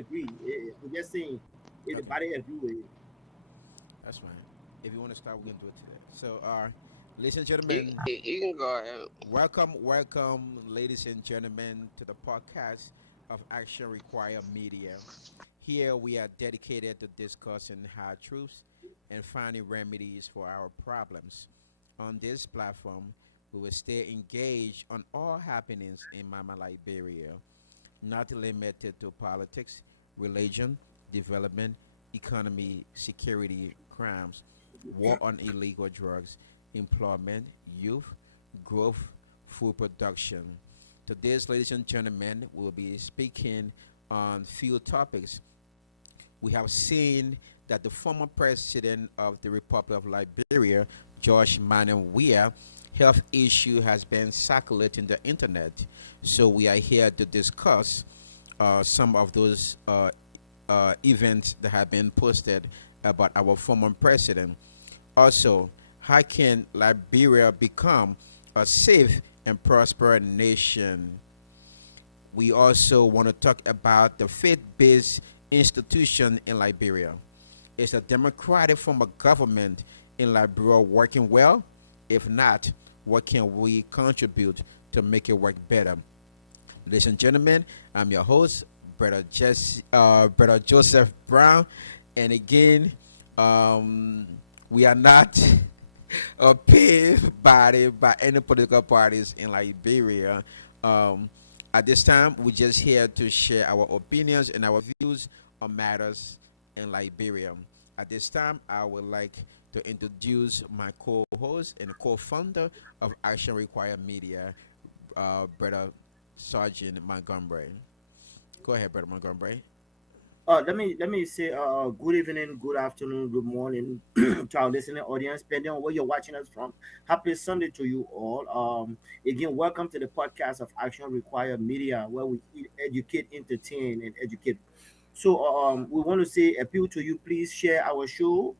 agree. I'm just saying if the Okay, body agree with it. that's fine. If you want to start, we're gonna do it today. So, ladies and You, gentlemen, you can go ahead. welcome, ladies and gentlemen, to the podcast of Action Require Media. Here we are dedicated to discussing hard truths and finding remedies for our problems. On this platform, we will stay engaged on all happenings in Mama Liberia, not limited to politics, religion, development, economy, security, crimes, war on illegal drugs, employment, youth, growth, food production. Today, ladies and gentlemen, we'll be speaking on few topics. We have seen that the former president of the Republic of Liberia, George Manuel Weah, health issue has been circulating the internet. So we are here to discuss some of those events that have been posted about our former president. Also, how can Liberia become a safe and prosperous nation? We also want to talk about the faith-based institution in Liberia. Is the democratic form of government in Liberia working well? If not, what can we contribute to make it work better? Ladies and gentlemen, I'm your host, Brother Joseph Brown, and again, we are not paid by any political parties in Liberia. Um, at this time, we're just here to share our opinions and our views on matters in Liberia. At this time, I would like to introduce my co-host and co-founder of Action Require Media, Brother Sergeant Montgomery. Go ahead, Brother Montgomery. Let me say good evening, good afternoon, good morning to our listening audience, depending on where you're watching us from. Happy Sunday to you all. Again, welcome to the podcast of Action Require Media, where we educate, entertain, and educate. So we want to say appeal to you. Please share our show.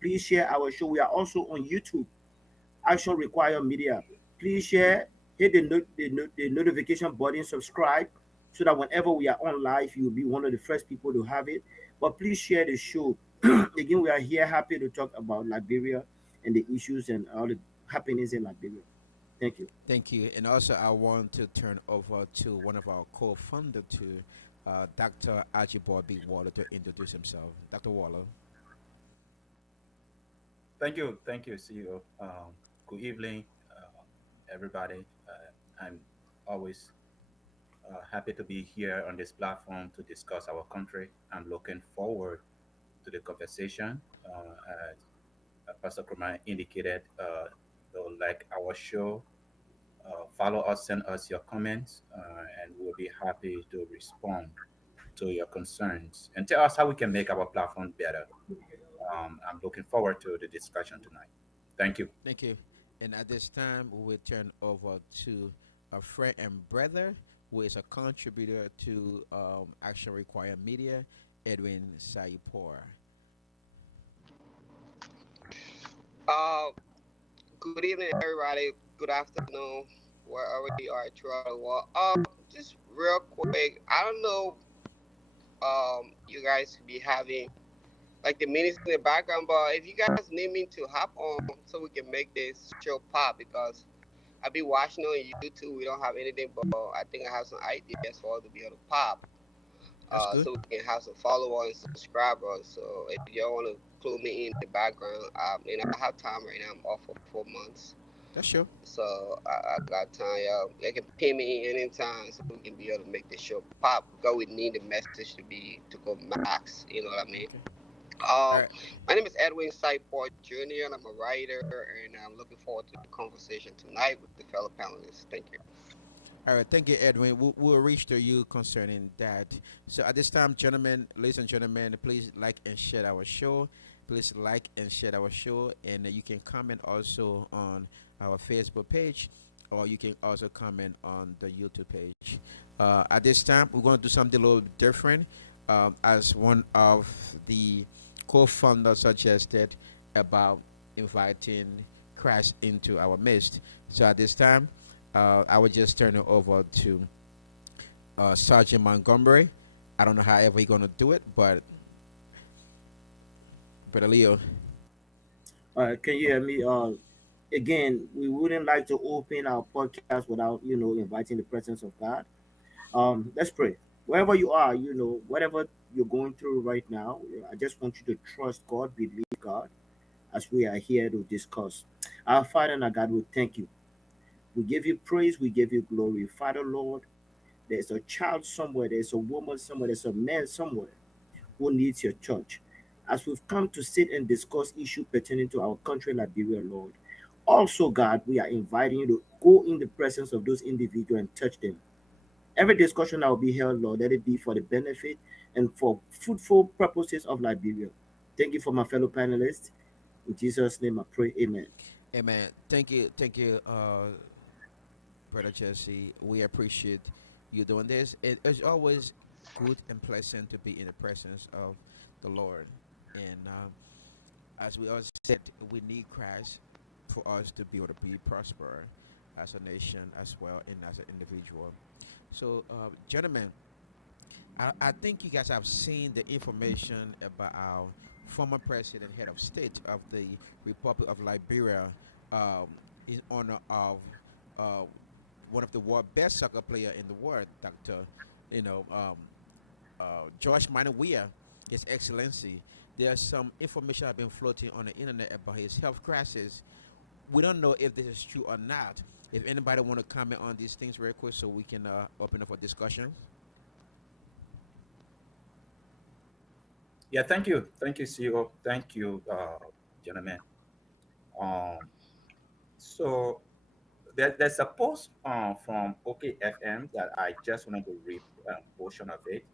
Please share our show. We are also on YouTube. Action Require Media. Please share, hit the notification button, subscribe, so that whenever we are on live, you'll be one of the first people to have it. But please share the show. Again, we are here happy to talk about Liberia and the issues and all the happenings in Liberia. Thank you. Thank you. And also, I want to turn over to one of our co-founder to Dr. Archibald B. Waller to introduce himself. Dr. Waller. Thank you, CEO. Good evening, everybody. I'm always happy to be here on this platform to discuss our country. I'm looking forward to the conversation. As Pastor Kurman indicated, they'll like our show. Follow us, send us your comments, and we'll be happy to respond to your concerns and tell us how we can make our platform better. I'm looking forward to the discussion tonight. Thank you. Thank you. And at this time, we will turn over to a friend and brother who is a contributor to Action Require Media, Edwin Saipor. Uh, Good evening, everybody. Good afternoon, wherever you are throughout the world. Just real quick, I don't know, you guys be having like the minutes in the background, but if you guys need me to hop on so we can make this show pop, because I be watching on YouTube. We don't have anything, but I think I have some ideas for us to be able to pop. That's good. So we can have some followers and subscribers. So if y'all want to include me in the background, I have time right now. I'm off for 4 months. That's sure. So I got time, y'all. They can pay me anytime so we can be able to make this show pop. Because we need the message to go max. You know what I mean? Okay. All Um, right. my name is Edwin Siport Jr. and I'm a writer, and I'm looking forward to the conversation tonight with the fellow panelists. Thank you. All right, thank you, Edwin. We'll reach to you concerning that. So at this time, gentlemen, ladies and gentlemen, please like and share our show. Please like and share our show, and you can comment also on our Facebook page, or you can also comment on the YouTube page. At this time, we're going to do something a little different. As one of the co-founders suggested about inviting Christ into our midst. So at this time, I will just turn it over to Sergeant Montgomery I don't know however he's gonna do it, but Brother Leo. Can you hear me? Again, we wouldn't like to open our podcast without, inviting the presence of God. Let's pray. Wherever you are, whatever you're going through right now, I just want you to trust God, believe God, as we are here to discuss. Our Father and our God, we thank you. We give you praise, we give you glory. Father, Lord, there's a child somewhere, there's a woman somewhere, there's a man somewhere who needs your church. As we've come to sit and discuss issues pertaining to our country, Liberia, Lord. Also, God, we are inviting you to go in the presence of those individuals and touch them. Every discussion that will be held, Lord, let it be for the benefit and for fruitful purposes of Liberia. Thank you for my fellow panelists. In Jesus' name I pray, amen. Amen. Thank you, Brother Jesse. We appreciate you doing this. It is always good and pleasant to be in the presence of the Lord. And as we all said, we need Christ for us to be able to be prosper as a nation as well and as an individual. So, gentlemen, I think you guys have seen the information about our former president, head of state of the Republic of Liberia, um, in honor of uh, one of the world best soccer player in the world, Doctor, you know, George Minor Weah, His Excellency. There's some information have been floating on the internet about his health crisis. We don't know if this is true or not. If anybody want to comment on these things real quick, so we can open up for discussion. Yeah, thank you, CEO, thank you, gentlemen. Um, so there's a post from OKFM that I just wanted to read a portion of it,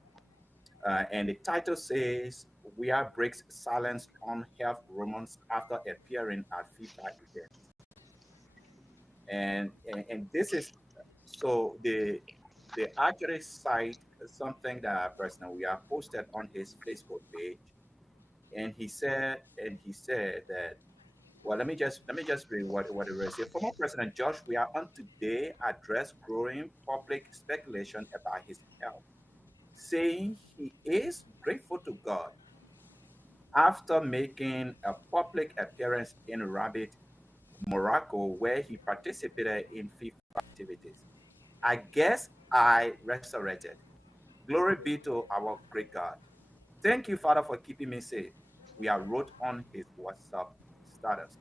and the title says, "Weah breaks silence on health rumors after appearing at FIFA event." And this is, so they actually cite something that President Weah posted on his Facebook page, and he said that, well, let me just read what it was here. Former President George Weah on today addressed growing public speculation about his health, saying he is grateful to God after making a public appearance in Rabat, Morocco, where he participated in FIFA activities. "I guess I resurrected. Glory be to our great God. Thank you, Father, for keeping me safe." We are wrote on his WhatsApp status.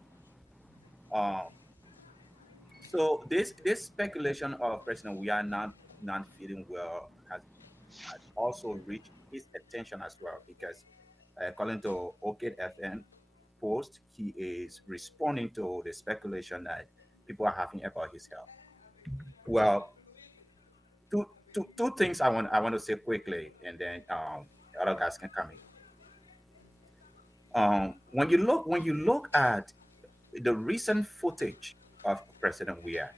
Um, so this speculation of President we are not feeling well has also reached his attention as well, because according to Orchid FM post, he is responding to the speculation that people are having about his health. Well, two things I want to say quickly, and then other guys can come in. When you look at the recent footage of President Weah,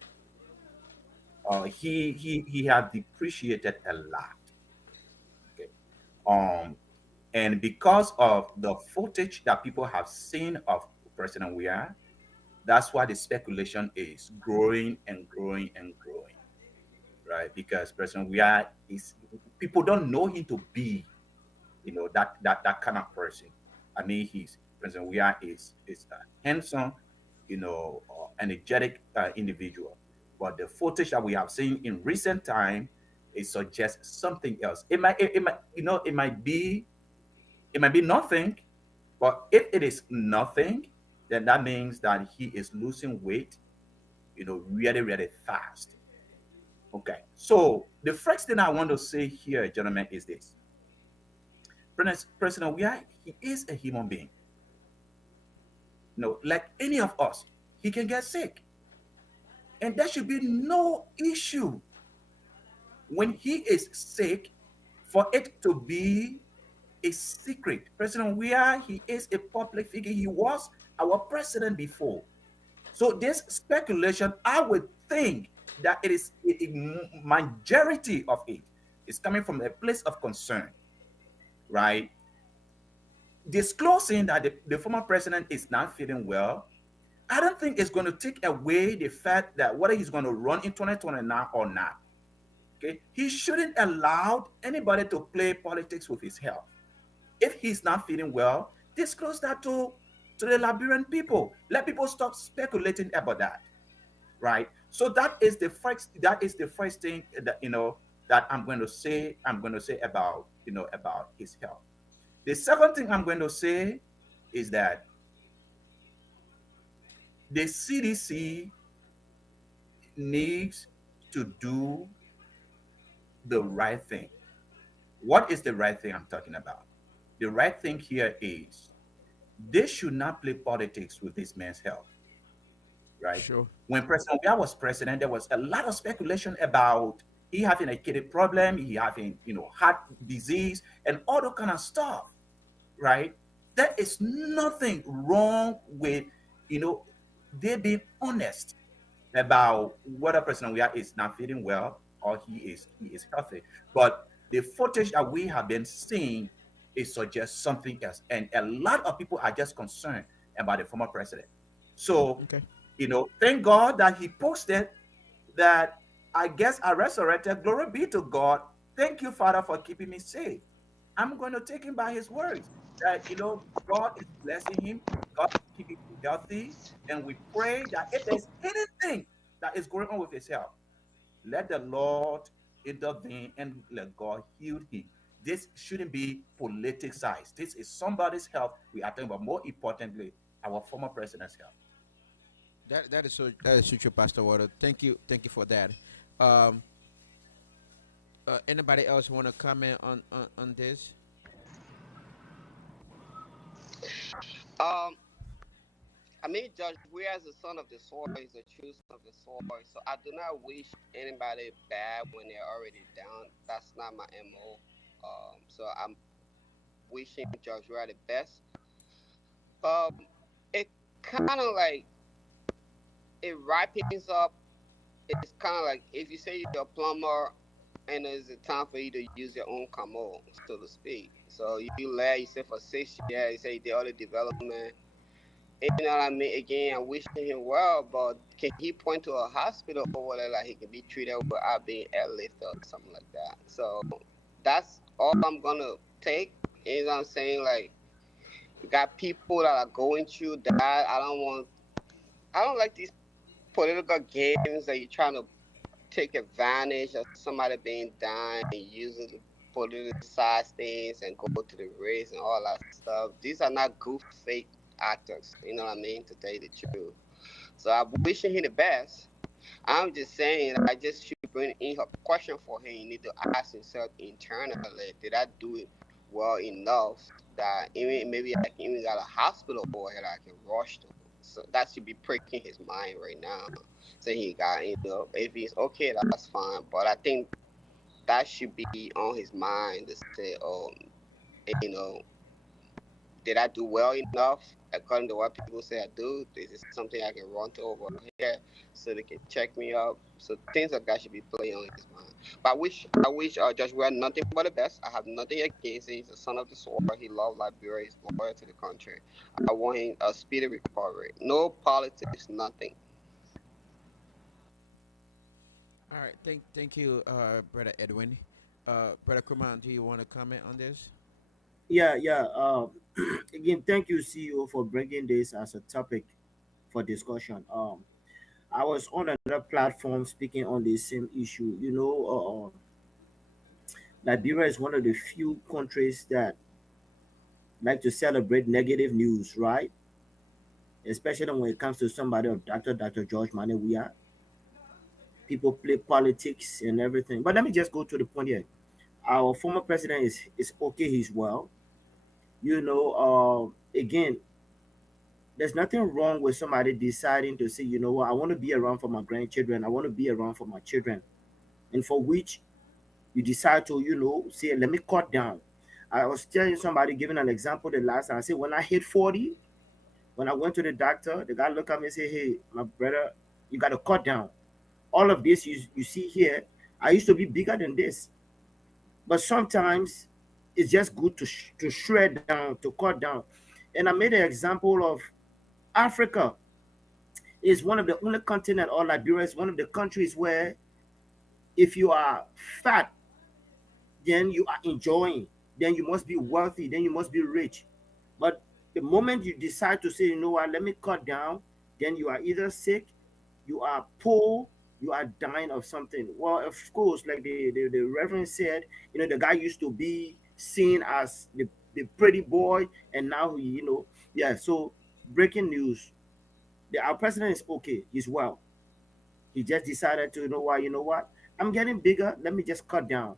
he had depreciated a lot. Okay. Um, and because of the footage that people have seen of President Weah, that's why the speculation is growing and growing and growing, right? Because President Weah is, people don't know him to be, that kind of person. I mean, he's President Weah is a handsome, energetic individual. But the footage that we have seen in recent time, it suggests something else. It might be nothing, but if it is nothing, then that means that he is losing weight, really, really fast. Okay. So the first thing I want to say here, gentlemen, is this: President Weah, he is a human being. Like any of us, he can get sick, and there should be no issue when he is sick for it to be a secret. President Weah, he is a public figure. He was our president before. So this speculation, I would think that it is a majority of it is coming from a place of concern, right? Disclosing that the former president is not feeling well, I don't think it's going to take away the fact that whether he's going to run in 2029 or not. Okay, he shouldn't allow anybody to play politics with his health. If he's not feeling well, disclose that to the Liberian people. Let people stop speculating about that, right? So that is the first thing that that I'm going to say. I'm going to say about about his health. The second thing I'm going to say is that the CDC needs to do the right thing. What is the right thing I'm talking about? The right thing here is they should not play politics with this man's health, right? Sure. When President Weah was president, there was a lot of speculation about he having a kidney problem, he having, heart disease, and all that kind of stuff, right? There is nothing wrong with, you know, they being honest about whether President Weah is not feeling well or he is healthy. But the footage that we have been seeing, it suggests something else, and a lot of people are just concerned about the former president. So, Okay. thank God that he posted that. I guess I resurrected. Glory be to God. Thank you, Father, for keeping me safe. I'm going to take him by his words that, God is blessing him, God is keeping him healthy. And we pray that if there's anything that is going on with his health, let the Lord intervene and let God heal him. This shouldn't be politicized. This is somebody's health we are talking about. More importantly, our former president's health. That is so true, Pastor Water. Thank you for that. Um, Anybody else want to comment on this? Um, I mean, Judge we as the son of the soil is the true son of the soil. So I do not wish anybody bad when they're already down. That's not my MO. So I'm wishing Judge Weah the best. Um, it kind of like it ripens up. It's kind of like if you say you're a plumber and it's a time for you to use your own commode, so to speak. So you let you say for 6 years, you say the other development. You know what I mean? Again, I'm wishing him well, but can he point to a hospital or whatever like he can be treated without being airlifted or something like that? So that's all I'm gonna take. Is I'm saying like we got people that are going through that. I don't like these political games that you're trying to take advantage of somebody being down and use it to politicize things and go to the race and all that stuff. These are not good fake actors. You know what I mean? To tell you the truth. So I'm wishing him the best. I'm just saying I just should bring in a question for him. You need to ask himself internally, did I do it well enough that even maybe I can even got a hospital boy that I can rush to. So that should be pricking his mind right now. So he got, if he's okay, that's fine. But I think that should be on his mind to say, you know, did I do well enough according to what people say I do? Is this something I can run to over here so they can check me up? So things like that should be playing on his mind. But I wish Judge Weah nothing but the best. I have nothing against him. He's a son of the soil. He loves Liberia. He's loyal to the country. I want him a speedy recovery. No politics, nothing. All right. Thank you, brother Edwin. Brother Kuman, do you want to comment on this? Yeah, yeah. Again, thank you, CEO, for bringing this as a topic for discussion. I was on another platform speaking on the same issue. Liberia is one of the few countries that like to celebrate negative news, right? Especially when it comes to somebody of Dr. George Weah. People play politics and everything. But let me just go to the point here. Our former president is okay. He's well. Again, there's nothing wrong with somebody deciding to say, you know what, I want to be around for my grandchildren. I want to be around for my children, and for which you decide to, say, let me cut down. I was telling somebody, giving an example the last time. I said, when I hit 40, when I went to the doctor, the guy looked at me and said, hey, my brother, you got to cut down. All of this you see here, I used to be bigger than this. But sometimes it's just good to shred down, to cut down. And I made an example of Africa is one of the only continent, or Liberia is one of the countries where If you are fat, then you are enjoying, then you must be wealthy, then you must be rich. But the moment you decide to say, you know what, let me cut down, then you are either sick, you are poor, you are dying of something. Well, of course, like the reverend said, the guy used to be seen as the pretty boy, and now he, yeah. So breaking news: our president is okay. He's well. He just decided to, you know what, I'm getting bigger. Let me just cut down.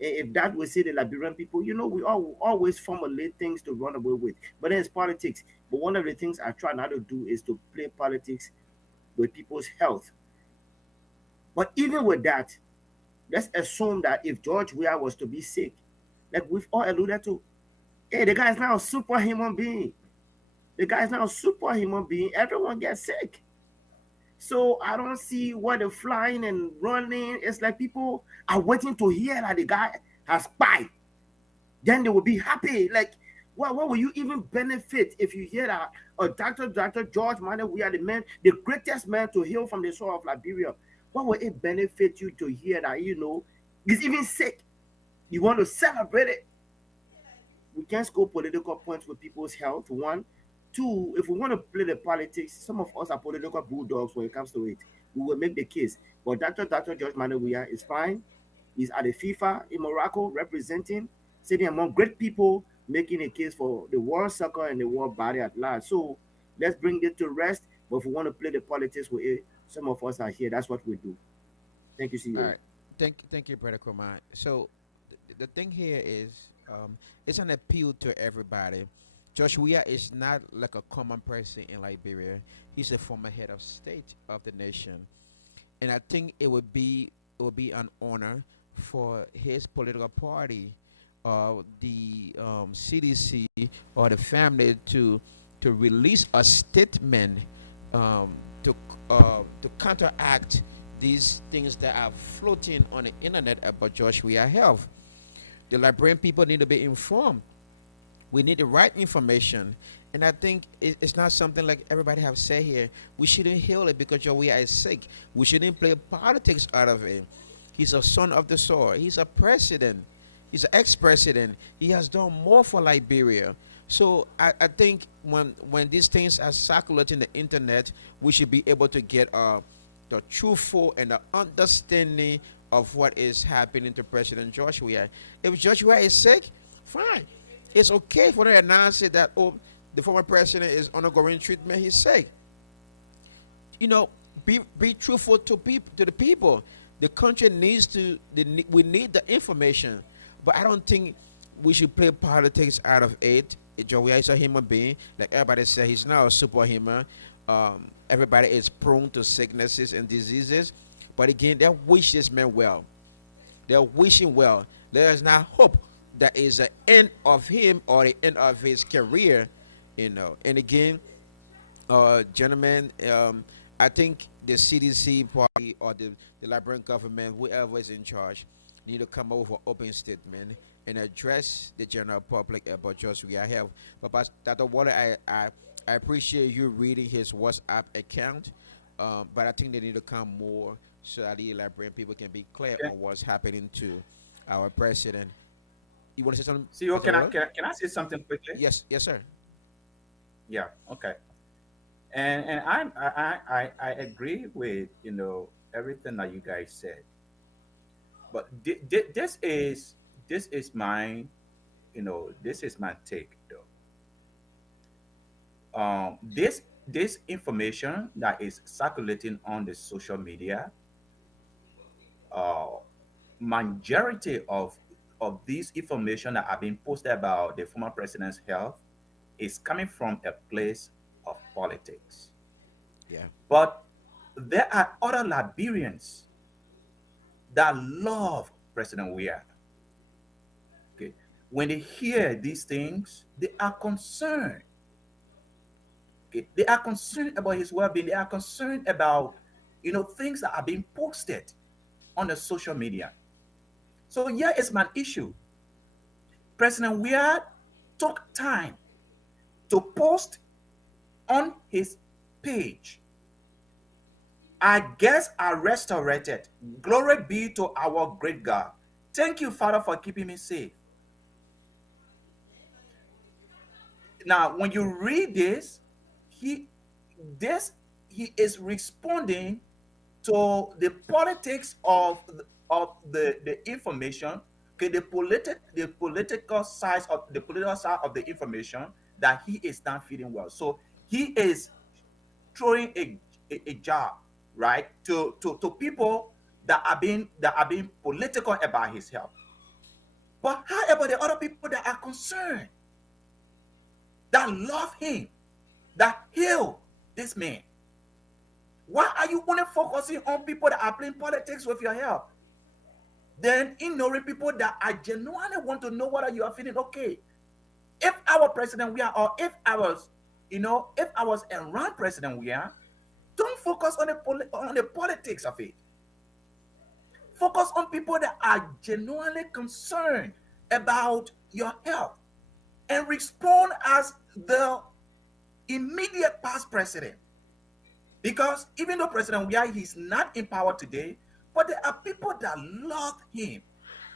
If that we see the Liberian people, we all always formulate things to run away with. But then it's politics. But one of the things I try not to do is to play politics with people's health. But even with that, let's assume that if George Weah was to be sick, like we've all alluded to, hey, the guy is now a superhuman being. The guy is now a superhuman being. Everyone gets sick. So I don't see what the flying and running. It's like people are waiting to hear that the guy has spied. Then they will be happy. Like, what will you even benefit if you hear that Dr. George Manuel, we are the man, the greatest man to heal from the soil of Liberia? What will it benefit you to hear that, he's even sick? You want to celebrate it? We can't score political points with people's health. One, two. If we want to play the politics, some of us are political bulldogs when it comes to it. We will make the case. But Dr. George Manuel is fine. He's at the FIFA in Morocco representing, sitting among great people, making a case for the world soccer and the world body at large. So let's bring it to rest. But if we want to play the politics with it, some of us are here. That's what we do. Thank you, All CEO. right. Thank you, Brother Kumar. So the thing here is, it's an appeal to everybody. Josh Weah is not like a common person in Liberia. He's a former head of state of the nation, and I think it would be an honor for his political party, the CDC or the family to release a statement, to counteract these things that are floating on the internet about Josh Weah health. The Liberian people need to be informed. We need the right information. And I think it's not something like everybody have said here. We shouldn't heal it because Joe Weah is sick. We shouldn't play politics out of it. He's a son of the soil. He's a president. He's an ex-president. He has done more for Liberia. So I think when these things are circulating the internet, we should be able to get the truthful and the understanding of what is happening to President Joshua. If Joshua is sick, fine. It's okay for them to announce it that, oh, the former president is undergoing treatment, he's sick. Be truthful to the people. The country needs to we need the information. But I don't think we should play politics out of it. Joey is a human being. Like everybody said, he's not a superhuman. Everybody is prone to sicknesses and diseases. But again, they wish this man well. They're wishing well. There is not hope that is the end of him or the end of his career. And again, gentlemen, I think the CDC party or the Liberian government, whoever is in charge, need to come up with an open statement and address the general public about just we health. But Dr. Water, I appreciate you reading his WhatsApp account, but I think they need to come more so that the Liberian people can be clear Okay. on what's happening to our president. You want to say something, CEO, Dr. Water? can I say something quickly? Yes, yes, sir. Yeah. Okay. And I agree with everything that you guys said. But this is my this is my take though. This information that is circulating on the social media, uh, majority of these information that have been posted about the former president's health is coming from a place of politics. Yeah, But there are other Liberians that love President Weah. Okay. When they hear these things, they are concerned. Okay. They are concerned about his well-being. They are concerned about things that are being posted on the social media. So here is my issue. President Weah took time to post on his page Our guests are restored. Glory be to our great God. Thank you, Father, for keeping me safe. Now, when you read this, he this he is responding to the politics of the information, okay, the political side of the information that he is not feeding well. So he is throwing a job, right, to people that are being political about his health. But how about the other people that are concerned, that love him, that heal this man? Why are you only focusing on people that are playing politics with your health? Then ignoring people that are genuinely want to know whether you are feeling okay. If our president we are, or if I was around President we are, don't focus on on the politics of it. Focus on people that are genuinely concerned about your health, and respond as the immediate past president. Because even though President Weah is not in power today, but there are people that love him.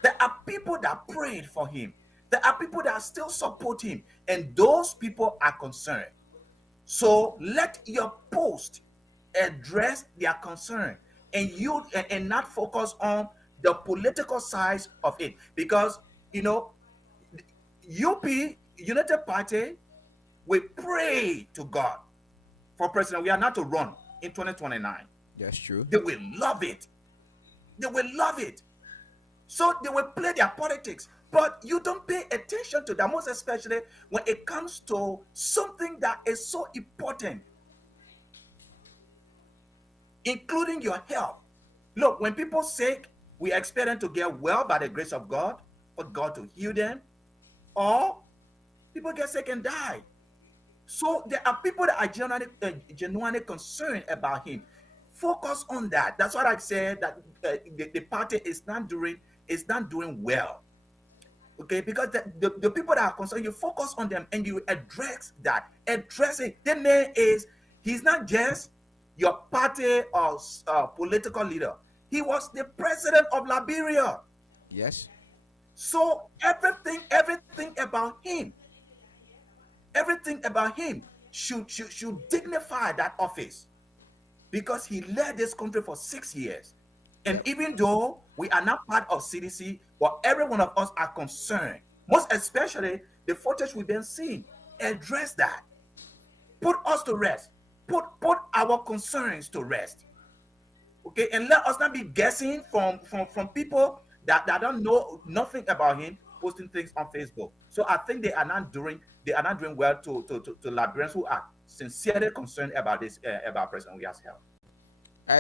There are people that prayed for him. There are people that still support him. And those people are concerned. So let your post address their concern, and not focus on the political sides of it. Because you know, UP United Party will pray to God for President we are not to run in 2029. That's true. They will love it. They will love it. So they will play their politics. But you don't pay attention to that, most especially when it comes to something that is so important, including your health. Look, when people sick, we expect them to get well by the grace of God, for God to heal them, or people get sick and die. So there are people that are genuinely concerned about him. Focus on that. That's what I said, that the party is not doing well. Okay, because the people that are concerned, you focus on them and you address that. Address it. The man he's not just your party or political leader. He was the president of Liberia. Yes. So everything about him should dignify that office, because he led this country for 6 years. And Yep. even though we are not part of CDC, but every one of us are concerned, most especially the footage we've been seeing. Address that. Put us to rest. Put our concerns to rest. Okay, and let us not be guessing from people that don't know nothing about him, posting things on Facebook. So I think they are not doing well to Liberians who are sincerely concerned about this, about President Weah's health. I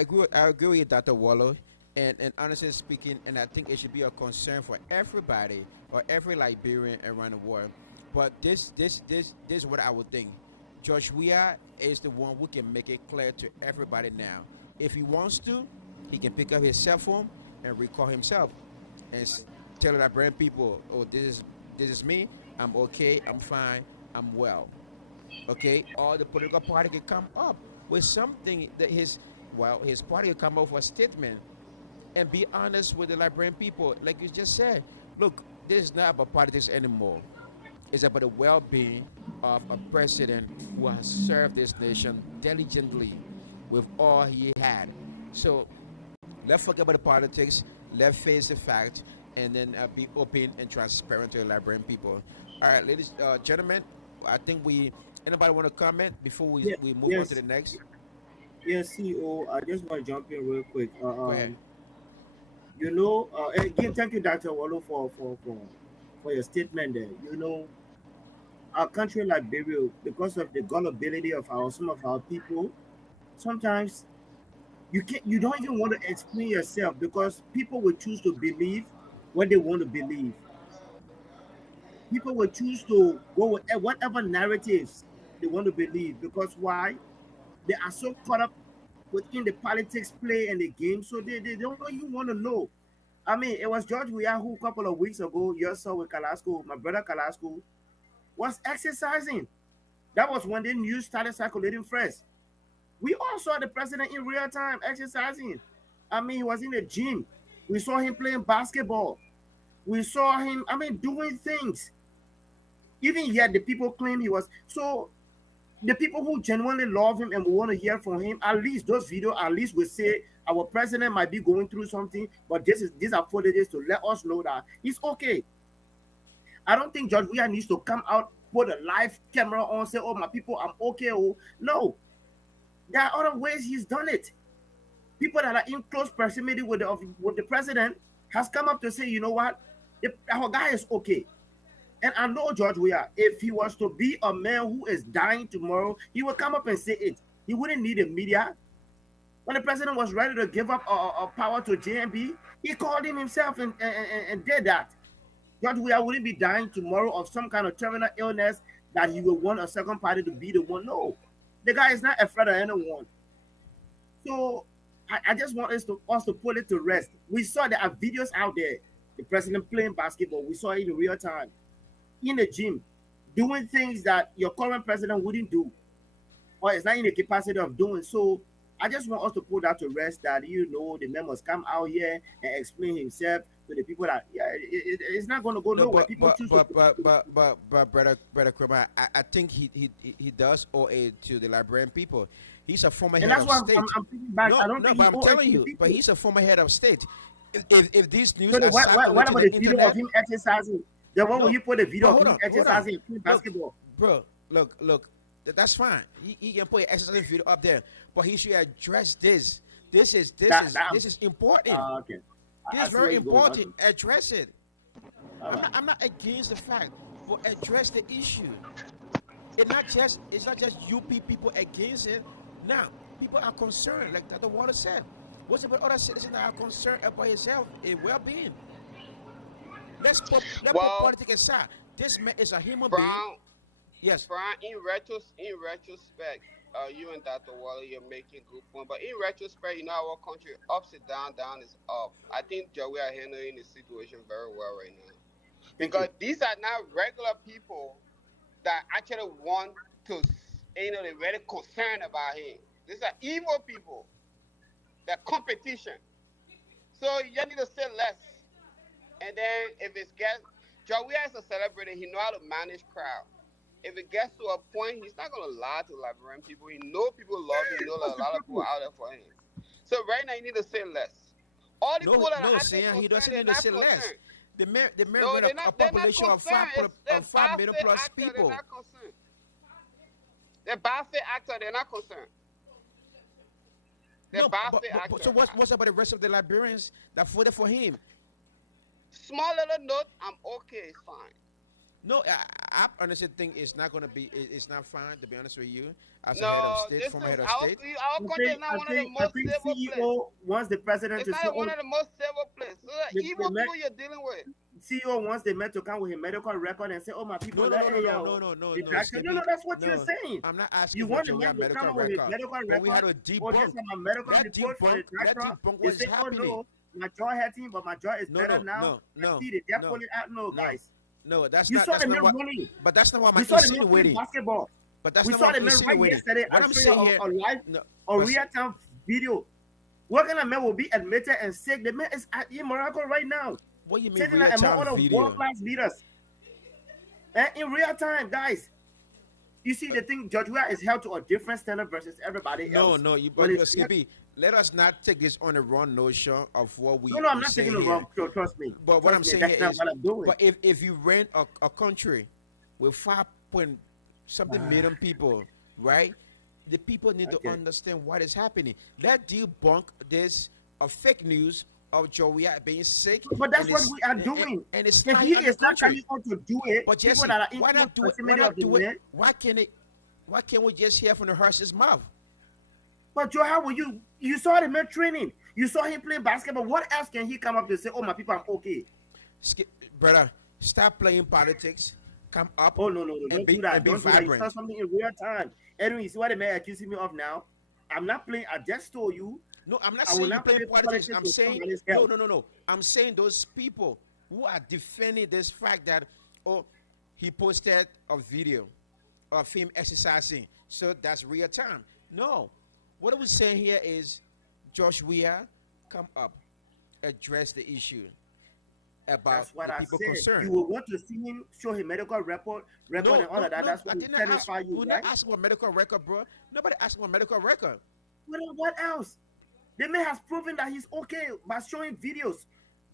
agree with Dr. Wallow. And honestly speaking, and I think it should be a concern for everybody or every Liberian around the world. But this is what I would think. George Weah is the one who can make it clear to everybody now. If he wants to, he can pick up his cell phone and record himself and tell the Liberian people, "Oh, this is me. I'm okay. I'm fine. I'm well." Okay, or the political party can come up with something that his party can come up with a statement and be honest with the Liberian people. Like you just said, look, this is not about politics anymore. It's about the well-being of a president who has served this nation diligently with all he had. So let's forget about the politics. Let's face the fact, and then be open and transparent to the Liberian people. All right, ladies, gentlemen, I think we. Anybody want to comment before we, Yeah, we move on to yes, the next? yes, CEO. I just want to jump in real quick. Go ahead. Again, thank you, Dr. Wallo, for your statement there. Our country, Liberia, because of the gullibility of some of our people, sometimes you don't even want to explain yourself because people will choose to believe what they want to believe. People will choose to go with whatever narratives they want to believe because why? They are so caught up within the politics play and the game, so they don't even want to know. I mean, it was George Weah who a couple of weeks ago, you saw with Kalasco, my brother Kalasco, was exercising. That was when the news started circulating first. We all saw the president in real time exercising. I mean, he was in the gym. We saw him playing basketball. We saw him, I mean, doing things. Even yet, the people claim he was. So the people who genuinely love him and want to hear from him, at least those videos, at least will say our president might be going through something, but these are footages to let us know that he's okay. I don't think George Weah needs to come out, put a live camera on, say, "Oh, my people, I'm okay." Oh, no, there are other ways he's done it. People that are in close proximity with the president has come up to say, you know what, our guy is okay. And I know George Weah, if he was to be a man who is dying tomorrow, he would come up and say it. He wouldn't need the media. When the president was ready to give up power to JMB, he called him himself and did that. George Weah wouldn't be dying tomorrow of some kind of terminal illness that he would want a second party to be the one. No, the guy is not afraid of anyone. So I just want us to put it to rest. We saw there are videos out there, the president playing basketball. We saw it in real time, in the gym, doing things that your current president wouldn't do, or is not in the capacity of doing. So I just want us to put that to rest that the man must come out here and explain himself to the people that it's not going to go No, nowhere. People choose to. brother Kramer, I think he does owe it to the Liberian people. He's a former And head that's of why state. I'm thinking back. No, I don't no, think but he I'm owes it telling to the you, but people. he's a former head of state. If these news So are what circulating to about the the video of internet, him exercising? The one where no, you put the but video of him hold on, exercising and playing look, basketball. bro, look, that's fine. He can put an exercise video up there, but he should address this. This is this That is that this is important. okay. This I is see where very you're going. Okay. important. Address it. All right. I'm not against the fact, but address the issue. It's not just people against it. Now people are concerned, like the water said. What's about other citizens that are concerned about his health and well-being? Let's put Well, politics aside. This man is a human being. Brown, Yes. Brown, in retrospect, you and Dr. Waller, you're making good point. But in retrospect, our country ups and down is up. I think Joey are handling the situation very well right now Thank you. because these are not regular people that actually want to, they're very concerned about him. These are evil people. They're competition. So you need to say less. And then if it's gets, Joey is a celebrity. He know how to manage crowd. If it gets to a point, he's not gonna lie to Liberian people. He know people love him. He know that a lot of people are out there for him. So right now, you need to say less. All the people No, that are no, actually saying he concerned, doesn't they're need to not say less. concerned. The man No, with they're a not. They're not population of concerned. They're 5 million bad plus actor. They're people. not concerned. They're bad actor. They're not concerned. They're No, bad but so actor. what's about the rest of the Liberians that voted for him? Small little note. I'm okay. It's fine. No, I honestly think it's not gonna be. It's not fine, to be honest with you. As a head of No, state, this former is head of our state. our country is not one of the I most think stable places. CEO wants the president It's to say, not one "Oh, of the most stable places. So the the evil man, people you're dealing with. CEO wants the man to come with his medical record and say, "Oh, my people, No, no, let no, no, hey, no, yo, no, no, no, the no, black." No, no, Skippy. that's what you're No, saying. I'm not You asking for want the Joey man to medical come with his record, medical but we had record, to or just debunk. have a medical Let report for the debunk doctor. what They is say, "Oh happening. no, my jaw hurting, but my jaw is No, better no, now." no, I no, see the death no, pulling out. No, no, guys, no. you saw the That's not man what. running. But that's not what We I'm saw the man playing insinuating. basketball. But that's We not saw what the I'm man right insinuating. yesterday. What I I'm show you saying here, a live, no, a but real time video. What kind of man will be admitted and sick? The man is in Morocco right now, what you mean sitting real among time other world video? class leaders. And in real time, guys, you see the thing, George Weah is held to a different standard versus everybody No, else. no, you When but it's Skippy, let us not take this on the wrong notion of what no, no, I'm we not taking say the here. wrong. Trust me, But what I'm saying here that's not is, what I'm doing. but if you rent a country with 5 point something million people, right? The people need to Okay. understand what is happening. Let debunk this of fake news of Joey being sick. But that's and what it's, we are doing. and it's If lying he on the is not country. coming out to do it, But people Jesse, that are in why close not do it? Why proximity not of the do it? man. Why can't we just hear from the horse's mouth? But Joe, how will you saw the man training? You saw him playing basketball. What else can he come up to say? "Oh, my people, I'm okay." Brother, stop playing politics. Come up Oh no, and don't be do that. and be Don't do that. You saw vibrant. something in real time. Edwin, you see what the man accusing me of now? I'm not playing. I just told you No, I'm not I will saying you not play play politics. politics I'm with saying somebody's no, health. no, no, no. I'm saying those people who are defending this fact that oh, he posted a video of him exercising, so that's real time. No, What we're saying here is, Josh Weah, come up, address the issue about That's what the I people said. concerned. You will want to see him show his medical record No, and all no, of that. no. That's I what will did not ask. satisfy you, We not right? ask about medical record, bro. Nobody asked about medical record. What else? The man has proven that he's okay by showing videos.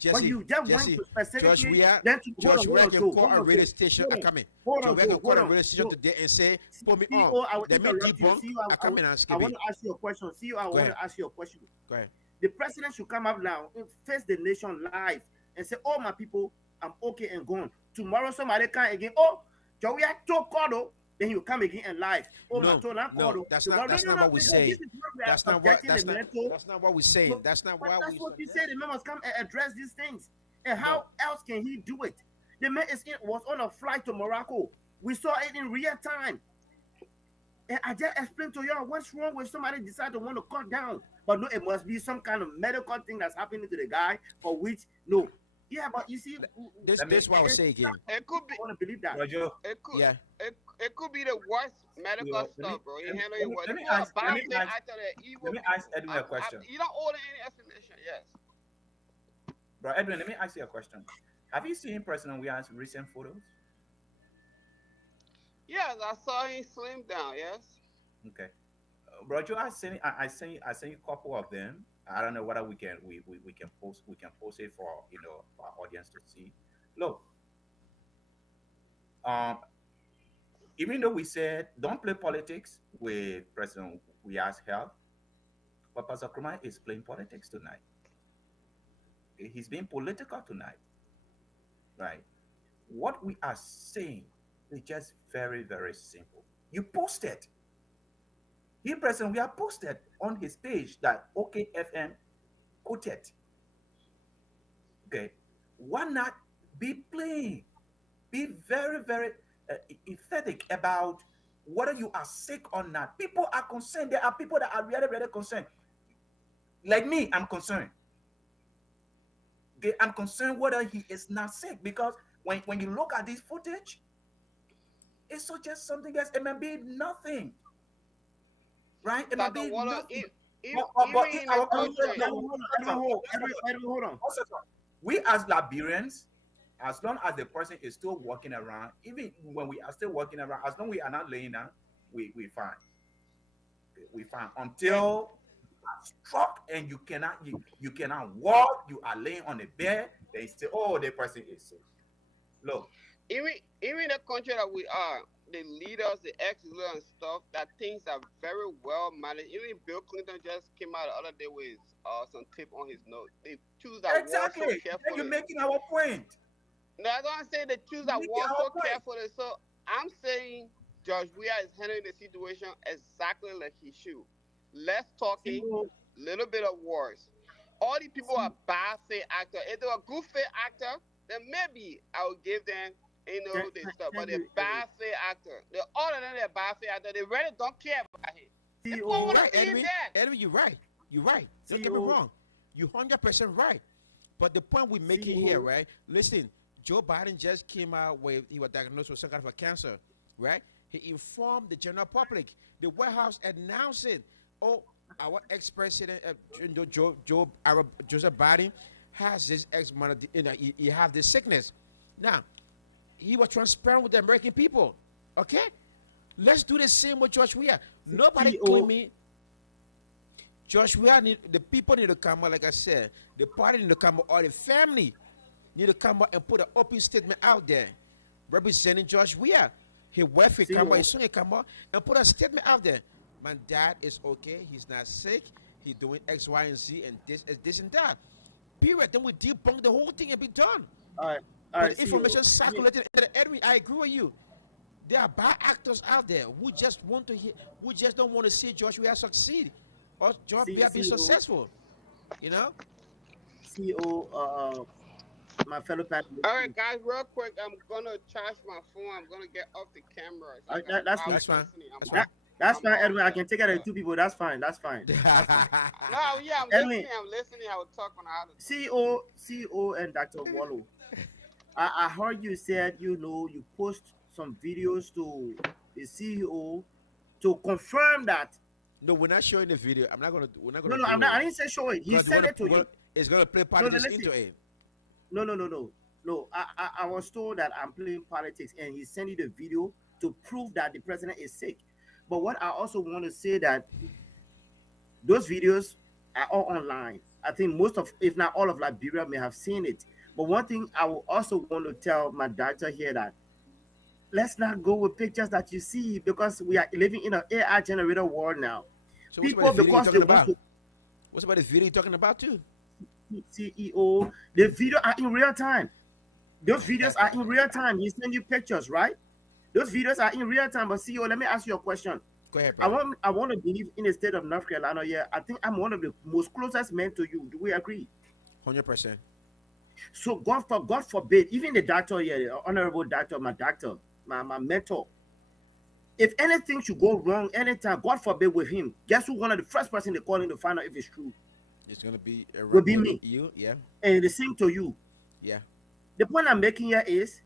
But Jesse, you just want Jesse, to Josh specifically Weah, then to Josh hold Weah on, can Joe, call hold a on, radio Joe, station. hold I on, come in. hold Josh on, Weah Joe, can call hold a on, radio station Joe. today and say, "Put me on." CEO, I will Let me interrupt you. debunk. CEO, I come in and I skip want it. to ask you a question. CEO, I Go want ahead. to ask you a question. Go ahead. The president should come up now and face the nation live and say, "Oh, my people, I'm okay and gone." Tomorrow, somebody come again. Oh, Joey, I told Kodo. Then he will come again and live. Oh, my No, told no, Kodo. that's not. Tomorrow, no, That's no, not no, what we're because this saying. is what we are That's not what. subjecting the That's not. man to. That's not what we're saying. So, That's not but why that's we what he said. suggest. The man must come and address these things. And No, how else can he do it? The man was on a flight to Morocco. We saw it in real time. And I just explained to y'all what's wrong when somebody decide to want to cut down. But no, it must be some kind of medical thing that's happening to the guy for which no. Yeah, but you see, this Let me, this what I would say again. It could be. I want to believe that. Roger, It could. Yeah. It could be the worst medical CEO, stuff, bro. He let me, handled let it me, well. let The me people are ask, let bad me faith ask, actor. They're evil let me ask people. Edwin a question. You don't owe them any explanation. Yes. Bro, Edwin, let me ask you a question. Have you seen President Weah's recent photos? Yes, I saw him slim down. Yes. Okay. Roger, I sent you a couple of them. I don't know whether we can post it for for our audience to see. Look, um, even though we said don't play politics with President Weah's health, but Pastor Krumah is playing politics tonight. Okay? He's being political tonight, right? What we are saying is just very, very simple. You posted. He President Weah posted on his page that OKFM quoted. Okay, why not be plain? Be very, very emphatic about whether you are sick or not. People are concerned. There are people that are really, really concerned. Like me, I'm concerned. Okay, I'm concerned whether he is not sick because when you look at this footage, it suggests something else. It may be nothing, right? It might Dr. be Waller, nothing. even In in the our country, Hold on. we as Liberians, as long as the person is still walking around, even when we are still walking around, as long as we are not laying down, we fine. We fine until you are struck and you cannot walk, you are laying on the bed, they say, oh, the person is sick. Look, even even the country that we are, the leaders, the ex-leaders and stuff, that things are very well managed. Even Bill Clinton just came out the other day with some tape on his nose. They choose that word so exactly. Then you're carefully. making our point. Now, that's what I'm saying. They choose You're that making word our so point. carefully. So I'm saying George Weah is handling the situation exactly like he should. Less See, talking, little bit of words. All these people see, are bad faith actors. If they were good faith actor, then maybe I would give them, this stuff. But thank they're you, bad faith actor. They're all of them. They're bad faith actor. They really don't care about him. The people You're CEO, want to right, see him Edwin. dead. Edwin, you're right. You're right. Don't get me CEO, wrong. You're 100% right. But the point we're making here, CEO. right? Listen, Joe Biden just came out with he was diagnosed with some kind of a cancer, right? He informed the general public. The White House announced it. Oh, our ex-president, Joseph Biden, has this he have this sickness. Now, he was transparent with the American people. Okay, let's do the same with George Weah. Nobody CEO, claiming Josh Weah the people need to come out, like I said, the party need to come out, or the family need to come out and put an open statement out there representing Josh Weah. His wife will come out, CEO, his son will come out and put a statement out there. My dad is okay, he's not sick, he's doing X, Y, and Z, and this and that. Period. Then we debunk the whole thing and be done. all right, But the CEO. information circulating in the enemy, I agree with you. There are bad actors out there who just want to hear, who just don't want to see Josh Weah succeed or Josh Weah be CEO, successful. You know? CEO, my fellow All panelists. right, guys, real quick. I'm gonna charge my phone. I'm gonna get off the camera. So That's I was That's fine. listening. That's that, fine. that's I'm fine, off Edwin. I here. can take it Yeah. at two people. That's fine. That's fine. That's fine. No, yeah, I'm Edwin, listening. I'm listening. I will talk when I have to talk. CEO, and Dr. Wallo. I heard you said you post some videos to the CEO to confirm that No, we're not showing the video. I'm not gonna. We're not No, gonna no, I'm do not. I it didn't say show it. He because sent it to him. it's gonna play No, no, politics listen. into it. No, no, no, no, no. I was told that I'm playing politics, and he sent you the video to prove that the president is sick. But what I also want to say that those videos are all online. I think most of, if not all of Liberia may have seen it. But one thing I will also want to tell my doctor here that let's not go with pictures that you see because we are living in an AI generated world now. So what's about the People video you're because they talking want about? to What's about the video you're talking about too? CEO, the video are in real time. Those videos are in real time. He send you pictures, right? Those videos are in real time. But CEO, let me ask you a question. Go ahead, I brother. want I want to believe in the state of North Carolina. Yeah, I think I'm one of the most closest men to you. Do we agree? 100%. So God forbid, even the doctor here, the honorable doctor, my doctor, my mentor, if anything should go wrong anytime, God forbid with him, guess who one of the first person they call in to find out if it's true? It's gonna be Will be me. you. Yeah. And the same to you. Yeah. The point I'm making here is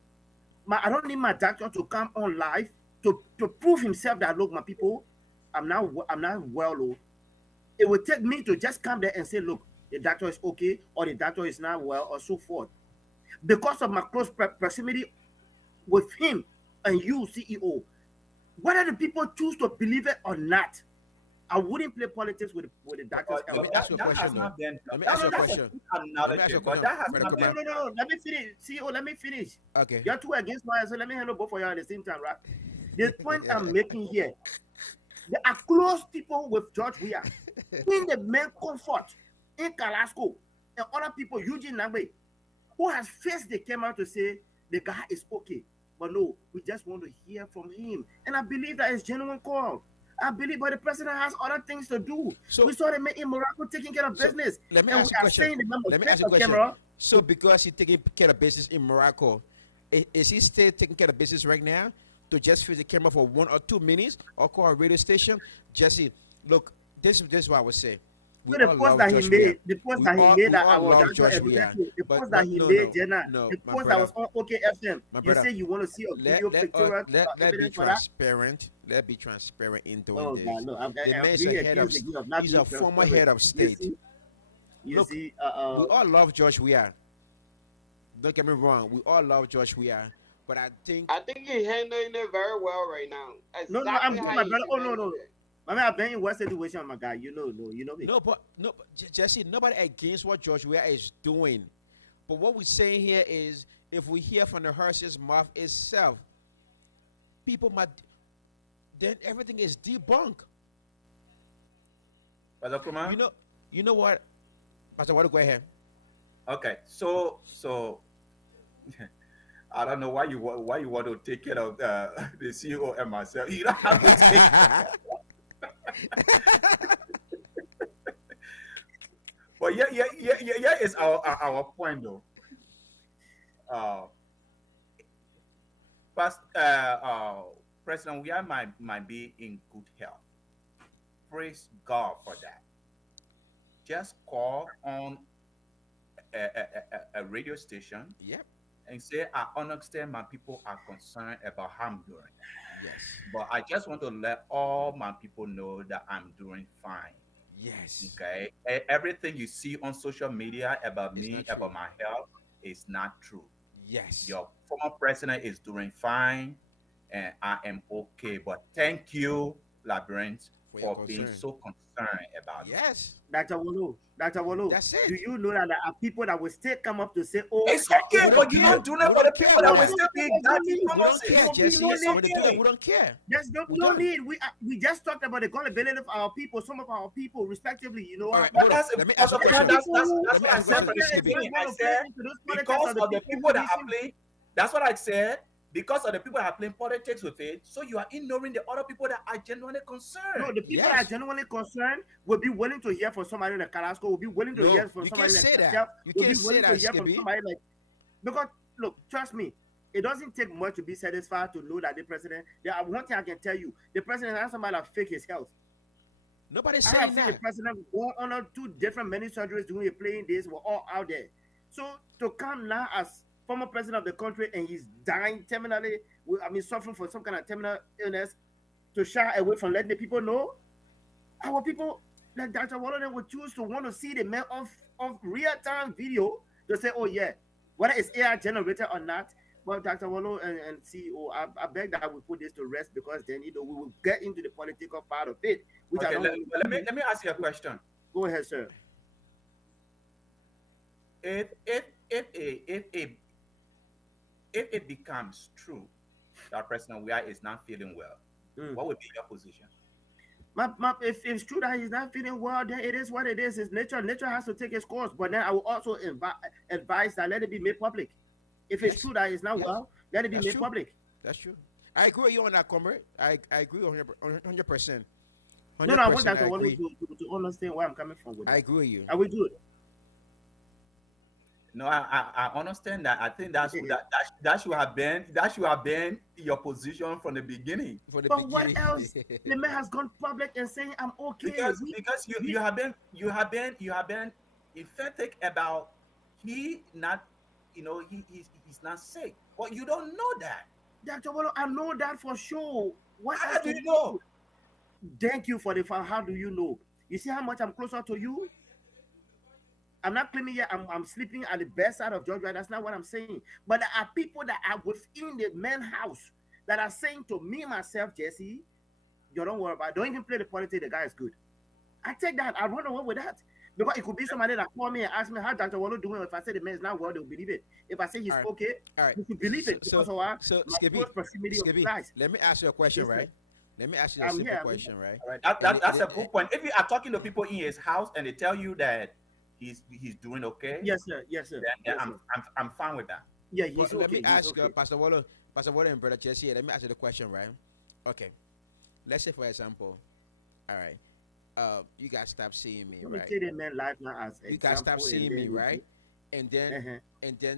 I don't need my doctor to come on live to prove himself that look, my people, I'm not well. Oh. It will take me to just come there and say, look, the doctor is okay or the doctor is not well or so forth. Because of my close proximity with him and you, CEO, whether the people choose to believe it or not, I wouldn't play politics with the doctor's Let help. me ask you a that has question though. not been Let me no, ask you no, a that's a question. good Let me ask analogy, you a but question, that has Brother not No, been. Kumar. no, no. Let me finish. CEO, let me finish. Okay. You're two against one, so let me handle both of you at the same time, right? The point I'm making here, there are close people with George Weah in the main comfort in Calasco and other people, Eugene Nagbe, who has faced the camera to say the guy is okay. But no, we just want to hear from him. And I believe that is genuine call. I believe, but the president has other things to do. We So saw them in Morocco taking care of so business. let me And we ask you a are question. saying the man must Let me face ask you a the question. camera. So because he's taking care of business in Morocco, is he still taking care of business right now to just face the camera for 1 or 2 minutes or call a radio station? Jesse, look, this is what I would say. We So the all post love that he Josh Weah. made, the post that he made We that all our love doctor Josh Weah. evidently, the post that But he no made, no Jenna, no, the my post that brother, was on OKFM, my you brother. say you want to see a video pictorial Let be evidence for that? transparent. Let be transparent in doing Oh this. God, look, The I'm man's a being head of accused again of not he's being a former transparent. head of You state. see, you Look, see, we all love Josh Weah. Don't get me wrong. We all love Josh Weah. But I think I think he's handling it very well right now. no, no, I'm Exactly good, how my he brother. should Oh no, handle no, it. I mean, I've been in what situation, my guy. You know, no, you know me. Jesse, nobody against what George Weah is doing. But what we're saying here is if we hear from the horse's mouth itself, people might then everything is debunked. Brother Kuma? You know you know what? Pastor, what go ahead. Okay, so I don't know why you want to take care of the CEO and myself. You don't have to take. But yeah is our point though. Uh, past President, we are might be in good health. Praise God for that. Just call on a radio station Yep. and say, I understand my people are concerned about how I'm doing. Yes. But I just want to let all my people know that I'm doing fine. Yes. Okay. Everything you see on social media about It's me, not true. about my health, is not true. Yes. Your former president is doing fine, and I am okay. But thank you, Labyrinth, For your for being concern. so concerned about me. Yes. Dr. Wolo, That's do it. you know that there are people that will still come up to say, oh, It's that okay, We is don't but you care. don't do We that for the don't care, people that will Weah. still be no that need. We don't care, diplomacies. Jesse. It's No When they do that, okay. we don't care. There's no, We no don't. need. We just talked about the gullibility of our people, some of our people, respectively. You know All what? right, But hold on. that's Let me ask you a Pastor There are Kumar, question. people who that's Let me what I ask you a said question, from the president is Skippy. just beginning. I going to play said into those politics because of the of the people people who that are listen. playing. That's what I said. Because of the people that are playing politics with it, so you are ignoring the other people that are genuinely No, concerned. the people that are Yes. genuinely concerned will be willing to hear from somebody like Carrasco, will be willing to No, hear from you can't somebody like say that. yourself, You will can't be say willing to that, hear from Skippy. somebody like, because look, trust me, it doesn't take much to be satisfied to know that the president, there are one thing I can tell you, the president has somebody that fake his health. Nobody's I have saying seen the that. president go on 2 different many surgeries doing a playing days were all out there. So to come now as former president of the country and he's dying terminally, I mean suffering from some kind of terminal illness, to shy away from letting the people know, Our people, like Dr. Waller, would choose to want to see the man of real time video to say, oh yeah, whether it's AI generated or not. But Dr. Wallo and CEO, I beg that we put this to rest because then we will get into the political part of it, which I Okay, don't want well, to do. let me ask you a question. Go ahead, sir. If if it becomes true that President Weah is not feeling well, Mm. what would be your position? If it's true that he's not feeling well, then it is what it is. It's nature. Nature has to take its course. But then I will also advise that let it be made public. If it's Yes, true that he's not yes, well, let it be that's made true. public. That's true. I agree with you on that, comrade. I agree 100%. No, no, I want 100%. I Dr. Wallo agree. to understand where I'm coming from with I that. agree with you Are we good? No, I understand that. I think that should have been your position from the beginning. for the But what beginning. else? The man has gone public and saying, I'm okay. Because We you have been emphatic about he not, he's not sick. But you don't know that. Dr. Wallo, I know that for sure. What else How do do you you know? know? Thank you for the fun. How do you know? You see how much I'm closer to you? I'm not claiming yet I'm sleeping at the best side of Georgia. That's not what I'm saying. But there are people that are within the man house that are saying to me myself, Jesse, you don't worry about it. Don't even play the politics. The guy is good. I take that. I run away with that. Because it could be somebody that call me and ask me how Dr. Wallo doing. If I say the man is not well, they'll believe it. If I say All he's right. okay, All right. you should believe it So, because of our so my Skippy, close proximity of Skippy, Christ. let me ask you a question, Yes, sir. right? Let me ask you a I'm simple here. I'm here. question, right? All right, And that's a good point. If you are talking to people in his house and they tell you that he's doing okay, Yes, sir. Yes, sir. then Yes, sir. I'm fine with that. Yeah, but he's let me okay. He's ask okay. Pastor Waller and Brother Jesse. Let me ask you the question, right? Okay. Let's say, for example, all right, you guys stop seeing me, Let me right? take the man life now as You guys stop example, and seeing then me, right? And then, uh-huh.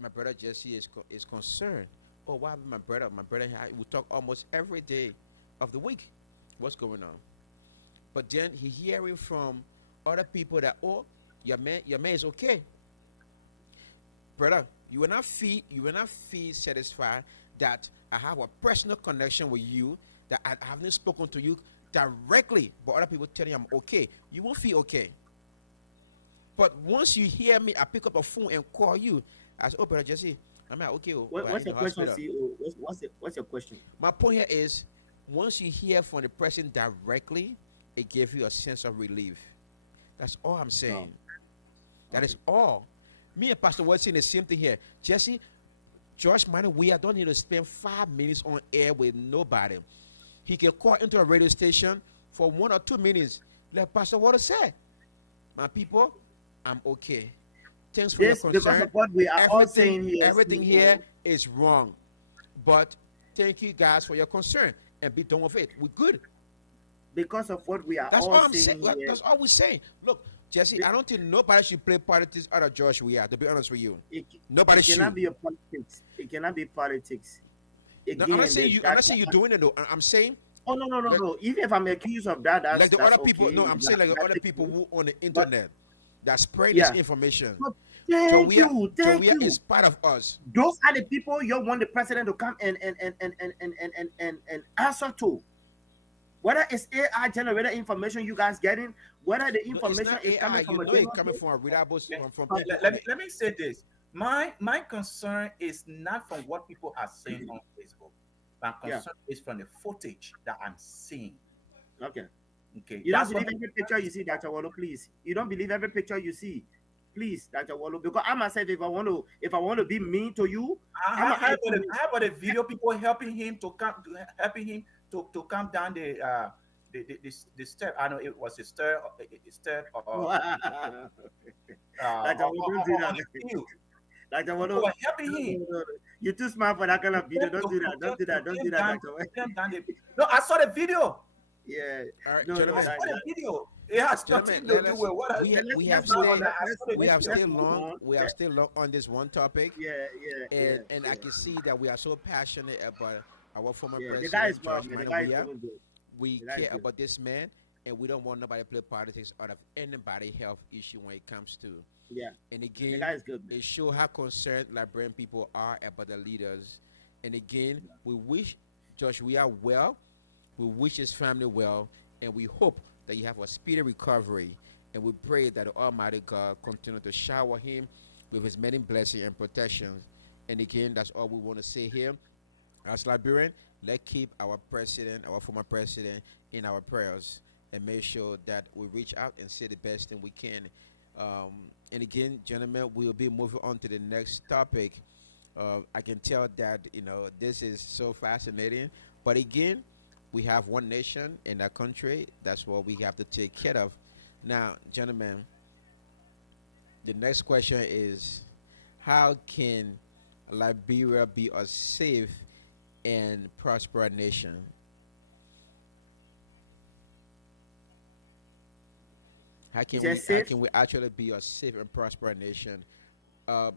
my brother Jesse is concerned. Oh, why my brother? My brother, we talk almost every day of the week. What's going on? But then he hearing from other people that, oh, your man is okay, brother. You will not feel satisfied that I have a personal connection with you, that I haven't spoken to you directly, but other people telling you I'm okay. You won't feel okay. But once you hear me, I pick up a phone and call you. I say, oh, brother Jesse, I'm like, okay, oh, What, I'm what's in the your question, hospital. CEO? What's your question? My point here is, once you hear from the person directly, it gives you a sense of relief. That's all I'm No. saying. That Okay. is all. Me and Pastor Ward saying the same thing here. Jesse, George Minor, we don't need to spend 5 minutes on air with nobody. He can call into a radio station for 1 or 2 minutes. Like Pastor Water said, my people, I'm okay. Thanks for your This because concern. of what we are all Everything, saying here, everything here CEO. is wrong. But thank you guys for your concern and be done with it. We're good. Because of what we are That's all all I'm saying. saying here, That's all we're saying. Look, Jesse, the- I don't think nobody should play politics out of George Weah, to be honest with you. it, Nobody it cannot should. be a politics. It cannot be politics. No, I'm not Again, saying you. I'm not saying you're that doing it though. I'm saying oh no no no like, no. Even if I'm accused of that, like the that's other people. okay. No, I'm saying like the That's other people okay. who on the But internet that spread this yeah, information. but So thank we are. you, So thank we are you. is part of us. Those are the people you want the president to come and answer to. Whether it's AI generated information you guys getting, whether the No, it's information not is AI. coming You from a know it coming database. from a reliable Let, from But people. let me say this. My concern is not from what people are saying on Facebook. My yeah, concern is from the footage that I'm seeing. okay. Okay, You don't that's what believe my every concern picture you is see, about. Dr. Wallo, please. You don't believe every picture you see. Please, Dr. Wallo. Because I myself, if I want to be mean to you, I'm How, gonna how ask about the, you. how about the video people helping him to come down the step? I know it was a step Dr. Wallo, don't do on that. the field. Dr. People Wallo, were helping no, him no, no, no. You're too smart for that kind of video. Don't do that. Don't do that. Don't do that, Dr. to Wallo. climb down the. No, I saw the video. Yeah. All right, No, no, I gentlemen. saw that, the that. video. It has Gentlemen, nothing to let do us. with what I. We Let's we let's have move Now on. stayed. that Let's I let's saw the We let's have video. let's stayed move long. on. We have stayed long on this one topic, Yeah, yeah, yeah, and I yeah, can see that we are so passionate about our former yeah. The guy is president well, George man. The Minor guy is Weah. doing good. We The guy is care good. about this man, and we don't want nobody to play politics out of anybody health issue when it comes to. Yeah, And the again, guy is good, man. it shows how concerned Liberian people are about the leaders. And again, we wish Josh Weah well. We wish his family well, and we hope that you have a speedy recovery. And we pray that Almighty God continue to shower him with his many blessings and protections. And again, that's all we want to say here. As Liberian, let's keep our president, our former president, in our prayers and make sure that we reach out and say the best thing we can. And again, gentlemen, we'll be moving on to the next topic. I can tell that this is so fascinating. But again, we have one nation in that country. That's what we have to take care of. Now, gentlemen, the next question is, how can Liberia be a safe and prosperous nation? How Is can that we how safe? can we actually be a safe and prosperous nation, uh,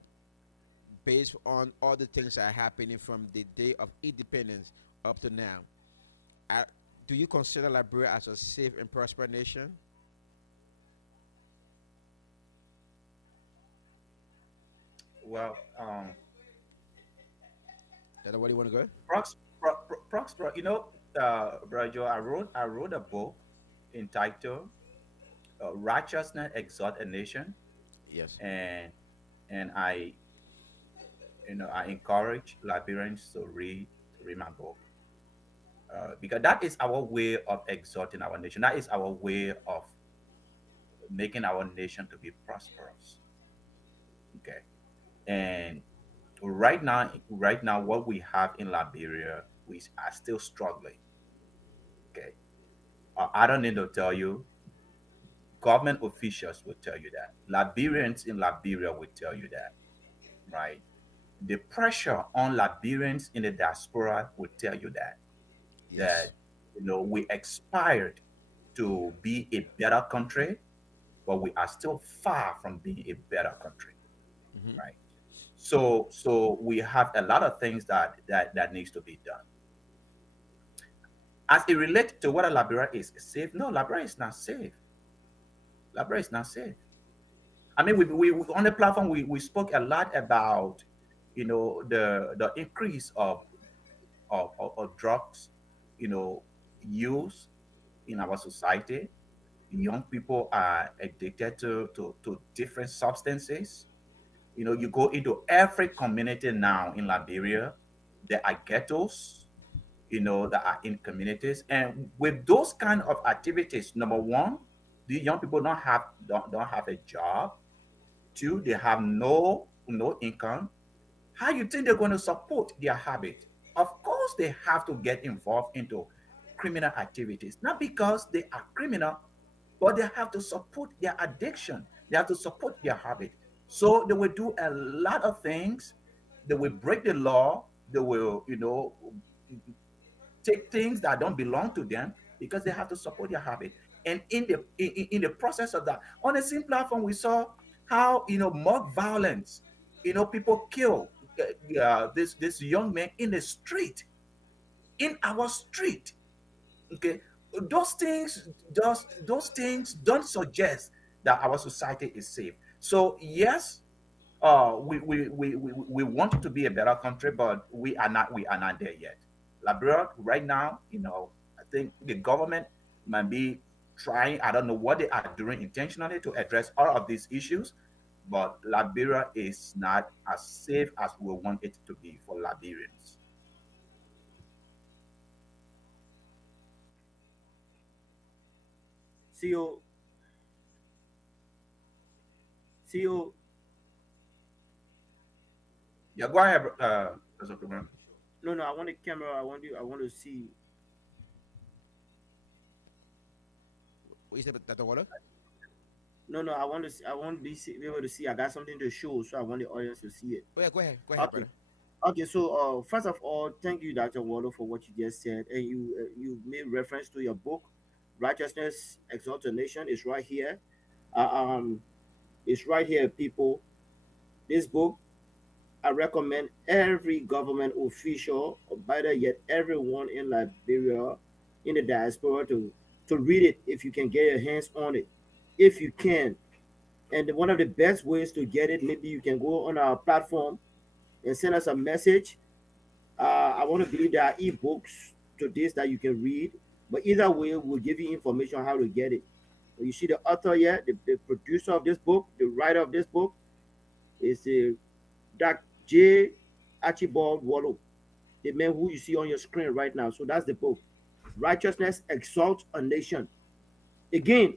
based on all the things that are happening from the day of independence up to now? Uh, do you consider Liberia as a safe and prosperous nation? Well, That what you want to go? Prosper, Brother Joe, I wrote a book entitled "Righteousness Exalt a Nation," Yes. and I I encourage Liberians to read my book, because that is our way of exalting our nation. That is our way of making our nation to be prosperous. Okay, and right now, what we have in Liberia, we are still struggling. Okay, I don't need to tell you. Government officials will tell you that. Liberians in Liberia will tell you that, right? The pressure on Liberians in the diaspora will tell you that Yes. we expired to be a better country, but we are still far from being a better country, Hmm. right? So we have a lot of things that needs to be done. As it relates to whether Liberia is safe, no, Liberia is not safe. Liberia is not safe. I mean, on the platform we spoke a lot about the increase of drugs, you know, use in our society. Young people are addicted to different substances. You go into every community now in Liberia, there are ghettos, that are in communities. And with those kind of activities, number one, the young people don't have a job. Two, they have no income. How you think they're going to support their habit? Of course, they have to get involved into criminal activities, not because they are criminal, but they have to support their addiction. They have to support their habit. So they will do a lot of things. They will break the law. They will, take things that don't belong to them because they have to support their habit. And in the process of that, on the same platform, we saw how mob violence, people kill this young man in the street, in our street. Okay, those things don't suggest that our society is safe. So yes, we want to be a better country, but we are not there yet. Liberia right now, I think the government might be trying. I don't know what they are doing intentionally to address all of these issues, but Liberia is not as safe as we want it to be for Liberians. CEO, CEO. Yeah, go ahead, Professor Kumar. No, no, I want the camera. I want you. I want to see. What is that? The water? No, no, I want to. I want to be able to see. I got something to show, so I want the audience to see it. Oh yeah, go ahead. Go ahead, Okay. brother. Okay. So, first of all, thank you, Dr. Wallo, for what you just said, and you made reference to your book, "Righteousness Exalts a Nation." It's right here. Uh, um, it's right here, people. This book, I recommend every government official, or better yet, everyone in Liberia, in the diaspora, to read it if you can get your hands on it, if you can. And one of the best ways to get it, maybe you can go on our platform and send us a message. I want to believe there are ebooks to this that you can read, But either way, we'll give you information on how to get it. You see the author here, the producer of this book, the writer of this book is Dr. J. Archibald Wallow, the man who you see on your screen right now. So that's the book. Righteousness exalts a nation. Again,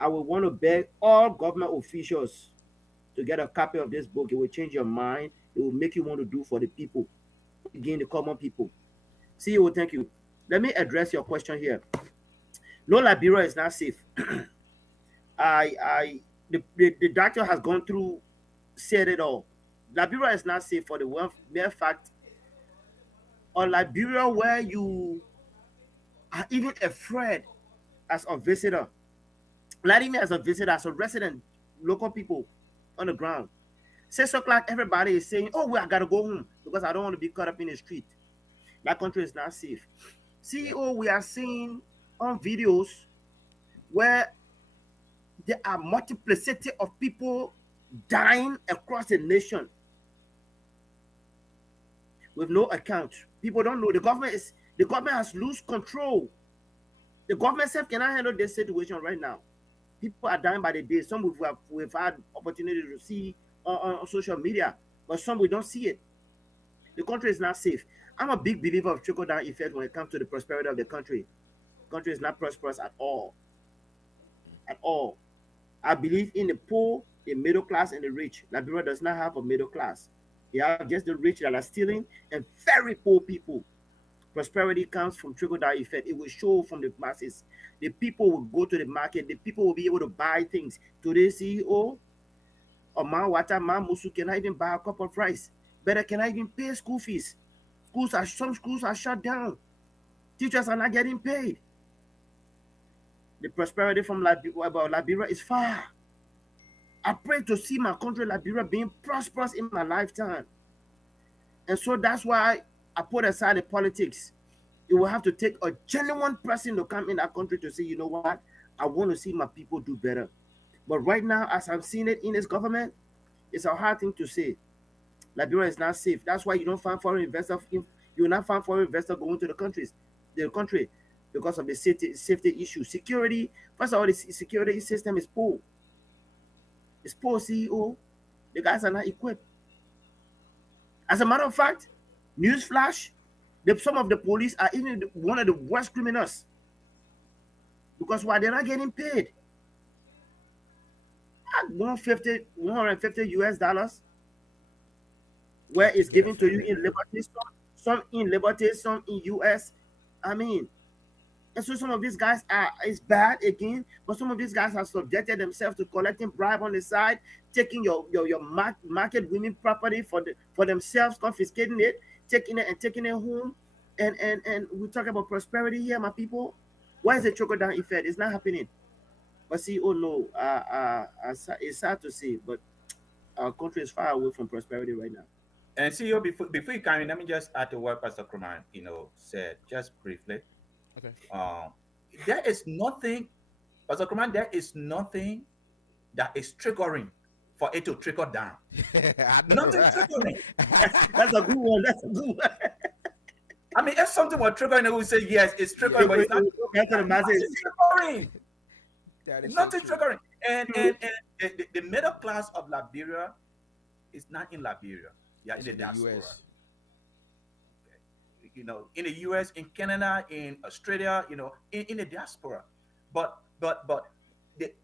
I would want to beg all government officials to get a copy of this book. It will change your mind. It will make you want to do for the people. Again, the common people. CEO, thank you. Let me address your question here. No, Liberia is not safe. The doctor has gone through, said it all. Liberia is not safe for the mere fact, or Liberia where you are even afraid as a visitor, not even as a visitor, as a resident, local people on the ground. 6 o'clock, everybody is saying, "Oh, well, I gotta go home because I don't want to be caught up in the street." That country is not safe. Yep. CEO, we are seeing on videos where there are multiplicity of people dying across the nation with no account. People don't know. The government has lost control. The government self cannot handle this situation right now. People are dying by the day. Some we've had opportunity to see on social media, but some we don't see it. The country is not safe. I'm a big believer of trickle down effect when it comes to the prosperity of the country. The country is not prosperous at all. At all. I believe in the poor, the middle class, and the rich. Liberia does not have a middle class. They have just the rich that are stealing and very poor people. Prosperity comes from trickle down effect. It will show from the masses. The people will go to the market. The people will be able to buy things. Today, CEO or Man Wata, Man Musu cannot even buy a cup of rice. Better cannot even pay school fees. Some schools are shut down. Teachers are not getting paid. The prosperity from Liberia is far. I pray to see my country, Liberia, being prosperous in my lifetime. And so that's why I put aside the politics. You will have to take a genuine person to come in that country to say, you know what, I want to see my people do better. But right now, as I'm seeing it in this government, it's a hard thing to say. Liberia is not safe. That's why you don't find foreign investors. You will not find foreign investors going to the country, because of the safety issue. Security. First of all, the security system is poor. It's poor, CEO. The guys are not equipped. As a matter of fact, newsflash, some of the police are even one of the worst criminals, because why, they're not getting paid. At 150 US dollars, where it's given to you Definitely. in Liberty, some in Liberty, some in US. I mean, and so some of these guys are, it's bad again, but some of these guys have subjected themselves to collecting bribe on the side, taking your market women property for themselves, confiscating it, taking it and taking it home. And we talk about prosperity here, my people. Why is the trickle down effect? It's not happening. But see, oh no, it's sad to see, but our country is far away from prosperity right now. And CEO, before you come in, let me just add to what Pastor Kraman, said just briefly. Okay. Um, there is nothing, Pastor Kraman, there is nothing that is triggering for it to trickle down. I know, Nothing right? triggering. That's a good one. That's a good one. I mean, if something were triggering, they would say yes, it's triggering, but it's not. Back to the Nothing masses. triggering. That is so Nothing true. triggering. And the middle class of Liberia is not in Liberia. They are in It's the in the diaspora. U.S. In the US, in Canada, in Australia, in the diaspora. But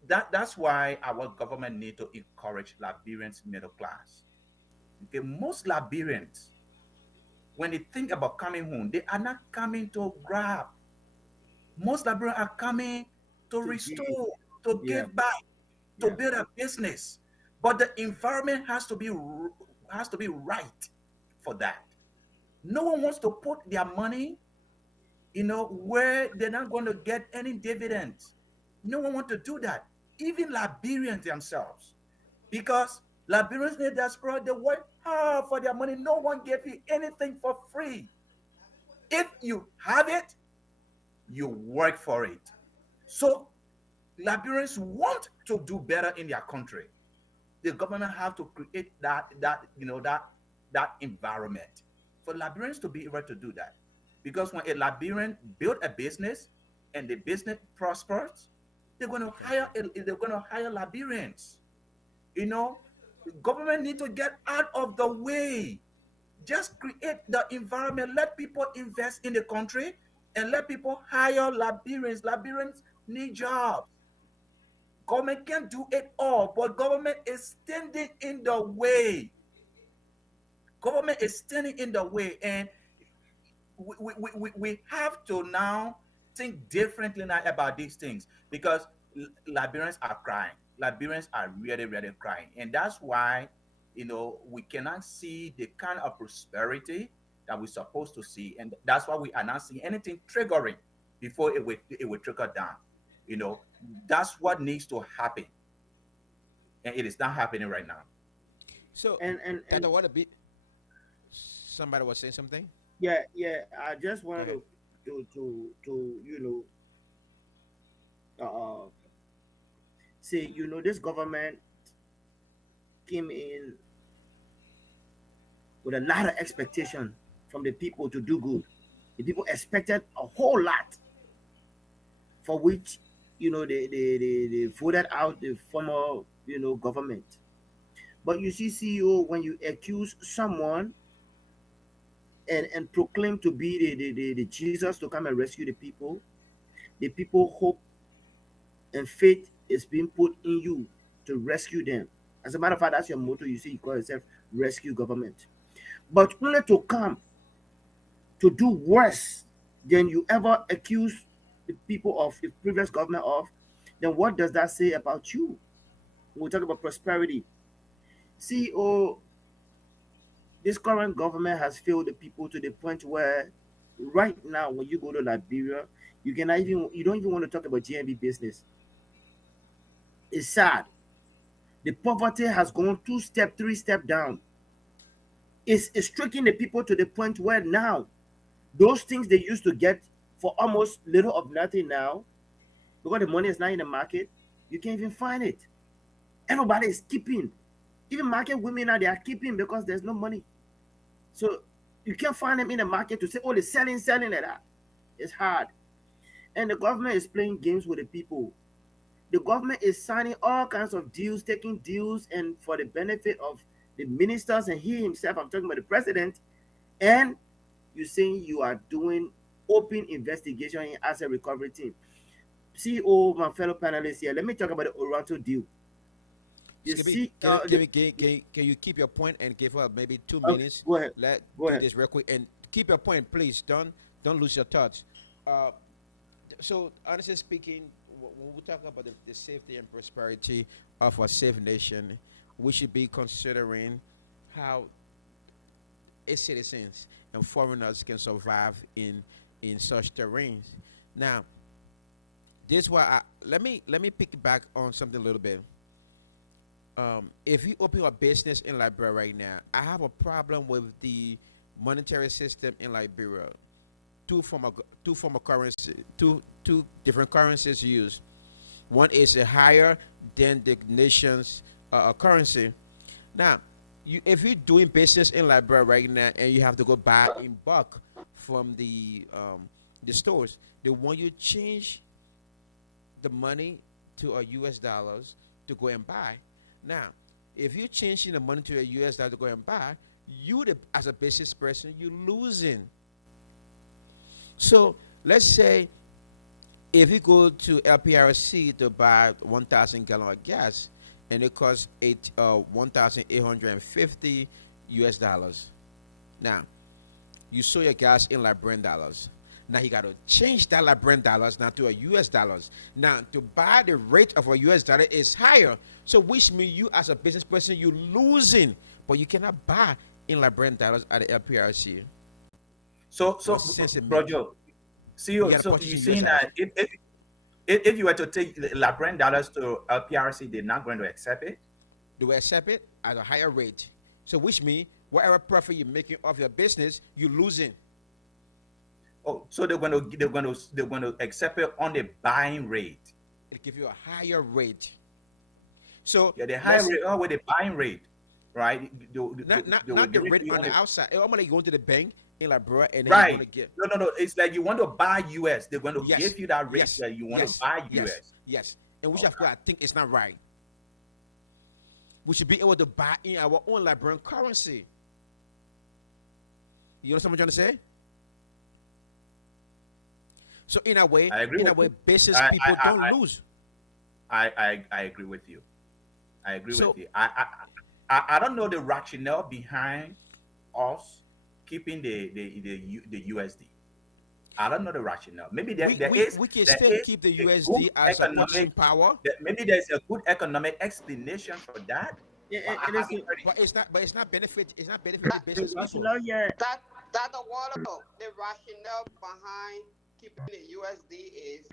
that's why our government need to encourage Liberians middle class. Okay, most Liberians, when they think about coming home, they are not coming to grab. Most Liberians are coming to To give. restore, to Yeah, give back, to yeah. build a business. But the environment has to be right for that. No one wants to put their money, where they're not going to get any dividends. No one wants to do that. Even Liberians themselves, because Liberians in the diaspora, they work hard for their money. No one gave you anything for free. If you have it, you work for it. So Liberians want to do better in their country. The government have to create that environment for Liberians to be able to do that. Because when a Liberian build a business, and the business prospers, Okay. they're going to hire Liberians. You know, government need to get out of the way. Just create the environment. Let people invest in the country and let people hire Liberians. Liberians need jobs. Government can't do it all, but government is standing in the way. Government is standing in the way, and we have to now think differently now about these things because Liberians are crying. Liberians are really, really crying. And that's why, we cannot see the kind of prosperity that we're supposed to see. And that's why we are not seeing anything triggering before it will trickle down. You know, that's what needs to happen. And it is not happening right now. So, And Tata, what a bit. Somebody was saying something. yeah, yeah, I just Go wanted ahead. to uh say, this government came in with a lot of expectation from the people to do good. The people expected a whole lot, for which they voted out the former government. But you see, CEO, when you accuse someone and proclaim to be the Jesus to come and rescue the people hope and faith is being put in you to rescue them. As a matter of fact, that's your motto. You see, you call yourself rescue government. But only to come to do worse than you ever accused the people of the previous government of, then what does that say about you? When we talk about prosperity, CEO, this current government has failed the people to the point where right now when you go to Liberia, you don't even want to talk about GMB business. It's sad. The poverty has gone 2 step, 3 step down. It's striking the people to the point where now those things they used to get for almost little of nothing now, because the money is not in the market, you can't even find it. Everybody is keeping. Even market women now, they are keeping because there's no money. So you can't find them in the market to say, oh, they're selling like that. It's hard. And the government is playing games with the people. The government is signing all kinds of deals, taking deals, and for the benefit of the ministers and he himself. I'm talking about the president. And you're saying you are doing open investigation in asset recovery team. CEO, my fellow panelists here, let me talk about the Oronto deal. You Skippy, see, can you keep your point and give her maybe 2 minutes? go ahead, Let go do ahead. this real quick and keep your point, please. Don't lose your thoughts. Uh, so honestly speaking, when we talk about the safety and prosperity of a safe nation, we should be considering how its citizens and foreigners can survive in such terrains. Now, this why let me pick back on something a little bit. If you open a business in Liberia right now, I have a problem with the monetary system in Liberia. Two form of currency, two different currencies used. One is a higher than the nation's currency. Now, if you're doing business in Liberia right now and you have to go buy in bulk from the stores, they want you to change the money to a US dollars to go and buy. Now, if you're changing the money to a US dollar to go and buy, as a business person, you're losing. So let's say if you go to LPRC to buy 1,000 gallon of gas, and it costs 1,850 US dollars. Now, you saw your gas in Liberian dollars. Now you got to change that Liberian dollars now to a US dollars. Now to buy the rate of a US dollar is higher. So which means you as a business person you're losing, but you cannot buy in Liberian dollars at the LPRC. So, What sense it Bro make? Joe, You CEO, got to so purchase you're in US saying dollars. that if you were to take Liberian dollars to LPRC, they're not going to accept it? They will accept it at a higher rate. So which means whatever profit you're making off your business, you're losing. Oh, so they're going to accept it on the buying rate. It'll give you a higher rate. So Yeah, the higher let's rate, with the buying rate, right? They, not they not will not the give it rate to you on on the the. outside. I'm gonna go to the bank. in Liberia, and then you want Right. to get No, no, no. It's like you want to buy US. They're going to yes, give you that rate yes, that you want to yes, buy yes, US. yes, and which of Okay. course I think is not right. We should be able to buy in our own Liberian currency. You understand what I'm trying to say? So I agree in a with way, you. business I, people I, don't I, lose. I agree with you. I agree with So you. I don't know the rationale behind us keeping the USD. I don't know the rationale. Maybe we can there still is keep the a good USD as a purchasing economic power, maybe there's a good economic explanation for that, but I And it's haven't heard it. but it's not benefiting That the business people. rationale, yeah. that the water, the rationale behind keeping the USD is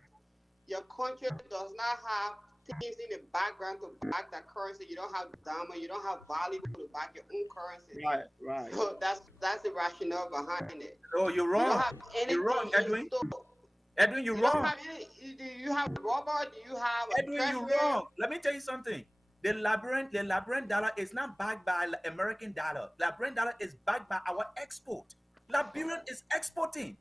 your country does not have things in the background to back that currency. You don't have diamond, you don't have valuable to back your own currency. Right, right. So that's the rationale behind it. Oh, you're You don't wrong. have You're anything wrong, in Edwin. store. Edwin, you're You don't wrong. have any. Do you have rubber? Do you have a Edwin, you're treasury? wrong. Let me tell you something. The Liberian dollar is not backed by American dollar. Liberian dollar is backed by our export. Liberian is exporting.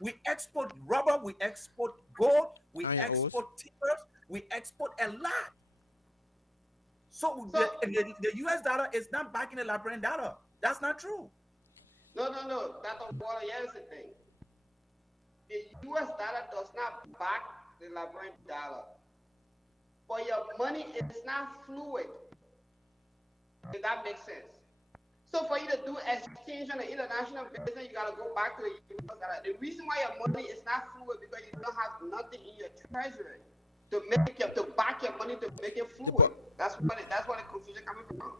We export rubber, we export gold, we Iron ores. export timbers, we export a lot. So So the US dollar is not backing the Liberian dollar. That's not true. no. That's the water. Here's the thing. The U.S. dollar does not back the Liberian dollar, but your money is not fluid. If that makes sense. So for you to do exchange on the international business, you gotta go back to the US dollar. The reason why your money is not fluid because you don't have nothing in your treasury to back your money to make it The fluid. That's where the confusion coming from.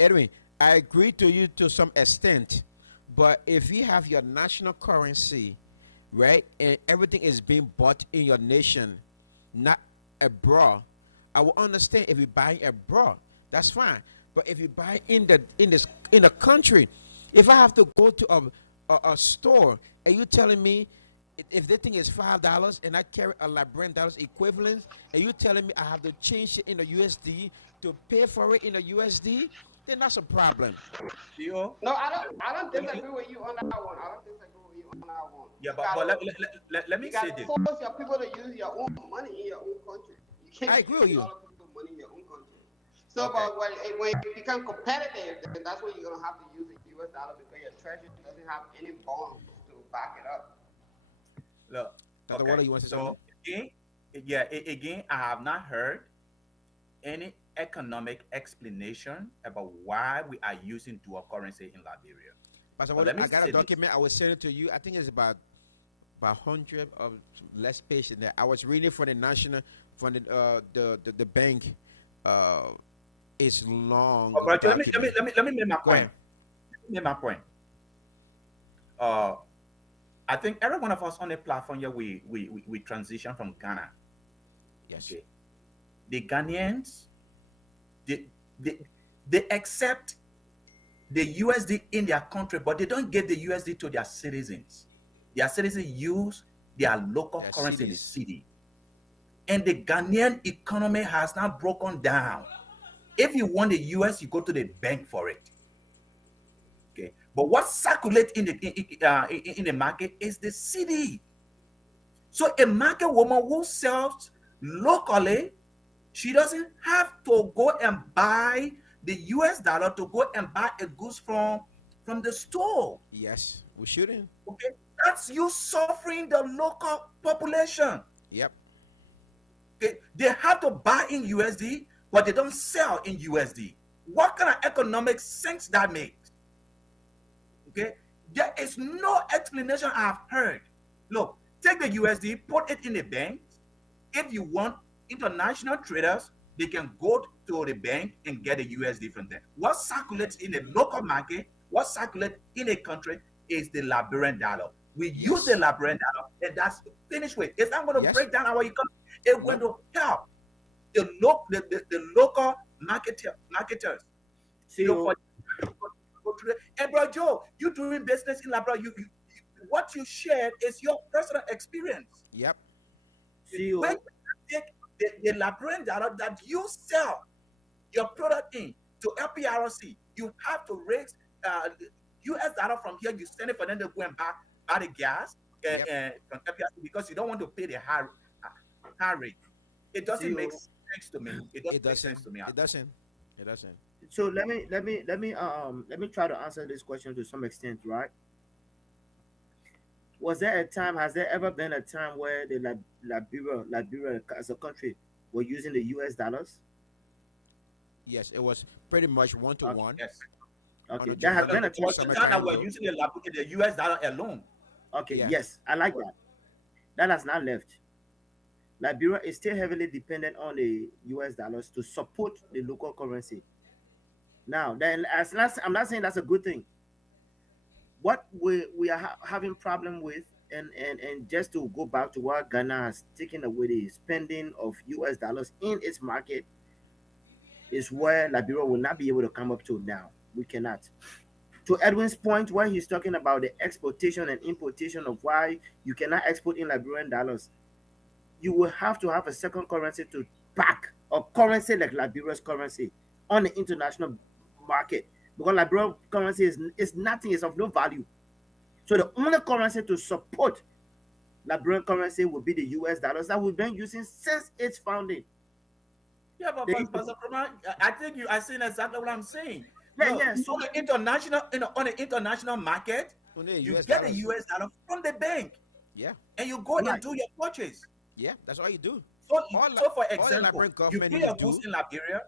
Edwin, I agree to you to some extent, but if you have your national currency, right, and everything is being bought in your nation, not abroad, I will understand if you buy abroad, that's fine. But if you buy in the country, if I have to go to a store and you telling me if the thing is $5 and I carry a Liberian dollars equivalent, and you telling me I have to change it in the USD to pay for it in the USD, then that's a problem. CEO, No, I don't let me disagree with you on that one. I don't disagree with you on that one. yeah, You but gotta let me you say gotta this. force your people to use your own money in your own country. You can't I be agree with using you. other people's money in your own country. So, Okay. but when you become competitive, then that's when you're gonna have to use the U.S. dollar because your treasury doesn't have any bonds to back it up. Look, Dr. okay. Water, you want to say something? So again, yeah, again, I have not heard any economic explanation about why we are using dual currency in Liberia. Pastor But Water, let me I got a say this. document. I will send it to you. I think it's about 100 of less page in there. I was reading from the national, from the bank. Uh, it's long Oh, but document. let me make my Go point. ahead. Let me make my point. Uh, I think every one of us on the platform here, we transition from Ghana. Yes. Okay. The Ghanaians, they, they, they accept the USD in their country, but they don't give the USD to their citizens. Their citizens use their local Their currency, the cities. city. And the Ghanaian economy has not broken down. If you want the US, you go to the bank for it. Okay. But what circulates in the market is the city. So a market woman who sells locally, she doesn't have to go and buy the US dollar to go and buy a goods from the store. Yes, we shouldn't. Okay, that's you suffering the local population. Yep. Okay, they have to buy in USD, but they don't sell in USD. What kind of economic sense that makes? Okay, there is no explanation I've heard. Look, take the USD, put it in the bank. If you want international traders, they can go to the bank and get a USD from them. What circulates in the local market, what circulates in a country is the Liberian dollar. We use the Yes. Liberian dollar, and that's finished with. It's not going to Yes. break down our economy. It's going No. to help the local marketers. You know, CEO, for and bro Joe, you doing business in Liberia, what you shared is your personal experience. Yep. When CEO, you take the Liberian dollar that you sell your product in to LPRC, you have to raise, uh, US dollar from here, you send it for them to go and buy the gas Yep. from FPRC because you don't want to pay the high rate. It doesn't make CEO. sense to me. It doesn't It make doesn't. sense to me at It all. doesn't. It doesn't. So let me try to answer this question to some extent, right? Was there a time? Has there ever been a time where the Liberia as a country were using the U.S. dollars? Yes, it was pretty much one to Okay, one Yes. on okay, a there has No, been no, a it time. during was the time that summertime we're though. using the US dollar alone. Okay, Yeah. yes, I like that. That has not left. Liberia is still heavily dependent on the U.S. dollars to support the local currency. Now, then, I'm not saying that's a good thing. What we are having problem with, and just to go back to what Ghana has taken away the spending of U.S. dollars in its market, is where Liberia will not be able to come up to now. We cannot. To Edwin's point, where he's talking about the exportation and importation of why you cannot export in Liberian dollars, you will have to have a second currency to back a currency like Liberia's currency on the international market, because Liberian currency is nothing, is of no value. So the only currency to support Liberian currency will be the US dollars that we've been using since its founding. Yeah, but The, Pastor Kroma, I think you are saying exactly what I'm saying. yeah, Look, yeah. So on the international, on the international market, Only the you US get the dollars. US dollar from the bank, Yeah. and you go and right, do your purchase. Yeah. That's all you do. So, All so for all the example, Liberian you government bring need your to goods do. in Liberia,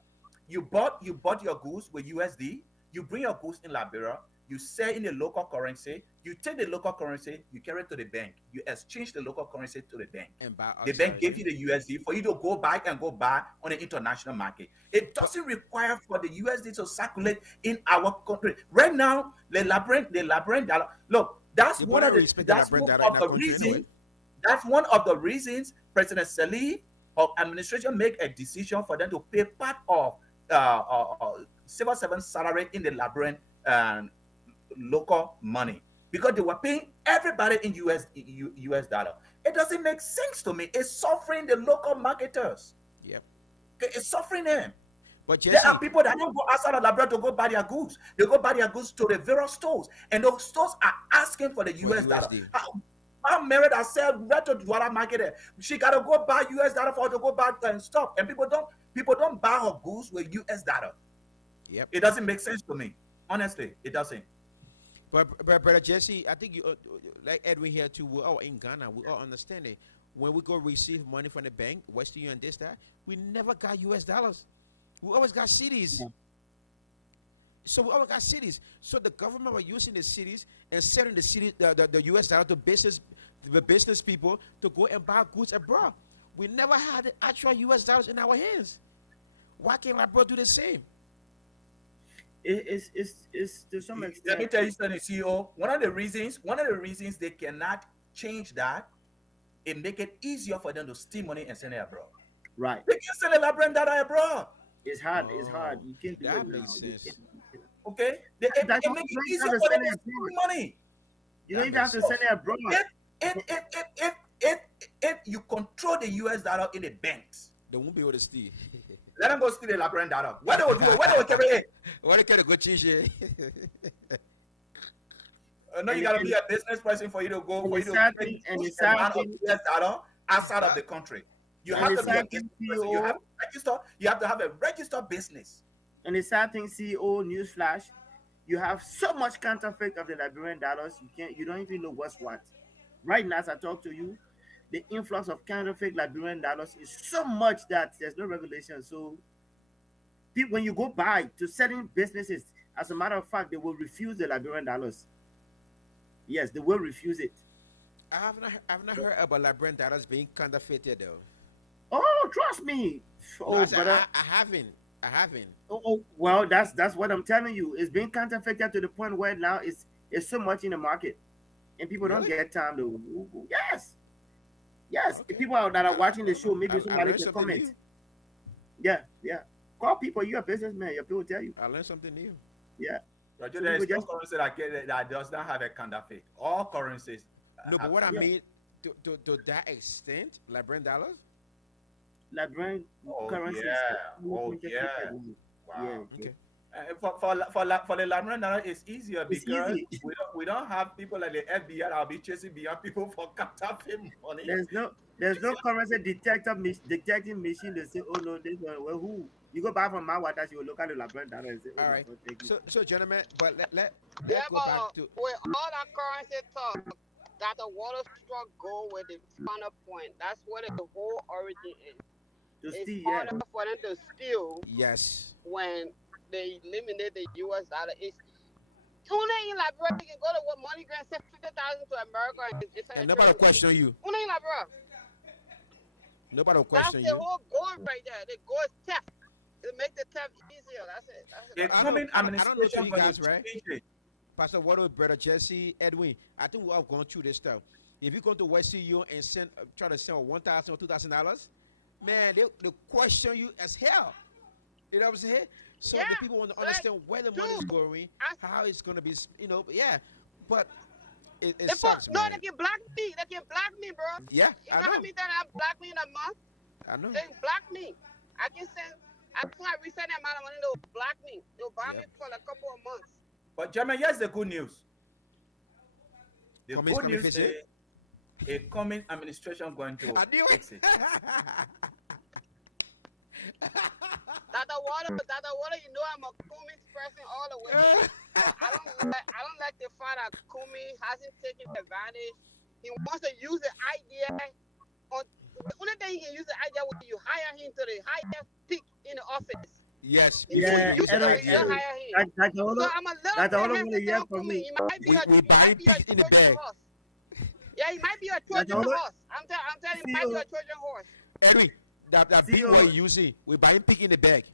you bought your goods with USD, you bring your goods in Liberia, you sell in the local currency, you take the local currency, you carry it to the bank, you exchange the local currency to the bank. And buy The other bank gave currency. you the USD for you to go back and go buy on the international market. It But doesn't require for the USD to circulate in our country. Right now, the Liberian dollar. Look, they don't really respect the Liberian dollar in that country anyway. that's one of the reasons President Salih of administration make a decision for them to pay part of civil servant salary in the Liberian uh, local money because they were paying everybody in US dollar. It doesn't make sense to me. It's suffering the local marketers. Yep. Okay, it's suffering them. But There are Jesse, people that don't go outside of Liberia to go buy their goods. They go buy their goods to the various stores, and those stores are asking for the for US dollar. USD. I'm married. I said right to Douala market. She gotta go buy US dollar for her to go buy and stuff, and people don't buy her goods with US dollar. Yep. It doesn't make sense to me. Honestly, it doesn't. But brother Jesse, I think you like Edwin here too. We're all in Ghana. We all understand it. When we go receive money from the bank, Western Union, this that, we never got US dollars. We always got cities. So we always got cities. So the government were using the cities and selling the city the US dollar to the business people to go and buy goods abroad. We never had the actual US dollars in our hands. Why can't Liberia do the same? it's to some Let me extent. tell you something, CEO. One of the reasons they cannot change that, it make it easier for them to steal money and send it abroad. Right. They can send a Liberian data abroad. It's hard. It's hard. Oh, You can't do it that now. makes sense. Okay, it You make it don't even easier have to for them send to it steal abroad. money. You don't That even makes have to So send sense. it abroad. if if you control the US dollar in the banks, They won't be able to steal. let them go steal the Liberian data. What they will do? What they will carry it? What they can go change it? No, you And gotta and, be a business person for you to go and for the you to sad take thing and the huge sad amount of thing US dollar outside of Huh? the country. You and have the to be a sad thing, business person. You have CEO, to register. You have to have a registered business. and the sad thing, CEO, newsflash, you have so much counterfeit of the Liberian dollars, you don't even know what's what. Right now, as I talk to you, the influx of counterfeit Liberian dollars is so much that there's no regulation. So people, when you go buy to certain businesses, as a matter of fact, they will refuse the Liberian dollars. Yes, they will refuse it. I've not heard about Liberian dollars being counterfeited though. Oh, trust me. No, Oh, I said brother. I haven't. I haven't. Oh, well, that's what I'm telling you. It's being counterfeited to the point where now it's so much in the market, and people don't Really? get time to. Yes, yes. If Okay. people that are watching the show, maybe I somebody learned can something comment. new. Yeah, yeah. Call people. You're a businessman. Your people tell you. I learned something new. Yeah. Roger, So there people is no just currency that does not have a counterfeit. All currencies No, but have what I yeah. counterfeit. mean to that extent, Liberian dollars. Liberian Oh currencies. yeah. Oh yeah. Yeah. Wow. Yeah. Okay. For the Lamron now, it's easier It's because easy. we don't have people like the FBI that'll be chasing beyond people for counterfeit money. There's no currency detecting machine to say, oh no, this one. Well, who you go buy from my water, she will look at the LeBron down and say, oh All my right. God, thank you. So gentlemen, but let's Yeah, go back but to with all that currency talk, that the water struck gold with the final point. That's what the whole origin is. To It's steal, yeah. harder for them to steal yes. when they eliminate the US dollar. It's tuna in Liberia, you can go to what money grant send 50,000 to America and send And a nobody will treasure. question you. Tuna in Liberia. Nobody will That's question the you. whole goal right there. The goal is theft. To make the theft easier. That's it. That's it. The That's I all. know. coming I don't know to administration you going to guys, right? change it. Pastor Waddle, Brother Jesse, Edwin. I think we have gone through this stuff. If you go to West CU and try to send $1,000 or $2,000, man, they question you as hell. You know what I'm saying? So Yeah. the people want to Like, understand where the money is dude, going, I, how it's going to be, yeah. But it they put, sucks, no, man. they can block me. They can block me, bro. Yeah, You I know how know. many times I block me in a month? I know. They block me. I can send. I can't resend that amount of money. They'll block me. They'll buy me Yep. for a couple of months. But German, here's the good news. The Coming, good coming, news fix it. is a coming administration going to I knew it. fix it. That the water, you know I'm a Kumi's person all the way. But I don't like the fact that Kumi hasn't taken advantage. He wants to use the idea on the only thing he can use the idea when you hire him to the highest peak in the office. Yes, He will before you Yeah, use use it the anyway, when you don't idea, anyway. hire him. That's the So whole. I'm a little That's the bit whole want to hesitant hear on from Kumi. me. we buy him He pig in the might be a bag. Trojan horse. Yeah, he might be a That's the Trojan whole. horse. I'm telling you, he might be CEO, a Trojan horse. Edwin, that big CEO, way you using, we buy him pig in the bag.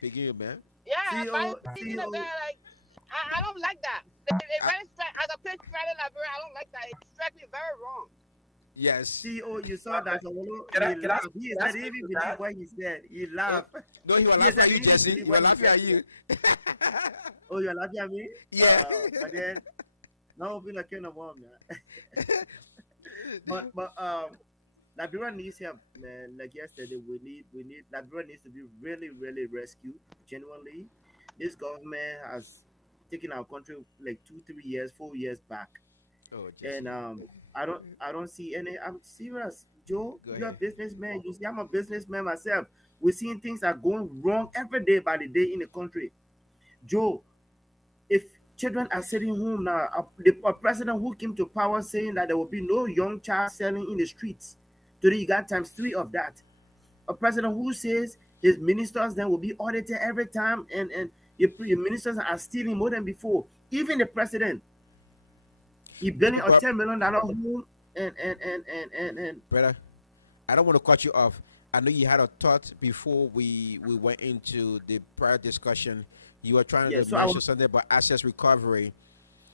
Big you, man. Yeah, by CEO, thinking of CEO, that, like I don't like that. It I, really strike as a pitch Friday Liberia, I don't like that. It struck me very wrong. yes. CEO. You saw that Solo. Can I He can I laughed. He can I said he speak didn't to believe that? what he said. He Eh, laughed. no, he was He laughing said at he you, didn't Jesse. believe He what was he laughing said. at you. Oh, you're laughing at me? Yeah. But then no, be like kind of warm, man. But Liberia needs help, man. Like yesterday, we need Liberia needs to be really rescued. Genuinely, this government has taken our country like 2, 3 years, 4 years back, Oh, and Jesse. I don't see any. I'm serious, Joe. Go You're a ahead. businessman. You see, I'm a businessman myself. We're seeing things are going wrong every day by the day in the country, Joe. If children are sitting home now, a president who came to power saying that there will be no young child selling in the streets. Today you got times three of that. A president who says his ministers then will be audited every time, and your ministers are stealing more than before. Even the president, he building a But $10 million home, and brother, I don't want to cut you off. I know you had a thought before we went into the prior discussion. You were trying yeah. to So I mention was, something about access recovery.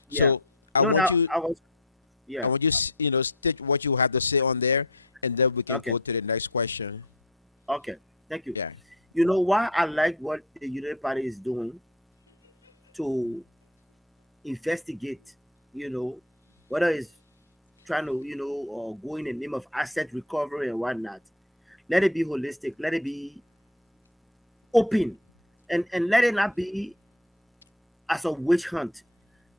yeah. So I No, want no, you I was, I yeah. want you state what you have to say on there, and then we can Okay, go to the next question. okay. Thank you. Yeah. You know why I like what the United Party is doing to investigate, you know, whether it's trying to, go in the name of asset recovery and whatnot. Let it be holistic. Let it be open, and let it not be as a witch hunt.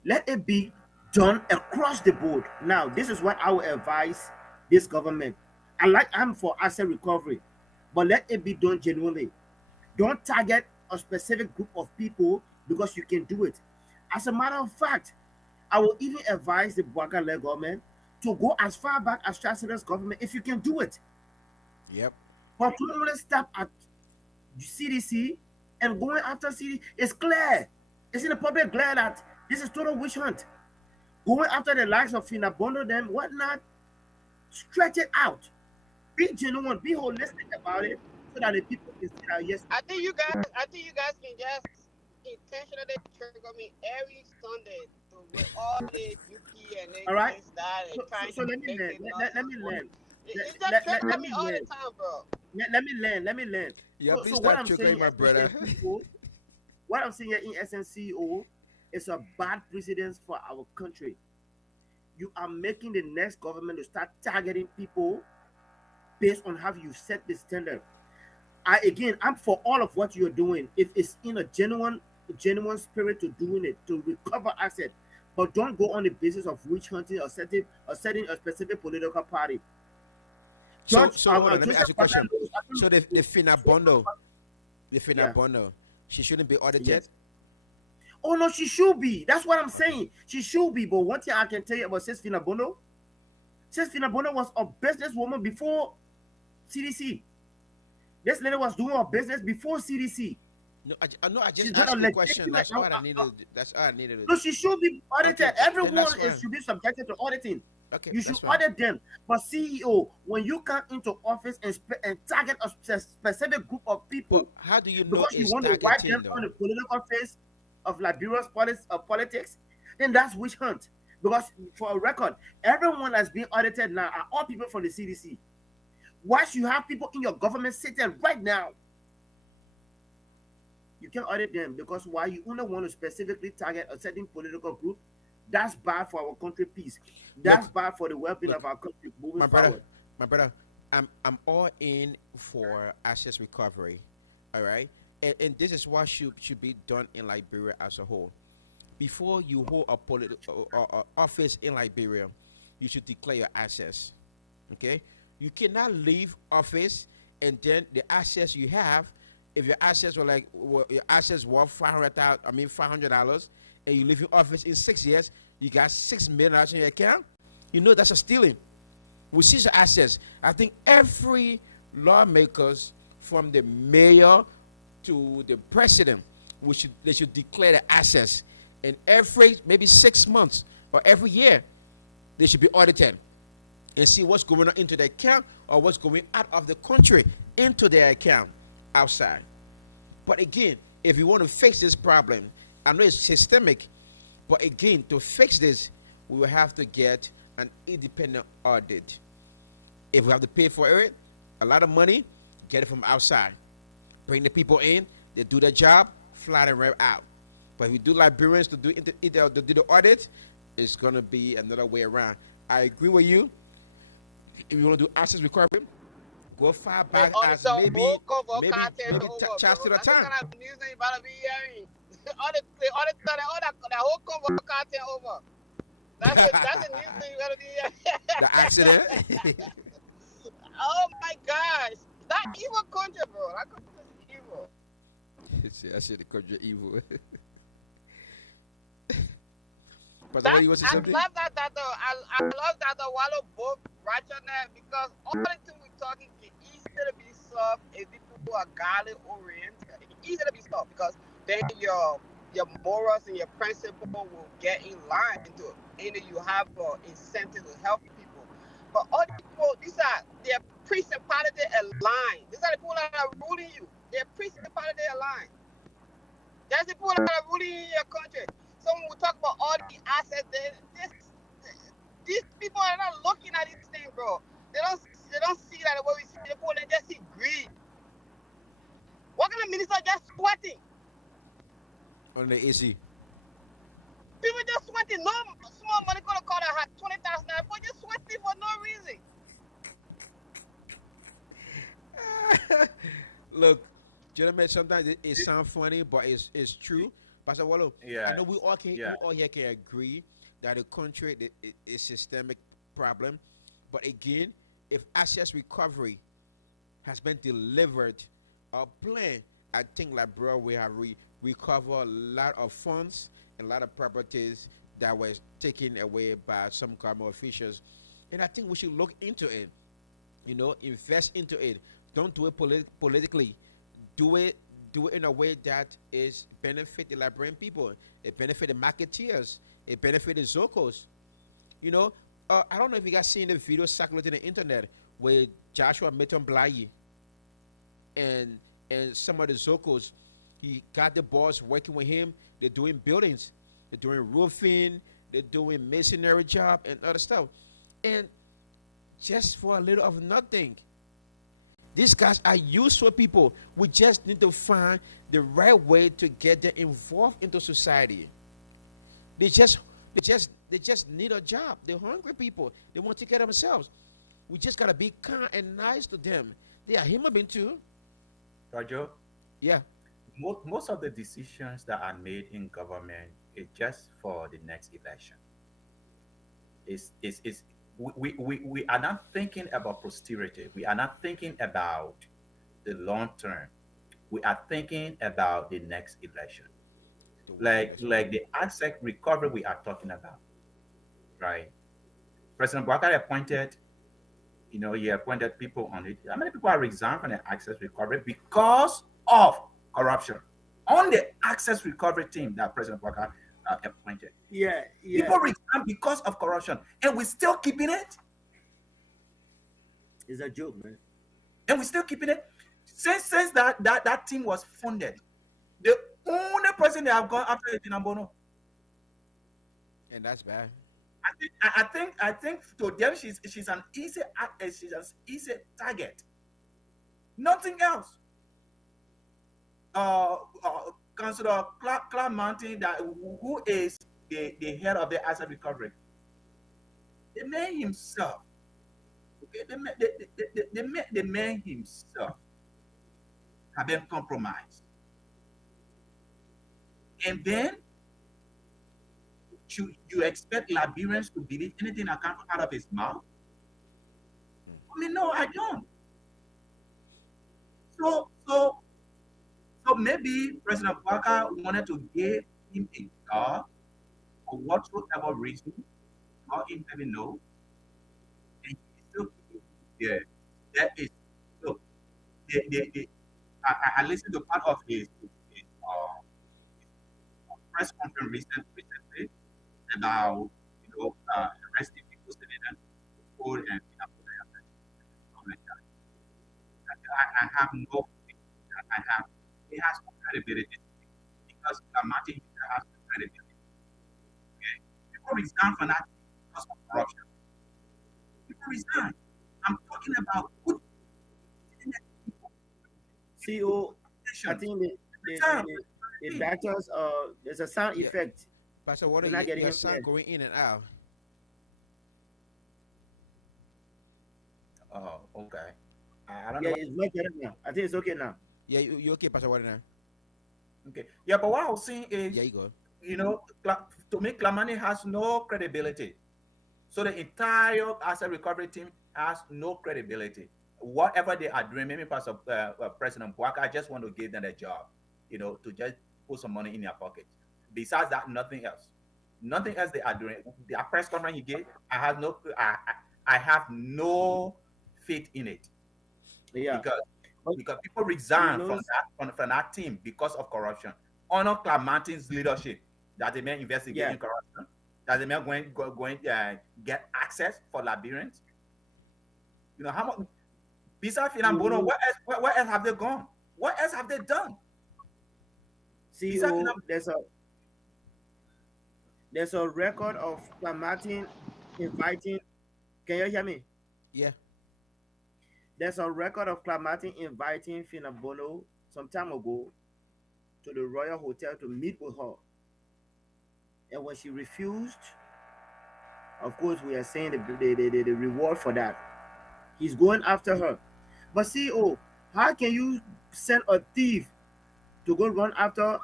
Let it be done across the board. Now, this is what I would advise this government. I'm for asset recovery, but let it be done genuinely. Don't target a specific group of people because you can do it. As a matter of fact, I will even advise the Bwagale government to go as far back as Chancellor's government if you can do it. Yep. But to only stop at CDC and going after CDC, it's clear. It's in the public glare that this is total witch hunt. Going after the likes of Finabondo, them, whatnot, stretch it out. Be genuine, be holistic about it so that the people can see that, yes, I think you guys can just intentionally trigger me every Sunday with all the Yuki and all right? this, that, and trying So to let me make land. it Let me nonsense. land. It just trigger Let me me all the land. time, bro. Let me land. Yeah, So please what start I'm saying triggering in my essence, brother. CEO, what I'm saying here in essence, CEO, is a bad precedence for our country. You are making the next government to start targeting people based on how you set the standard. I'm for all of what you're doing if it's in a genuine genuine spirit to doing it to recover asset, but don't go on the basis of witch hunting or setting a specific political party. So hold on, let me ask Joseph you a Father question. knows. I So think the Fina Bondo, the Fina yeah, Bondo, she shouldn't be audited. yes. Oh no, she should be. That's what I'm Okay. saying. She should be. But one thing I can tell you about Sis Finabono, Sis Finabono was a businesswoman before CDC. This lady was doing her business before CDC. No, I know. I She's just not a asked you a question. legitimate. That's all I needed. That's all I needed. No, she should be Okay, audited. then Everyone that's fine. should be subjected to auditing. Okay, You should that's fine. audit them. But CEO, when you come into office and target a specific group of But people how do you know because you it's want to wipe targeting them though? on the political face of Liberia's politics, then that's witch hunt. Because for a record, everyone that's being audited now are all people from the CDC. Whilst you have people in your government sitting right now, you can audit them because why you only want to specifically target a certain political group, that's bad for our country peace. That's Look, bad for the well-being of look, our country moving my brother, forward. my brother, I'm all in for assets recovery. All right, and this is what should be done in Liberia as a whole. Before you hold a office in Liberia, you should declare your assets. Okay, you cannot leave office and then the assets you have, if your assets were like your assets worth 500,000, I mean $500, and you leave your office in 6 years, you got $6 million in your account. You know that's a stealing. We seize your assets. I think every lawmakers from the mayor to the president, they should declare the assets, and every maybe 6 months or every year they should be audited and see what's going on into the account or what's going out of the country into their account outside. But again, if you want to fix this problem, I know it's systemic, but again, to fix this, we will have to get an independent audit. If we have to pay for it, a lot of money, get it from outside. Bring the people in, they do their job, fly them right out. But if we do Liberians to do the audit, it's going to be another way around. I agree with you. If you want to do assets recovery, go far Man, back all as the maybe whole cover maybe content maybe over, chance to bro. the That's the time. kind of music you better be hearing. all that whole cover content over. That's the music you better be hearing. The accident. Oh my gosh. That evil country, bro. That country is evil. I said the country evil. But That you want to say I something? love that though. I love that the Wallow book right on that because all the things we're talking can easy to be solved if people who are godly oriented. It's easy to be solved because then your morals and your principle will get in line into it. And then you have incentive to help people. But all the people, these are their principality aligned. These are the people that are ruling you. Their principality aligned. That's the people that are ruling in your country. So when we talk about all the assets, these people are not looking at these things, bro. They don't see that the way we see the people. They just see greed. What kind of minister just sweating? On the easy. People just sweating. No small money gonna call that $20,000 for just sweating for no reason. Look, gentlemen, sometimes it sounds funny, but it's true. Pastor Wallow, I know Yeah, we yeah. all here can agree that the country is systemic problem. But again, if assets recovery has been delivered or plan, I think like bro, we have recovered a lot of funds and a lot of properties that was taken away by some government officials. And I think we should look into it. Invest into it. Don't do it politically. Do it in a way that is benefit the Liberian people. It benefit the marketeers. It benefit the Zocos. I don't know if you guys seen the video circulating on the internet with Joshua Milton Blai and some of the Zocos. He got the boss working with him. They're doing buildings. They're doing roofing. They're doing masonry job and other stuff. And just for a little of nothing. These guys are useful people. We just need to find the right way to get them involved into society. They just need a job. They're hungry people. They want to take care of themselves. We just gotta be kind and nice to them. They are human beings too. Roger, Yeah. most of the decisions that are made in government is just for the next election. Is we are not thinking about posterity. We are not thinking about the long term. We are thinking about the next election. The winning. Like That's right. like the asset recovery we are talking about, right? President Bakari appointed, he appointed people on it. How many people are resigned from the access recovery because of corruption? On the access recovery team that President Bakari appointed, Yeah, yeah. people resign because of corruption, and we're still keeping it, It's a joke, man. and we're still keeping it. Since that team was funded, the only person they have gone after is Dinambono. And that's bad. I think to them she's an she's an easy target. Nothing else. uh, Councillor Clark Mountain, that who is the head of the asset recovery, the man himself, okay, the man himself have been compromised. And then you expect Liberians to believe anything that comes out of his mouth? I mean, no, I don't. So, so, so maybe President Walker wanted to give him a job for whatsoever reason, not even know, and he still there. That is, look, I listened to part of his press conference recently about arresting people sitting in food and like that. I have no, I have, he has no credibility because Martin has no credibility. Okay? People resign from that because of corruption. People resign. I'm talking about good CO, I politicians. think Resign. the doctors, there's a sound Yeah. effect. Pastor Water, We're not getting your him son clear. going in and out. Oh, okay. I don't know Yeah, what. it's much better now. I think it's okay now. Yeah, you okay, Pastor Water now? Okay. Yeah, but what I was saying is, Yeah, you go. To me, Klamani has no credibility. So the entire asset recovery team has no credibility. Whatever they are doing, maybe Pastor President Buaka, I just want to give them a job, to just put some money in their pockets. Besides that, nothing else. Nothing else they are doing. The press conference he gave, I have no faith in it Yeah. because But people you resign from notice, that team because of corruption. Honor Clamantin's leadership that the man yeah. investigating corruption, that the man going get access for Liberians. How much besides Finambono, You where else have they gone? What else have they done? Besides CEO, there's a record of Martin inviting. Can you hear me? Yeah. There's a record of Martin inviting Finabono some time ago to the Royal Hotel to meet with her. And when she refused, of course, we are saying the reward for that. He's going after her. But CEO, how can you send a thief to go run after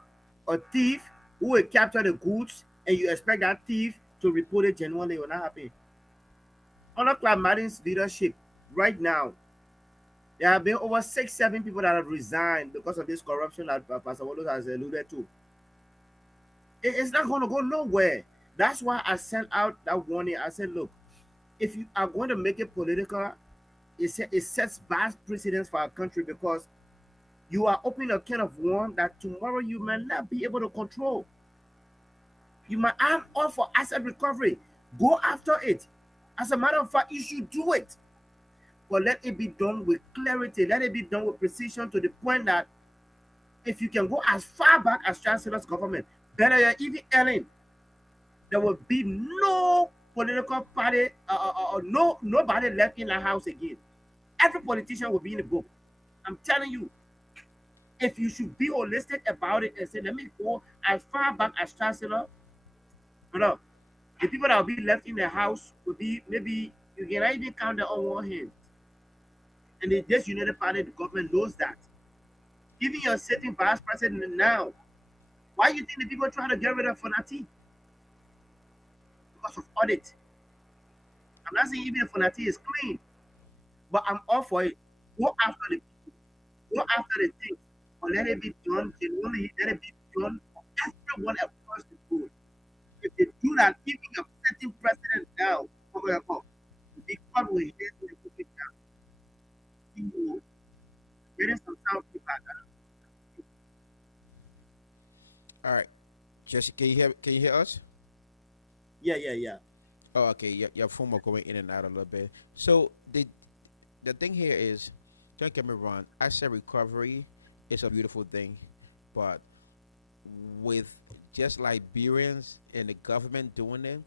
a thief who will capture the goods and you expect that thief to report it genuinely? It will not happen. Under Club Martin's leadership, right now, there have been over 6, 7 people that have resigned because of this corruption that Pastor Wallace has alluded to. It's not going to go nowhere. That's why I sent out that warning. I said, look, if you are going to make it political, it sets bad precedents for our country because you are opening a can of worms that tomorrow you may not be able to control. You might, I'm all for asset recovery. Go after it. As a matter of fact, you should do it. But let it be done with clarity. Let it be done with precision to the point that if you can go as far back as Chancellor's government, better yet, even Ellen, there will be no political party, nobody left in the house again. Every politician will be in the book. I'm telling you, if you should be holistic about it and say, let me go as far back as Chancellor, but the people that will be left in the house will be maybe you can even count them on one hand. And this United Party, the government knows that. Even your sitting vice president now. Why you think the people trying to get rid of Fonati? Because of audit. I'm not saying even if Fonati is clean, but I'm all for it. Go after the go after the things, but let it be done genuinely. Let it be done for everyone across the board. If they do that, even a sitting president now, the God will hear the cooking down. He will getting some sound feedback. All right, Jesse, can you hear us? Yeah, yeah, yeah. Oh, okay. Your phone will going in and out a little bit. So the thing here is, don't get me wrong. I said recovery is a beautiful thing, but with just Liberians and the government doing it,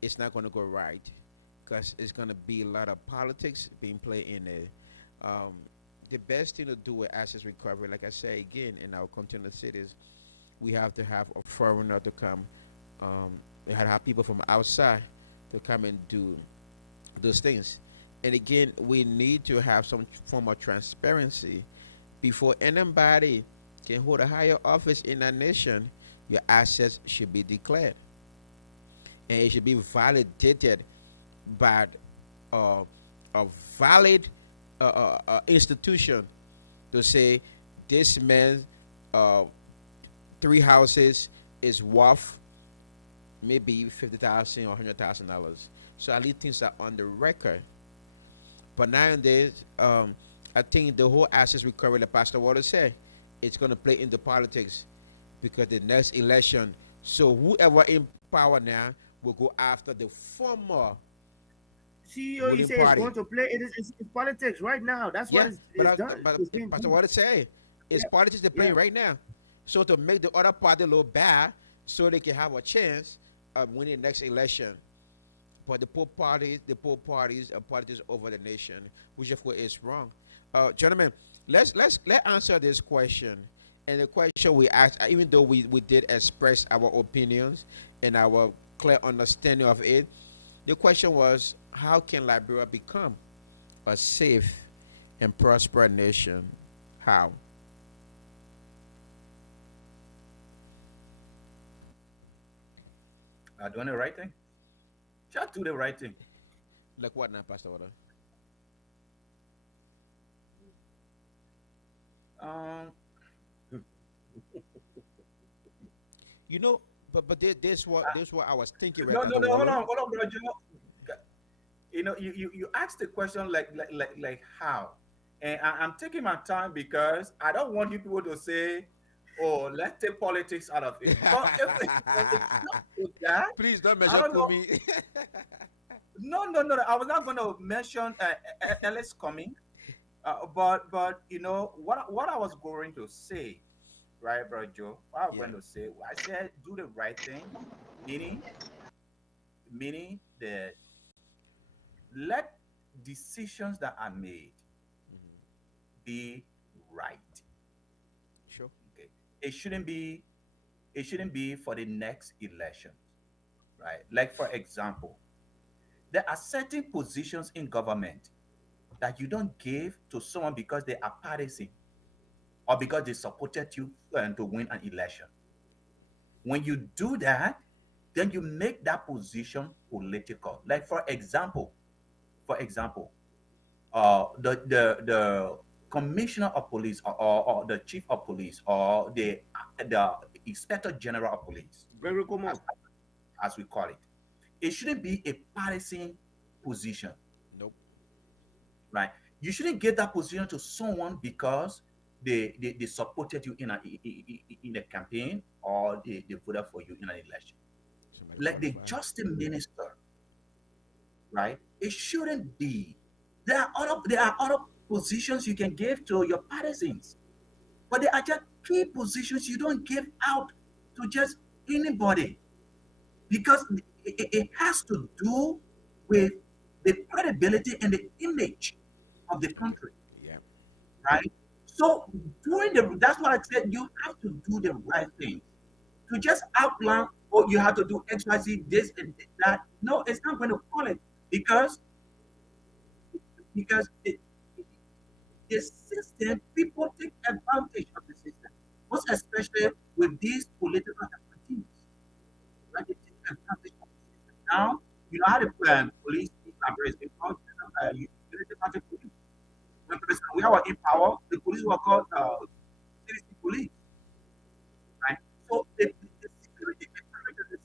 it's not going to go right because it's going to be a lot of politics being played in there. Um, the best thing to do with assets recovery, like I say again, in our continental cities, we have to have a foreigner to come. We had to have people from outside to come and do those things. And again, we need to have some form of transparency before anybody can hold a higher office in a nation. Your assets should be declared, and it should be validated by uh, a valid institution to say this man uh, three houses is worth maybe $50,000 or $100,000. So at least things are on the record. But nowadays, I think the whole assets recovery, the Pastor Waters said, it's going to play into politics because the next election. So whoever in power now will go after the former CEO, you ruling say it's party. going to play. It's politics right now. That's what Yeah, is done. but It's being Pastor done. Waters say it's Yeah, politics they're yeah. playing right now. So to make the other party look bad, so they can have a chance of winning the next election. But the poor parties are politics over the nation, which of course is wrong. Gentlemen, let answer this question. And the question we asked, even though we did express our opinions and our clear understanding of it, the question was, how can Liberia become a safe and prosperous nation? How? Doing the right thing. Just do the right thing. Like what now, Pastor Water? Um, You know, but this what I was thinking right no, now, no, the no. warrior. Hold on, bro. You asked the question like how, and I'm taking my time because I don't want you people to say, "Oh, let's take politics out of it." Because if it comes to that, Please don't I measure don't know. Kumi. No, no, no, no. I was not going to mention Ellis coming, but what I was going to say, right, bro, Joe? What I was Yeah. going to say, I said, do the right thing, meaning that let decisions that are made Hmm. be right. Sure. Okay, it shouldn't be for the next elections, right? Like for example, there are certain positions in government that you don't give to someone because they are partisan or because they supported you to win an election. When you do that, then you make that position political. Like for example, the commissioner of police or the chief of police or the inspector general of police, Very as, common. as we call it, it shouldn't be a partisan position, Nope. right? You shouldn't give that position to someone because they supported you in a campaign or they voted for you in an election. Somebody Like the qualified. justice minister, right? It shouldn't be. There are other positions you can give to your partisans, but they are just key positions you don't give out to just anybody because it has to do with the credibility and the image of the Yeah. country, Yeah. right? So that's what I said. You have to do the right thing. To just outline, oh, you have to do X, Y, Z, this and that. No, it's not going to call it because the system, people take advantage of the system, most especially with these political expertise. Right? They take advantage of the system. Now, you know how the police collaborate is being called unity country police. When President we were in power, the police were called citizen police, right? So the security, the security,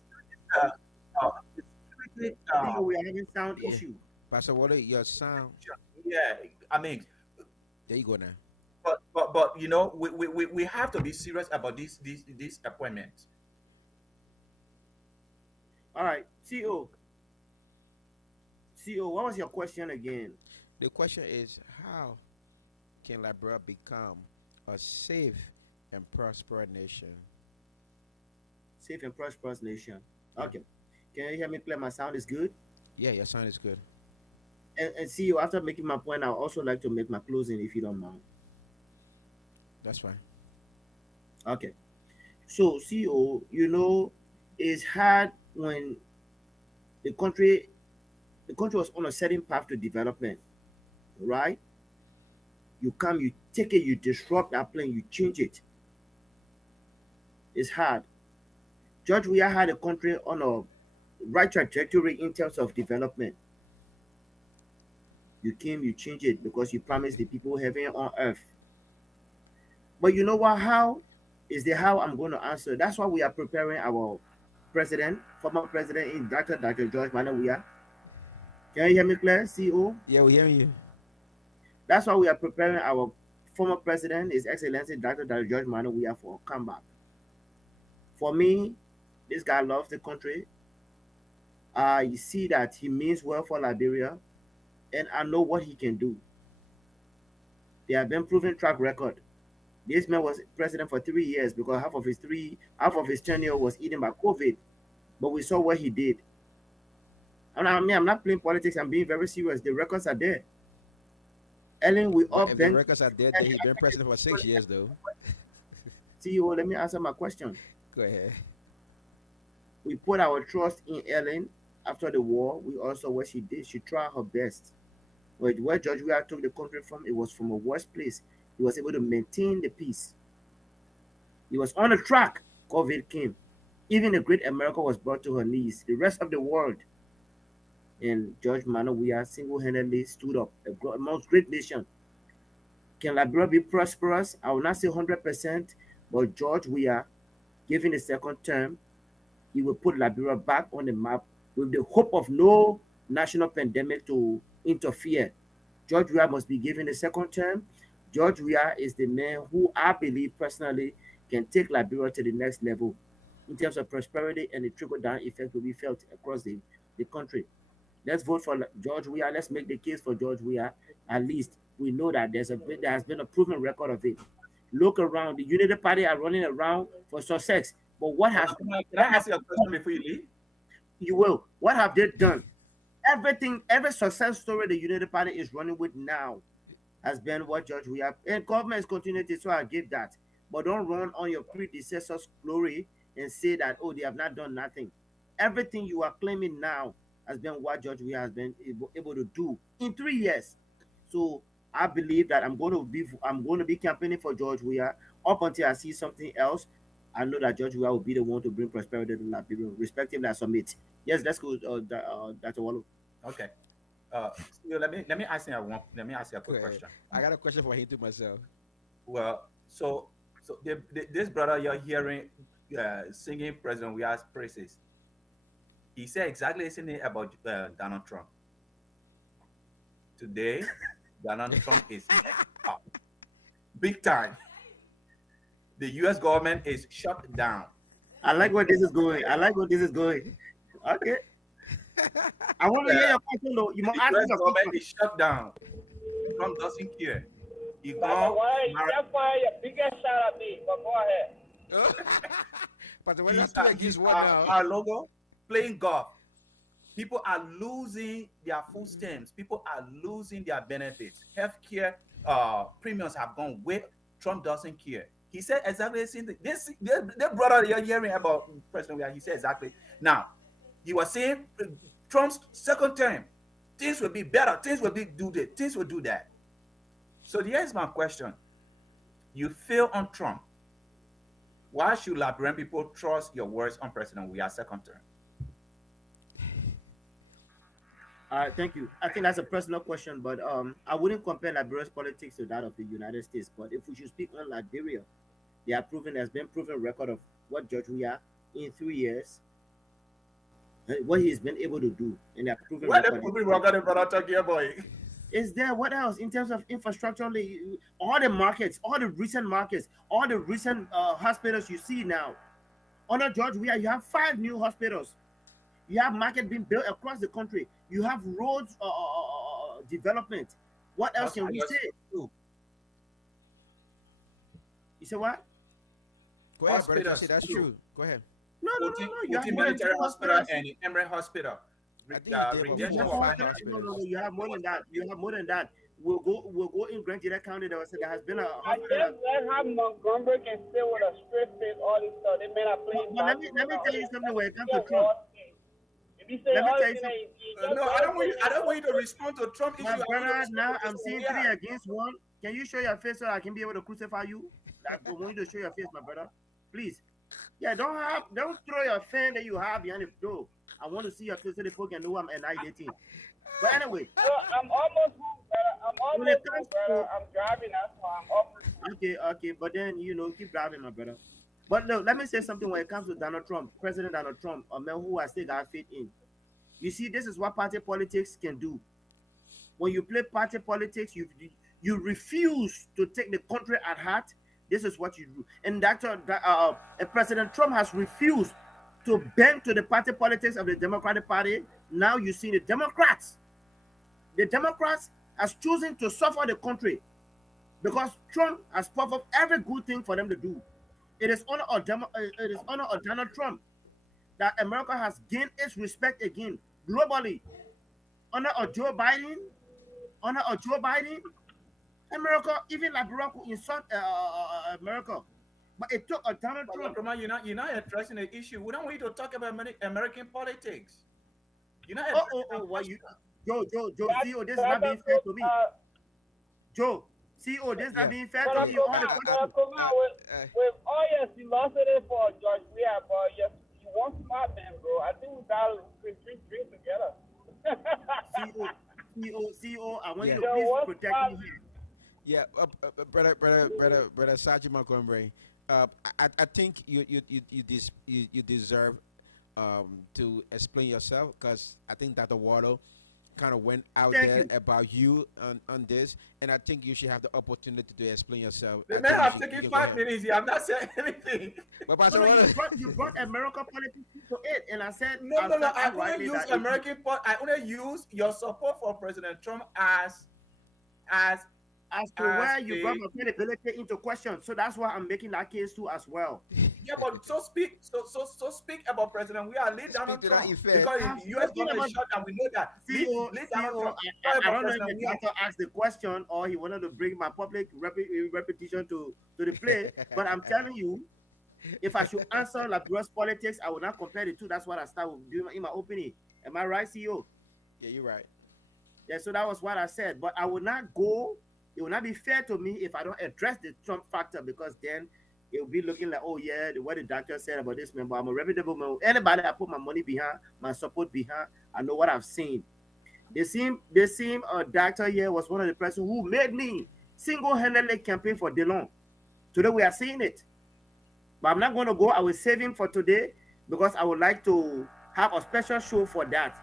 CEO, we are having sound Yeah. issue. Pastor Water, your sound. yeah, I mean, There you go now. but you know, we have to be serious about these appointments. All right, CEO, what was your question again? The question is, how can Liberia become a safe and prosperous nation? Safe and prosperous nation. Yeah. Okay. Can you hear me clear? My sound is good. Yeah, your sound is good. And CEO, after making my point, I would also like to make my closing if you don't mind. That's fine. Okay. So CEO, it's hard when the country the country was on a certain path to development, right? You come, you take it, you disrupt that plan, you change it. It's hard. George, we had a country on a right trajectory in terms of development. You came, you change it because you promised the people heaven on earth. But you know what? How is the how I'm going to answer? That's why we are preparing our president, former president, in Dr. George Manawia. Can you hear me clear, CEO? Yeah, we hear you. That's why we are preparing our former president, His Excellency Dr. George Manawia, for comeback. For me, this guy loves the country. I see that he means well for Liberia, and I know what he can do. They have been proven track record. This man was president for 3 years because half of his tenure was eaten by COVID. But we saw what he did. And I mean, I'm not playing politics. I'm being very serious. The records are there. Ellen, we But all if the been. records are dead, then he been president for 6 years, though. CEO, let me answer my question. Go ahead. We put our trust in Ellen after the war. We also what she did. She tried her best. Where George Weah took the country from, it was from a worse place. He was able to maintain the peace. He was on a track. COVID came. Even the great America was brought to her knees. The rest of the world and George Mano Weah single-handedly stood up. A most great nation. Can Liberia be prosperous? I will not say 100%, but George Weah, given the second term, he will put Liberia back on the map with the hope of no national pandemic to interfere. George Weah must be given a second term. George Weah is the man who I believe personally can take Liberia to the next level in terms of prosperity, and the trickle down effect will be felt across the country. Let's vote for George Weah. Let's make the case for George Weah. At least we know that there has been a proven record of it. Look around. The Unity Party are running around for success. But Can I ask you a question before you leave? what have they done? Every success story the Unity Party is running with now has been what George we have. And government is continuing to, so I give that. But don't run on your predecessors' glory and say that, oh, they have not done nothing. Everything you are claiming now has been what George we has been able to do in 3 years. So I believe that I'm going to be campaigning for George Weah up until I see something else. I know that George Weah will be the one to bring prosperity to Liberia, respective that summit. Yes, let's go, Dr. Wallo. Okay. So let me ask you a Go quick ahead. question. I got a question for him to myself. Well, this brother you're hearing singing President Weah's praises, he said exactly the same thing about Donald Trump. Today, Donald Trump is up big time. The U.S. government is shut down. I like where this is going. I like where this is going. Okay. I want to hear The, your question though. You the must ask me U.S. your government question. is shut down. Trump doesn't care. He Pastor gone Why you marry. just fire your biggest shot at me, but go ahead. But when He's that's two against one now. our logo playing golf. People are losing their food stamps. People are losing their benefits. Healthcare premiums have gone way. Trump doesn't care. He said exactly the same thing. This brother you're hearing about President Weah, he said exactly. Now, he was saying Trump's second term, things will be better. Things will be do this. Things will do that. So here's my question: you fail on Trump. Why should Liberian people trust your words on President Weah second term? Thank you. I think that's a personal question, but I wouldn't compare Liberia's politics to that of the United States. But if we should speak on Liberia, they are proven there's been proven record of what George Weah in 3 years, what he's been able to do, and they are proven Where the record. people work on the brother talking about? Is there what else in terms of infrastructure? All the markets, all the recent markets, all the recent hospitals you see now. Under George Weah, you have 5 new hospitals. You have market being built across the country. You have roads development. What else can we say? Too. You say what? Go ahead, brother. Hospitals Jesse, that's too. true. Go ahead. No, no, no, Putting, no. You have Putting more than military 10 hospital hospitals. and Emery Hospital. I think he did about You Redemption have four or of more five than, no, no, no. hospitals. You have more than that. You have more than that. We'll go in Grand Jeda County. There has been a I hospital. guess let's have Montgomery can stay with a straight face, all this stuff. They may not play But let me tell you something when it comes to Trump. If you say Let me all tell this, you something. No, I don't want you to respond to Trump issue. My I want you to brother, respond now to I'm President seeing Weah. 3 against 1. Can you show your face so I can be able to crucify you? I want you to show your face, my brother. Please. Yeah, don't throw your fan that you have behind the door. I want to see your face so the people can know I'm annihilating. But anyway, I'm almost home, brother. I'm when it almost home, comes brother. to I'm driving, that's why I'm off. okay, but then keep driving, my brother. But look, let me say something when it comes to Donald Trump, President Donald Trump, a man who I still got faith in. You see, this is what party politics can do. When you play party politics, you refuse to take the country at heart. This is what you do. And President Trump has refused to bend to the party politics of the Democratic Party. Now you see the Democrats has chosen to suffer the country because Trump has puffed up every good thing for them to do. It is honor of Donald Trump that America has gained its respect again globally. Honor of Joe Biden, America, even Liberia could insult America. But it took a Donald But Trump. look, man, you're not addressing the issue. We don't want you to talk about American politics. You're not Oh, addressing oh, our oh, what you, question. Joe, That's, CEO, this is not being that's fair to me. uh, Joe, CEO, this is not Yeah. being fair but to I'm me. coming All the out, questions. but I'm coming Uh, out uh, with, oh yes, you lost it for George Weah, but yes, you want smart man, bro. I think we gotta drink together. CEO, I want yeah. you to Yo, please what's protect smart me man? here. Yeah, brother Sergeant Montgomery. I think you deserve to explain yourself because I think Dr. Waldo kind of went out Thank there you. about you on this, and I think you should have the opportunity to explain yourself. The I man think have you taken can go 5 ahead. minutes here. I'm not saying anything. But No, Pastor no, Waldo, you brought America politics into it, and No, I no, no. said I only outrightly use that if you, I only use your support for President Trump as as to as where you brought a my credibility into question, so that's why I'm making that case too as well. yeah, but so speak about President. We are lead speak Donald to that Trump effect. because I'm the U.S. speaking government about is shut down. We know that. Lead Donald CEO. Trump. Talk I about don't know if President. the We are doctor asked the question or he wanted to bring my public repetition to the play, but I'm telling you, if I should answer like gross politics, I would not compare the two. That's what I start with doing in my opening. Am I right, CEO? Yeah, you're right. Yeah, so that was what I said. But I would not go, it would not be fair to me if I don't address the Trump factor because then it will be looking like, oh yeah, what the doctor said about this man. But I'm a reputable man. Anybody I put my money behind, my support behind, I know what I've seen. The same doctor here was one of the person who made me single-handedly campaign for DeLong. Today we are seeing it. But I'm not going to go. I will save him for today because I would like to have a special show for that.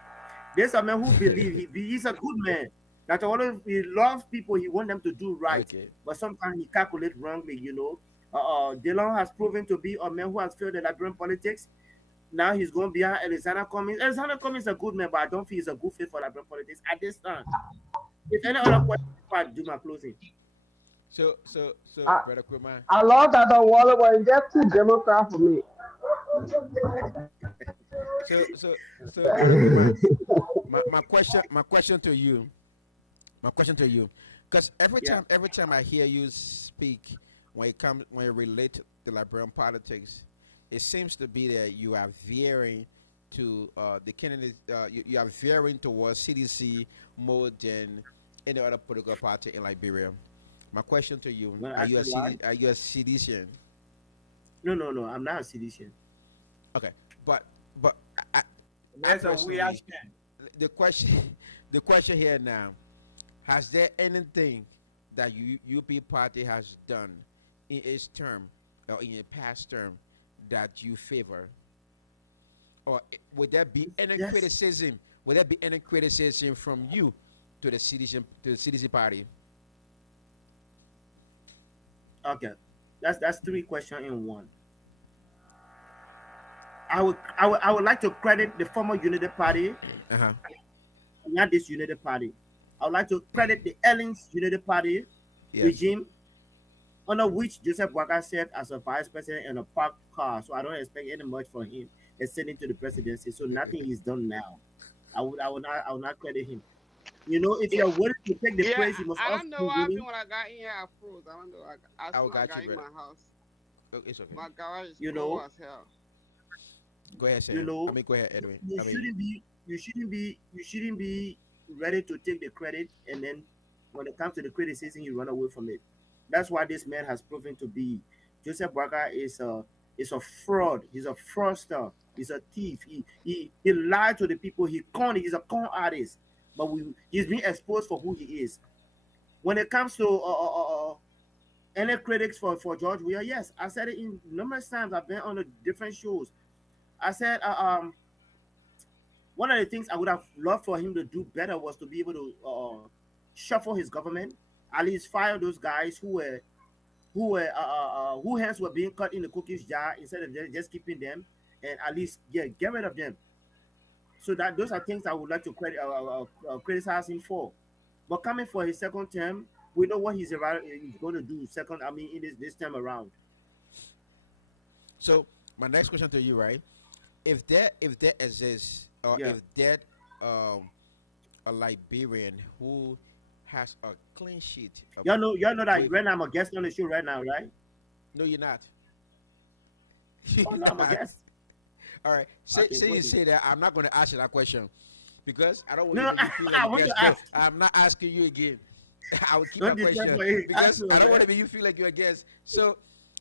There's a man who believes he's a good man. That although he loves people, he wants them to do right. Okay. But sometimes he calculates wrongly. Delon has proven to be a man who has failed the Liberian politics. Now he's going behind Alexander Cummings. Alexander Cummings is a good man, but I don't feel he's a good fit for Liberian politics at this time. If any other question before I do my closing. So, I, brother Kuma. I love that the water was just too Democrat for me. Brother Kuma. My question to you, because Yeah. every time I hear you speak, when you relate to Liberian politics, it seems to be that you are veering to the candidate. You are veering towards CDC more than any other political party in Liberia. My question to you: When I Are ask you a you why? Are you a citizen? No, no, no. I'm not a citizen. Okay, but but I Where's a Weah personally, stand? the question the question here now: Has there anything that UP party has done in its term or in a past term that you favor, or would there be any Yes. criticism? Would there be any criticism from you to the citizen party? Okay. That's three questions in one. I would like to credit the former United Party, Uh huh. not this United Party. I would like to credit the Ellens United Party Yes. regime, under which Joseph Waka served as a vice president in a parked car. So I don't expect any much from him ascending to the presidency. So nothing he's done now. I would not credit him. If Yeah, you're willing to take the yeah. praise, you must I also don't know be what happened willing. when I got in here. I froze. I don't know. I I soon I got you, got in brother. my house. Oh, it's okay. My garage is You cold know, as hell. Go ahead, you Sam. I know, mean, go ahead, Edwin. you I mean, shouldn't be, you shouldn't be ready to take the credit, and then when it comes to the criticism, you run away from it. That's why this man has proven to be. Joseph Braga is a fraud. He's a fraudster. He's a thief. He lied to the people. He's a con artist. But he's being exposed for who he is. When it comes to any critics for George Weah, yes, I said it in numerous times. I've been on the different shows. I said one of the things I would have loved for him to do better was to be able to shuffle his government, at least fire those guys who hands were being cut in the cookies jar instead of just keeping them, and at least get rid of them. So that those are things I would like to criticize him for. But coming for his second term, we know what he's going to do second. I mean, in this time around. so my next question to you, right? If there exists, or Yeah, if that um a Liberian who has a clean sheet y'all know that with right now I'm a guest on the show right now, right? no, you're not. You're Oh no, I'm a not. guest. All right. Okay, Say go you ahead. say that. I'm not going to ask you that question because I don't want No, to no, make you feel like I you want guess. to No, ask. I'm not asking you again. I will keep my Don't disturb question for it. Ask because me, I don't want man. to make you feel like you're a guest. So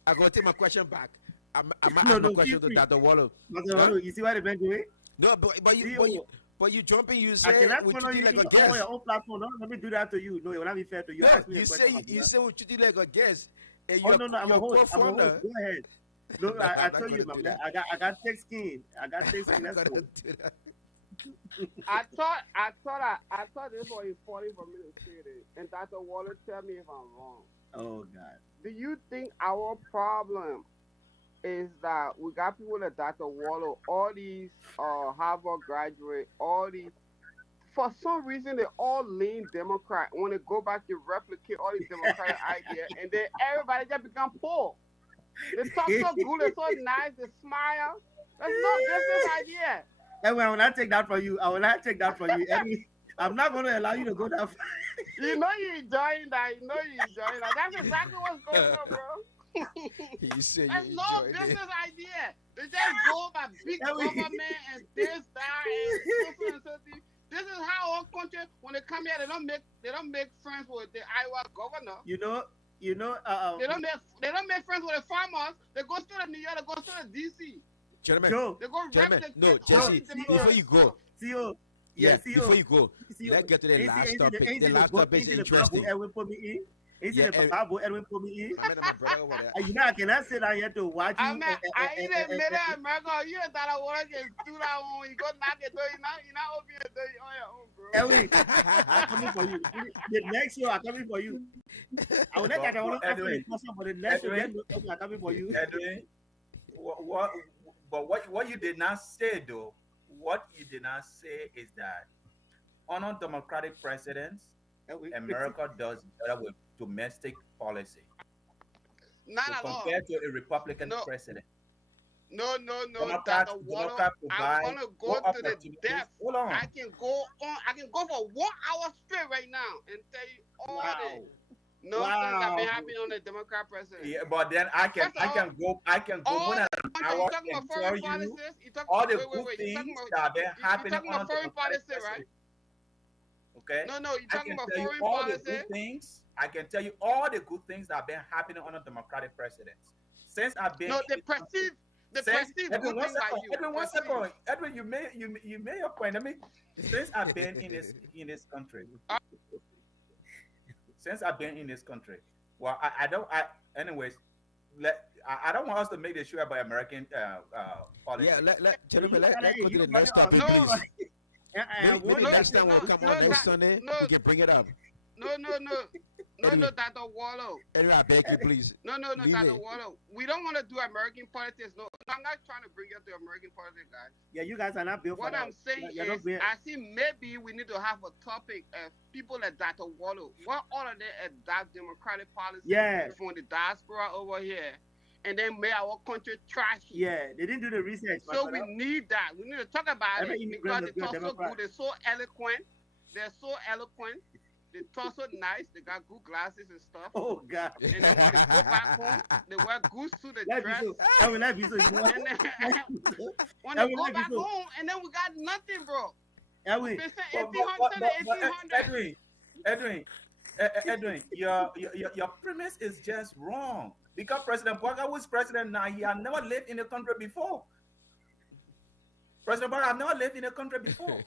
I'm going to take my question back. I'm gonna No, ask my no, feel question to free. Dr. Wallow. Huh? But you see what the man doing? No, See, but you jumping. You I say cannot we follow treat you you like a on guest. your own platform. Don't let me do that to you. No, it will not be fair to you. No, Ask me a you question, say my brother. we treat you like a guest, and Oh no, no, I'm you're a a host. I'm a host. co-founder. Go ahead. No, No, I I'm not told you, gonna my do man. that. I got thick skin. I got thick I'm skin. not Let's gonna go. do that. I thought this was funny for me to say this. And Dr. Waller, tell me if I'm wrong. Oh God. Do you think our problem is that we got people like Dr. Waller, all these Harvard graduate, all these for some reason they all lean Democrat. When they go back to replicate all these Democratic ideas, and then everybody just become poor. They talk so good, they're so nice, they smile. There's no business idea. Anyway, I will not take that from you. I will not take that from you. Anyway, I'm not going to allow you to go that far. You know you're enjoying that. You know you're enjoying that. That's exactly what's going on, bro. You say you There's no enjoyed it. business idea. They just go by big Anyway. government and this, that, and so. This is how our country, when they come here, they don't make friends with the Iowa governor. You know, you know. They don't make friends with the farmers. They go straight to New York. They go straight to DC. Gentlemen, Joe, They go gentlemen, replicate no, all Jesse, these before Democratic you go, stuff. CEO. Yeah, yeah, CEO. before you go, CEO. let's get to the last topic. The Ain't last topic is it the Bible interesting. Edwin put me in? Ain't Yeah, it the Bible Edwin put me in? I met my brother over there. I cannot sit down here to watch I you. mean, I in the middle of America, you thought I want to get do that one. You go knock it door. You're not open the door on your own, bro. Edwin, I'm coming for you. The next show, I'm coming for you. I will not But, I want to answer the Edwin, question, but the next show, Edwin, I'm coming for you. Edwin, what, what you did not say though, what you did not say is that under democratic presidents, Edwin. America does better with domestic policy Not to at all. compare to a Republican No, president. no. Democrats, Dr. Water, Democrats I'm provide gonna more go to the opportunities. depth. Hold on. I can go on. I can go for 1 hour straight right now and tell you all Wow. the nonsense that been Wow. happening on the Democrat president. Yeah, but then I can First of all, I can go all more than the an country, hour you talking and about tell foreign you policies? You talk all the wait, good wait. You talking things about that have been you happening talking about under foreign democratic policy, right? president. Okay, No, you I talking can about tell you foreign all the policy? good things. I can tell you all the good things that have been happening under democratic presidents since I've been No, in this country. they Since perceive Edwin, good one thing by second, you. Edwin, one Perceive. second, Edwin, you made your point. Let me. Since I've been in this country, since I've been in this country, well, I don't. Anyways, I don't want us to make the show about American Yeah, politics. gentlemen, You gotta, let go to you the brought next it up. topic, No, please. And Maybe one no, next last thing, time we'll no, come on no, next Sunday. no, We can bring it up. no, no, no, no, Anyway, no, Dr. Wallow. anyway, I beg you, please No, leave Dr. it. Wallow. We don't want to do American politics. No, I'm not trying to bring you to American politics, guys. yeah, you guys are not built for What that. I'm saying You're not is, built. I see maybe we need to have a topic of people like Dr. Wallow. What all of them adopt democratic policy Yeah, from the diaspora over here, and then make our country trashy. yeah, they didn't do the research, my So we brother. need that. We need to talk about Every it immigrant because must they be a talk so Democrat. good. They're so eloquent. They're so eloquent. They talk so nice. They got good glasses and stuff. Oh God, And then when they go back home, they wear good suit and let me dress. so. I will let me so. You know what? And then when I they will go let me back so. home, and then we got nothing, bro. Edwin, They say But, 1800 1800. Edwin, Edwin, your premise is just wrong. Because President Boga, who is president now, he had never lived in a country before. President Boga had never lived in a country before.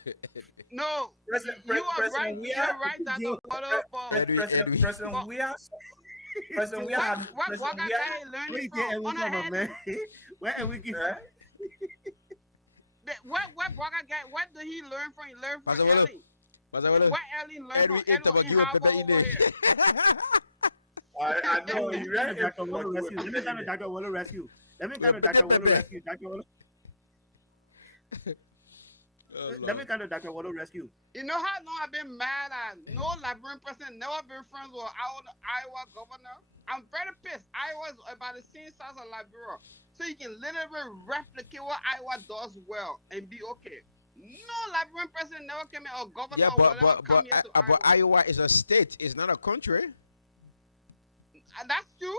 No, President, you are right. President You're Weah, right, Dr. Wallow. But President but Weah, President Weah what had what President Bwaga Weah, guy where learning you from? get Edwin On the from, my hand, man? Where Edwin get? eh? what Bwaga guy? What did he learn from? He learned from Pastor Wallo, Ellie. Pastor Wallo, What Ellie learned from Edwin ate Ellie about in you up Harvard the over here. I know Let he me come read to it, Dr. but Wallo you were rescue. Let me come telling to it. Dr. Wallo rescue. Let me come to Dr. Wallo rescue. Dr. Wallo. Oh, Let me Lord. come to Dr. Wallo rescue. You know how long I've been mad at no Liberian person never been friends with our Iowa governor? I'm very pissed. Iowa is about the same size as Liberia. So you can literally replicate what Iowa does well and be okay. No Liberian person never came here or governor Yeah, or whatever come here to but Iowa. Iowa is a state. It's not a country. And that's true.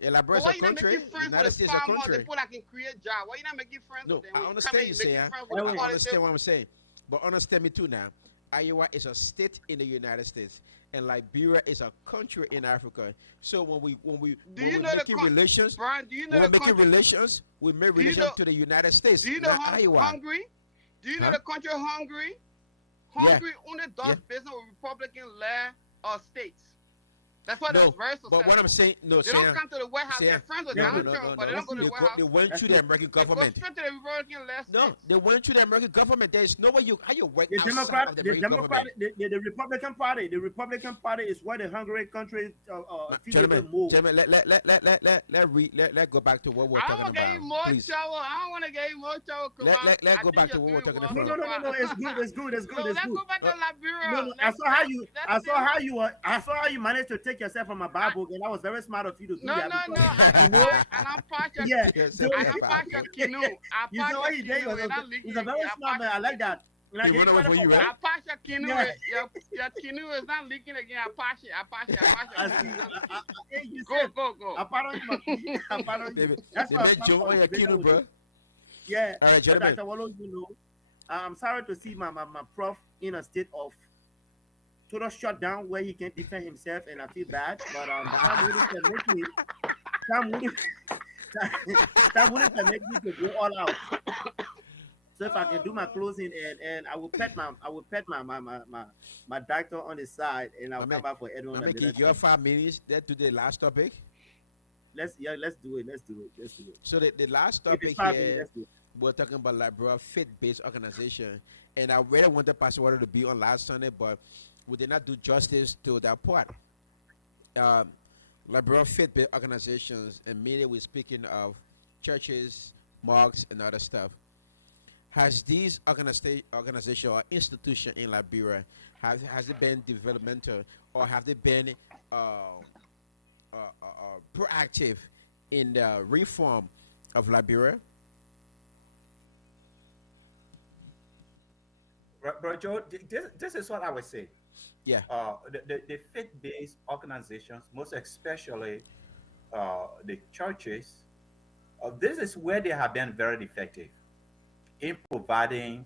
Yeah, Liberia But is why a you not country. making friends with United the States is a farmers, the country. people that can create jobs? Why you not making friends No, with them? I When you understand come you here, saying. making friends with the Edwin, I understand politics. what I'm saying. But understand me too now. Iowa is a state in the United States, and Liberia is a country in Africa. So Do when you we know the making relations, Brian, do you know when we the making country? relations, we make Do you relations know to the United States, do you know not Iowa. Hungary? Do you know Huh? the country Hungary? Yeah, Hungary only does yeah. business with Republican-led states. That's why they're No, very but what I'm successful. saying, no, They don't Sam, come to the White House. They're Sam, friends with no, Yeah, no, Donald no, Trump, no, but they no. don't go to the White House. They went that's through the true. American They go government. straight to the Republican-led No, states. they went through the American government. There is no way how you work The outside of the American Democrat, government. the Republican Party, the Republican Party is where the hungry country Gentlemen, affiliated move. gentlemen, let go back to what we're I don't talking want to get about, you more please. trouble. I don't want to get you more trouble, Let Kamal. let, let I go think back to you're what we're doing talking well No, about. no, so no, no, far. no. It's good. It's good. It's good. No, It's let's good. go back to Liberia. No, no. Let's I saw think. how you were. I saw how you managed to take yourself from a Bible, and that was very smart of you to do No, that no, no. because I you don't know, pass. I don't pass your. yeah. Yes, So, I don't pass your canoe. I you pass know your what he did? canoe. It's not leaking He's a very again. I smart pass man. I your like canoe. that. And I He give run you away credit from you, for right? I pass your canoe. Yeah. Your canoe is not leaking again. I pass it. I pass it. I pass I it. see. Hey, you Go, said, go, go. I pardon you. I pardon They, you. That's they why I'm made not Joe on your debating kilo, with bro. you. Yeah. All right, But gentlemen. Dr. Wallo, I'm sorry to see my prof in a state of total shutdown where he can't defend himself, and I feel bad. But Sam Woody can make me. Sam Woody, Sam Woody can make me to go all out. So if I can do my closing, and I will pet my doctor on the side, and I'll I mean, come back for everyone I at mean, the can you next give time. us 5 minutes there to the last topic? Let's do it. Let's do it. Let's do it. So the last If it's topic 5 minutes, here, let's do it. we're talking about Liberia faith-based organization, and I really wanted Pastor Water to be on last Sunday, but we did not do justice to that part. Um, Liberia faith-based organizations, and mainly we're speaking of churches, mosques, and other stuff. Has these organization or institution in Liberia has it been developmental, or have they been proactive in the reform of Liberia? Bro, Joe, this is what I would say. Yeah. The faith-based organizations, most especially the churches, this is where they have been very effective in providing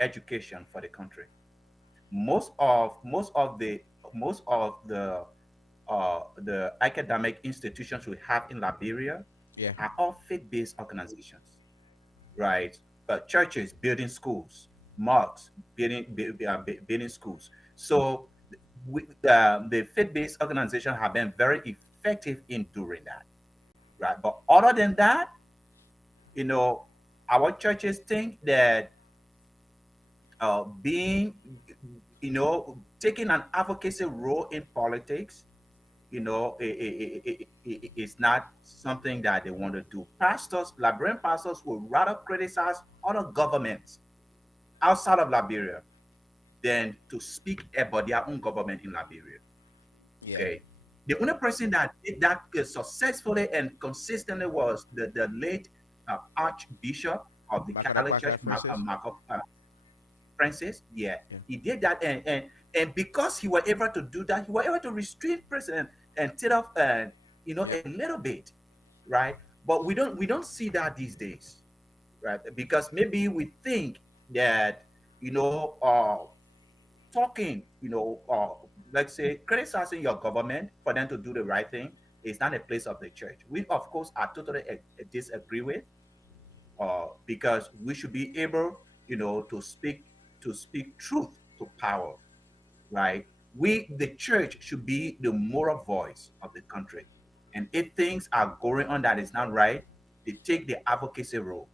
education for the country. Most of the the academic institutions we have in Liberia Yeah. are all faith-based organizations, right? But churches building schools, mosques building schools. So the faith-based organizations have been very effective in doing that, right? But other than that, you know, our churches think that being, taking an advocacy role in politics, it's not something that they want to do. Pastors, Liberian pastors, would rather criticize other governments outside of Liberia than to speak about their own government in Liberia. Yeah. Okay, the only person that did that successfully and consistently was the late Archbishop of the Makata Catholic Church, Kwaka Francis. Francis. Yeah, Yeah. he did that, and because he was able to do that, he was able to restrain president and instead of Yep. a little bit, right? But we don't see that these days, right? Because maybe we think that you know uh, talking, let's say criticizing your government for them to do the right thing is not a place of the church. We of course are totally disagree with, because we should be able, to speak truth to power, right? The church should be the moral voice of the country, and if things are going on that is not right, they take the advocacy role,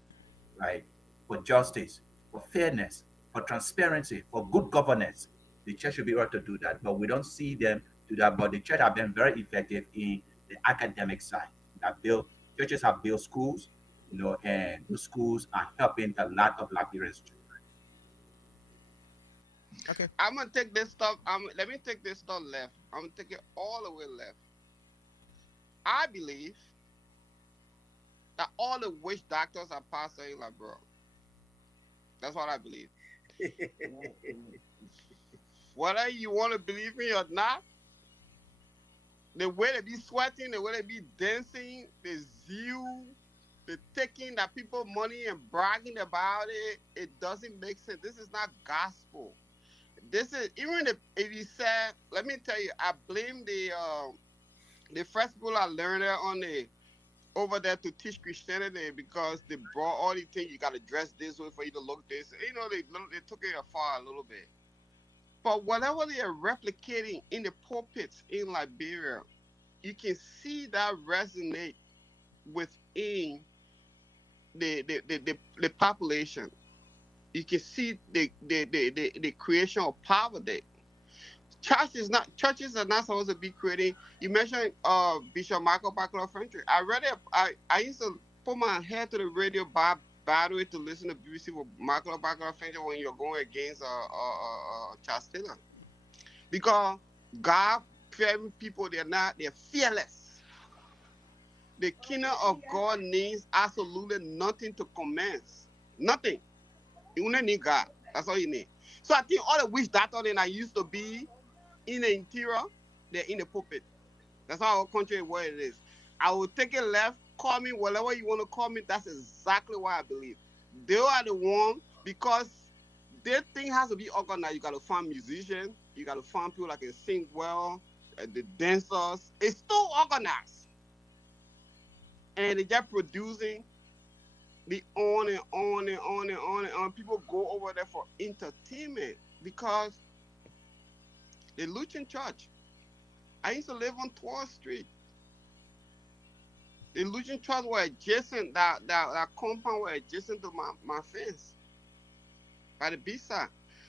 right? For justice, for fairness, for transparency, for good governance. The church should be able to do that, but we don't see them do that. But the church have been very effective in the academic side. That build Churches have built schools, and those schools are helping a lot of Liberians. Okay. I'm gonna take this stuff. Let me take this stuff left. I'm gonna take it all the way left. I believe that all the witch doctors are passing in Liberia. That's what I believe. Whether you want to believe me or not, the way they be sweating, the way they be dancing, the zeal, the taking that people money and bragging about it, it doesn't make sense. This is not gospel. This is even if you said, let me tell you, I blame the first people I learned it on the over there to teach Christianity because they brought all these things. You got to dress this way for you to look this. They took it afar a little bit. But whatever they are replicating in the pulpits in Liberia, you can see that resonate within the population. You can see the creation of poverty. Churches are not supposed to be creating. You mentioned Bishop Michael Bachelor French. I read it. I used to put my head to the radio by the way to listen to BBC with Michael Bachelor French when you're going against Charles Taylor, because God fearing people, they're fearless. The kingdom of God needs absolutely nothing to commence. Nothing. You only need God. That's all you need. So I think all the witch doctor that I used to be in the interior, they're in the pulpit. That's how our country is what it is. I will take it left, call me whatever you want to call me. That's exactly what I believe. They are the one because their thing has to be organized. You got to find musicians. You got to find people that can sing well. The dancers. It's still organized. And they're just producing the on and on and on and on and on. People go over there for entertainment because the Lutheran church. I used to live on 12th Street. The Lutheran church were adjacent, that compound were adjacent to my fence by the beach side.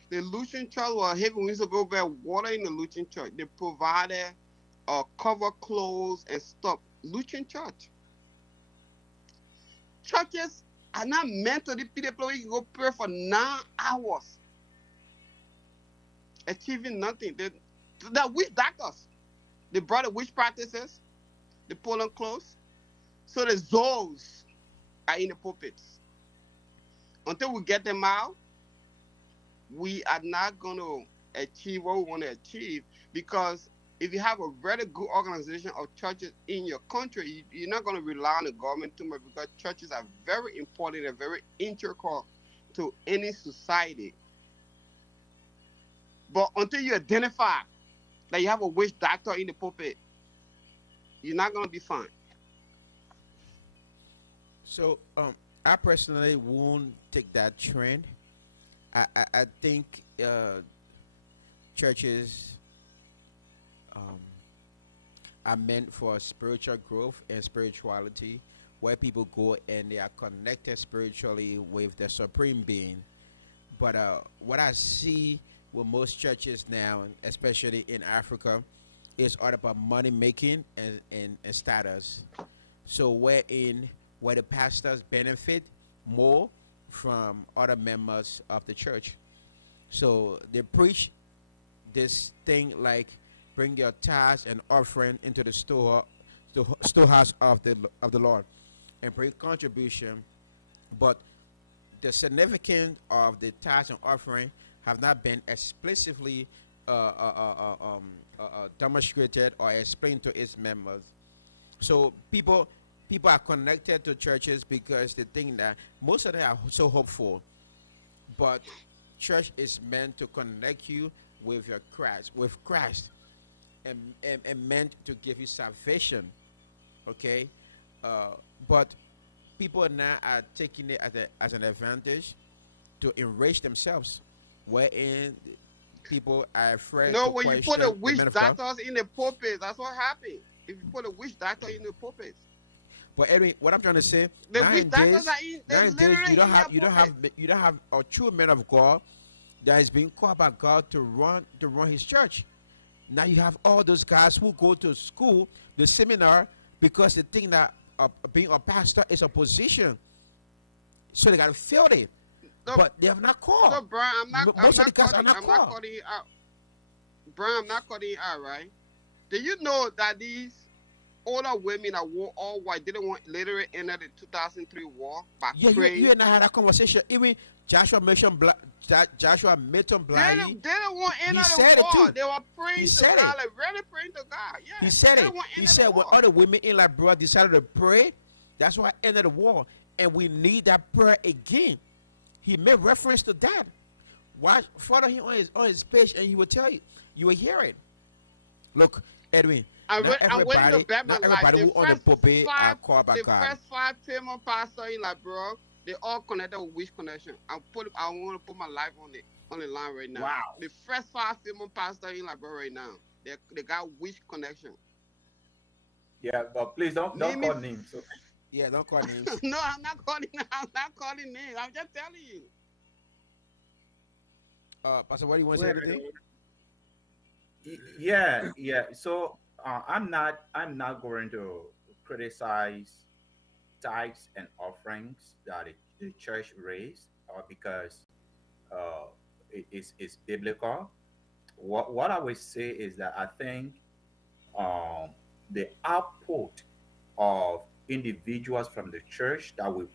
The Lutheran church was heavy. We used to go get water in the Lutheran church. They provided cover clothes and stuff. Lutheran church. Churches are not meant to be the place you can go pray for 9 hours, achieving nothing. They're witch doctors. They brought the witch practices. They pull them close. So the souls are in the pulpits. Until we get them out, we are not going to achieve what we want to achieve, because if you have a very good organization of churches in your country, you're not going to rely on the government too much, because churches are very important and very integral to any society. But until you identify that you have a witch doctor in the pulpit, You're not gonna be fine. So I personally won't take that trend. I think churches um, are meant for spiritual growth and spirituality, where people go and they are connected spiritually with the supreme being. But what I see with most churches now, especially in Africa, is all about money making and status. So where the pastors benefit more from other members of the church. So they preach this thing like bring your tithes and offering into the storehouse of the Lord, and bring contribution. But the significance of the tithes and offering have not been explicitly demonstrated or explained to its members. So people are connected to churches because they think that most of them are so hopeful, but church is meant to connect you with Christ, and meant to give you salvation. Okay, uh, but people now are taking it as an advantage to enrich themselves, wherein people are afraid No, to when you put a question the witch man of God. doctors in the pulpit, that's what happened. If you put a witch doctor in the pulpit, But anyway, what I'm trying to say, the witch doctors are in, they're nowadays literally in their pulpit. you don't have a true man of God that is being called by God to run His church. Now you have all those guys who go to school, the seminar, because they think that being a pastor is a position, so they got to fill it, So, but they have not called. so Brian, Most of the guys are not I'm not called. calling you out. Brian, I'm not calling you out, right? Do you know that these older women that wore all white didn't want literally enter the 2003 war by Yeah, you praying? and I had a conversation. Even Joshua Milton Bly, They didn't want to he enter said the it war. too. They were He praying to said God, it. like really praying to God. He Yeah, said they it. didn't want to He enter said the when war. other women in Liberia decided to pray, that's why I ended the war. And we need that prayer again. He made reference to that. Watch, follow him on his page, and he will tell you. You will hear it. Look, Edwin. I'm ready to bet my Not life. everybody who on the pulpit are called by The God. first five famous pastors in Liberia, they all connected with which connection. I want to put my life on the line right now. Wow. The first five famous pastors in Liberia right now, they got which connection. Yeah, but please don't Name me. call names. Okay. Yeah, don't call names. No, I'm not calling. I'm not calling names. I'm just telling you. Pastor, what do you want to say? Wait, Anything? Yeah. So I'm not going to criticize tithes and offerings that the church raised, because uh, it's biblical. What I would say is that I think um, the output of individuals from the church that we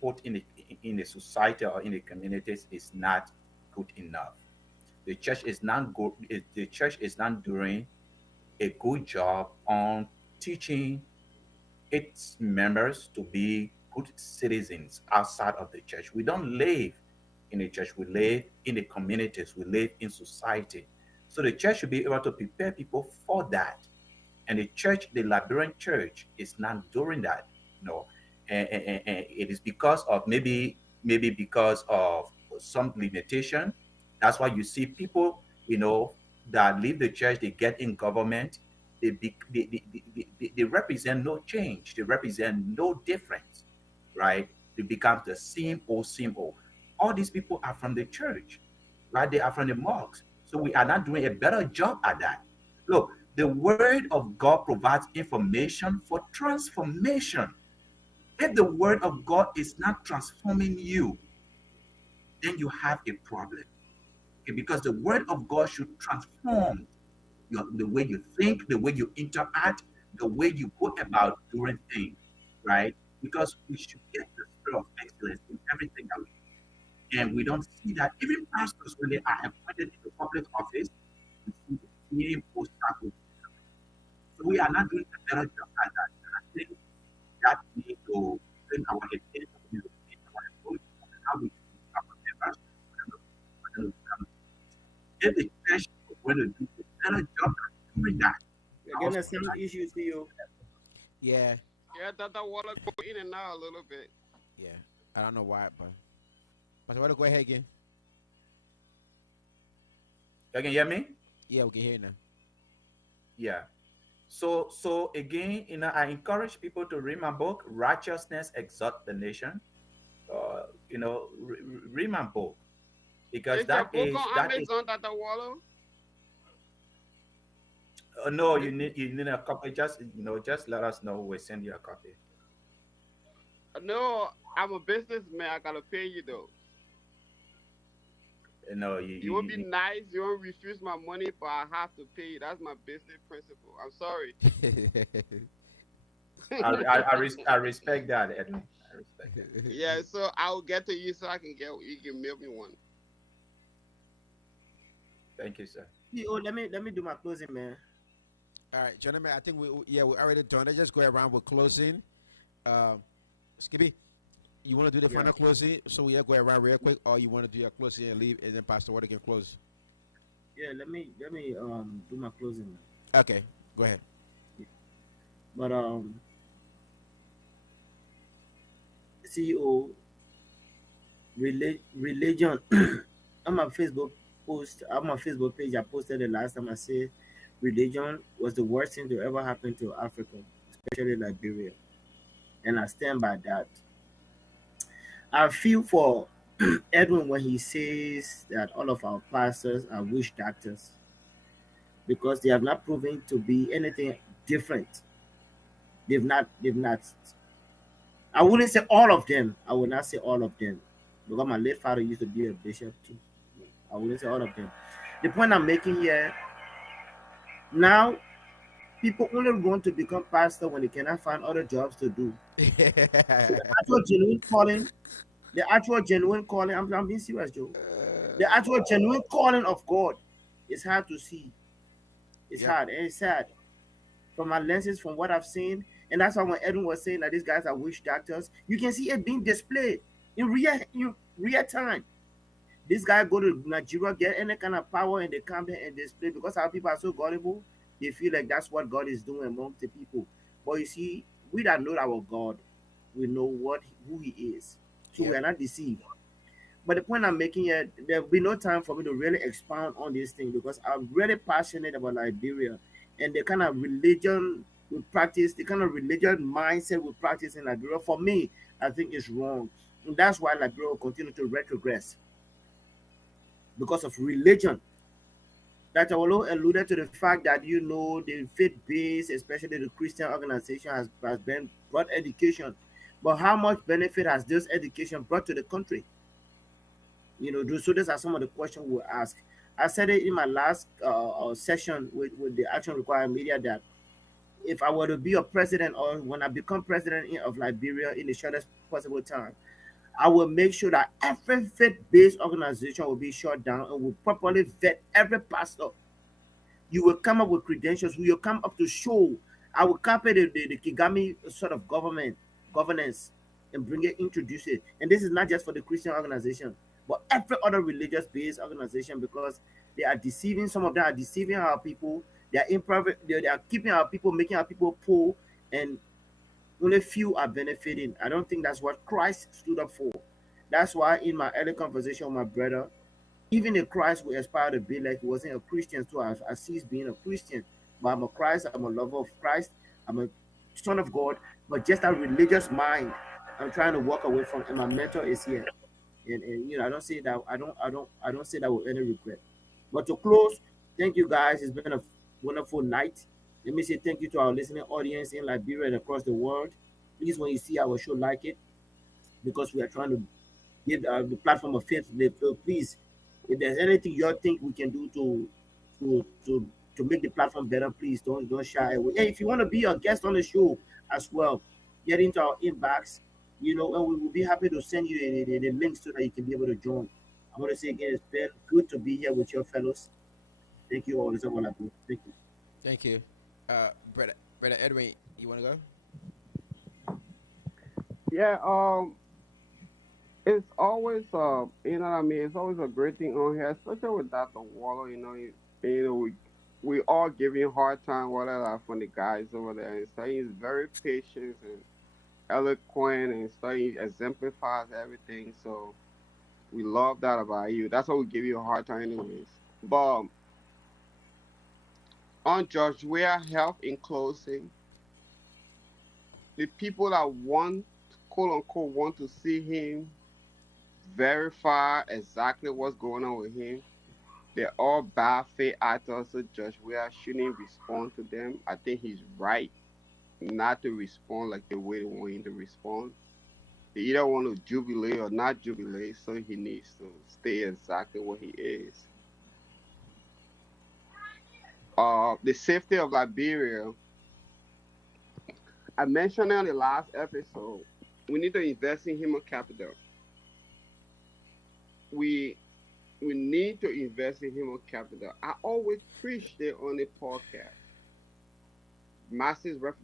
put in the society or in the communities is not good enough. The church is not good. The church is not doing a good job on teaching its members to be good citizens outside of the church. We don't live in the church, we live in the communities, we live in society. So the church should be able to prepare people for that. And the church, the Liberian church, is not doing that. No, and it is because of maybe because of some limitation. That's why you see people, that leave the church, they get in government, they represent no change, they represent no difference, right? They become the same old. All these people are from the church, right? They are from the mosques. So we are not doing a better job at that. Look, the word of God provides information for transformation. If the word of God is not transforming you, then you have a problem. Okay, because the word of God should transform the way you think, the way you interact, the way you go about doing things, right? Because we should get the spirit of excellence in everything that we do. And we don't see that. Even pastors, when they are appointed into public office, we see the same obstacles. So we are not doing a better job at that. And I think that we need to train our attention, our approach, and how we treat our members. If the church is going to do a better job at doing that, You're getting also the same like, issues to you. Yeah, Yeah, Dr. Waller go in and out a little bit. yeah. I don't know why, but I want to go ahead again. You can hear me? Yeah, we can hear you now. Yeah. So again, I encourage people to read my book, Righteousness Exalt the Nation. Read my book because Is your book on that is. Amazon, Dr. Waller? No, Th- you need a copy. Just just let us know. We'll send you a copy. No, I'm a businessman. I gotta pay you though. No, You won't be nice. You won't refuse my money, but I have to pay you. That's my business principle. I'm sorry. I respect that, Edwin. I respect that. Yeah, so I'll get to you so I can get you can mail me one. Thank you, sir. CEO, let me do my closing, man. All right, gentlemen. I think yeah, we already done. Let's just go around with closing. Um, Skippy, you want to do the Yeah, final closing? So we go around real quick, or you want to do your closing and leave, and then Pastor Water can close. yeah. Let me do my closing, man. Okay, go ahead. But CEO, religion on my Facebook on my Facebook page, I posted it last time. I said religion was the worst thing to ever happen to Africa, especially Liberia, and I stand by that. I feel for Edwin when he says that all of our pastors are witch doctors because they have not proven to be anything different. They've not. I wouldn't say all of them. I would not say all of them because my late father used to be a bishop too. I wouldn't say all of them. The point I'm making here now, people only want to become pastor when they cannot find other jobs to do. So the actual genuine calling, I'm being serious, Joe. The actual genuine calling of God is hard to see. It's Yep. hard and it's sad from my lenses, from what I've seen. And that's why when Edwin was saying that these guys are witch doctors, you can see it being displayed in real time. This guy go to Nigeria, get any kind of power, and they come here and display because our people are so gullible. They feel like that's what God is doing among the people. But you see, we that know our God, we know who He is, so we Yep. are not deceived. But the point I'm making here, there will be no time for me to really expound on this thing because I'm really passionate about Liberia and the kind of religion we practice, the kind of religion mindset we practice in Liberia. For me, I think it's wrong. And that's why Liberia will continue to retrogress because of religion. That Awolo alluded to the fact that the faith base, especially the Christian organization, has been brought education. But how much benefit has this education brought to the country? So these are some of the questions we'll ask. I said it in my last session with the Action Required Media that if I were to be a president or when I become president of Liberia in the shortest possible time, I will make sure that every faith-based organization will be shut down and will properly vet every pastor. You will come up with credentials. You will come up to show. I will copy the Kigami sort of governance and bring it, introduce it. And this is not just for the Christian organization, but every other religious based organization because they are deceiving. Some of them are deceiving our people. They are improv. They are keeping our people, making our people poor, and only few are benefiting. I don't think that's what Christ stood up for. That's why in my early conversation with my brother, even in Christ we aspire to be like he wasn't a Christian, so I ceased being a Christian. But I'm a Christ, I'm a lover of Christ, I'm a son of God, but just a religious mind I'm trying to walk away from, and my mentor is here. And I don't say that I don't say that with any regret. But to close, thank you guys. It's been a wonderful night. Let me say thank you to our listening audience in Liberia and across the world. Please, when you see our show, like it because we are trying to give the platform of faith. So please, if there's anything you think we can do to make the platform better, please don't shy away. Hey, if you want to be a guest on the show as well, get into our inbox, and we will be happy to send you the links so that you can be able to join. I want to say again, it's been good to be here with your fellows. Thank you all. This is all I do. Thank you. Thank you. Brother Edwin, you want to go? Yeah, it's always you know what I mean. It's always a great thing on here, especially with Dr. Waller. we all give him hard time, whatever, from the guys over there. And so he's very patient and eloquent, and so he exemplifies everything. So we love that about you. That's why we give you a hard time, anyways. But on George Weah Health in closing, the people that want, quote unquote, want to see him verify exactly what's going on with him, they're all bad faith actors. So George Weah shouldn't respond to them. I think he's right not to respond like the way they want him to respond. They either want to jubilate or not jubilate, so he needs to stay exactly what he is. The safety of Liberia, I mentioned on the last episode, we need to invest in human capital. We we need to invest in human capital. I always preach it on the podcast.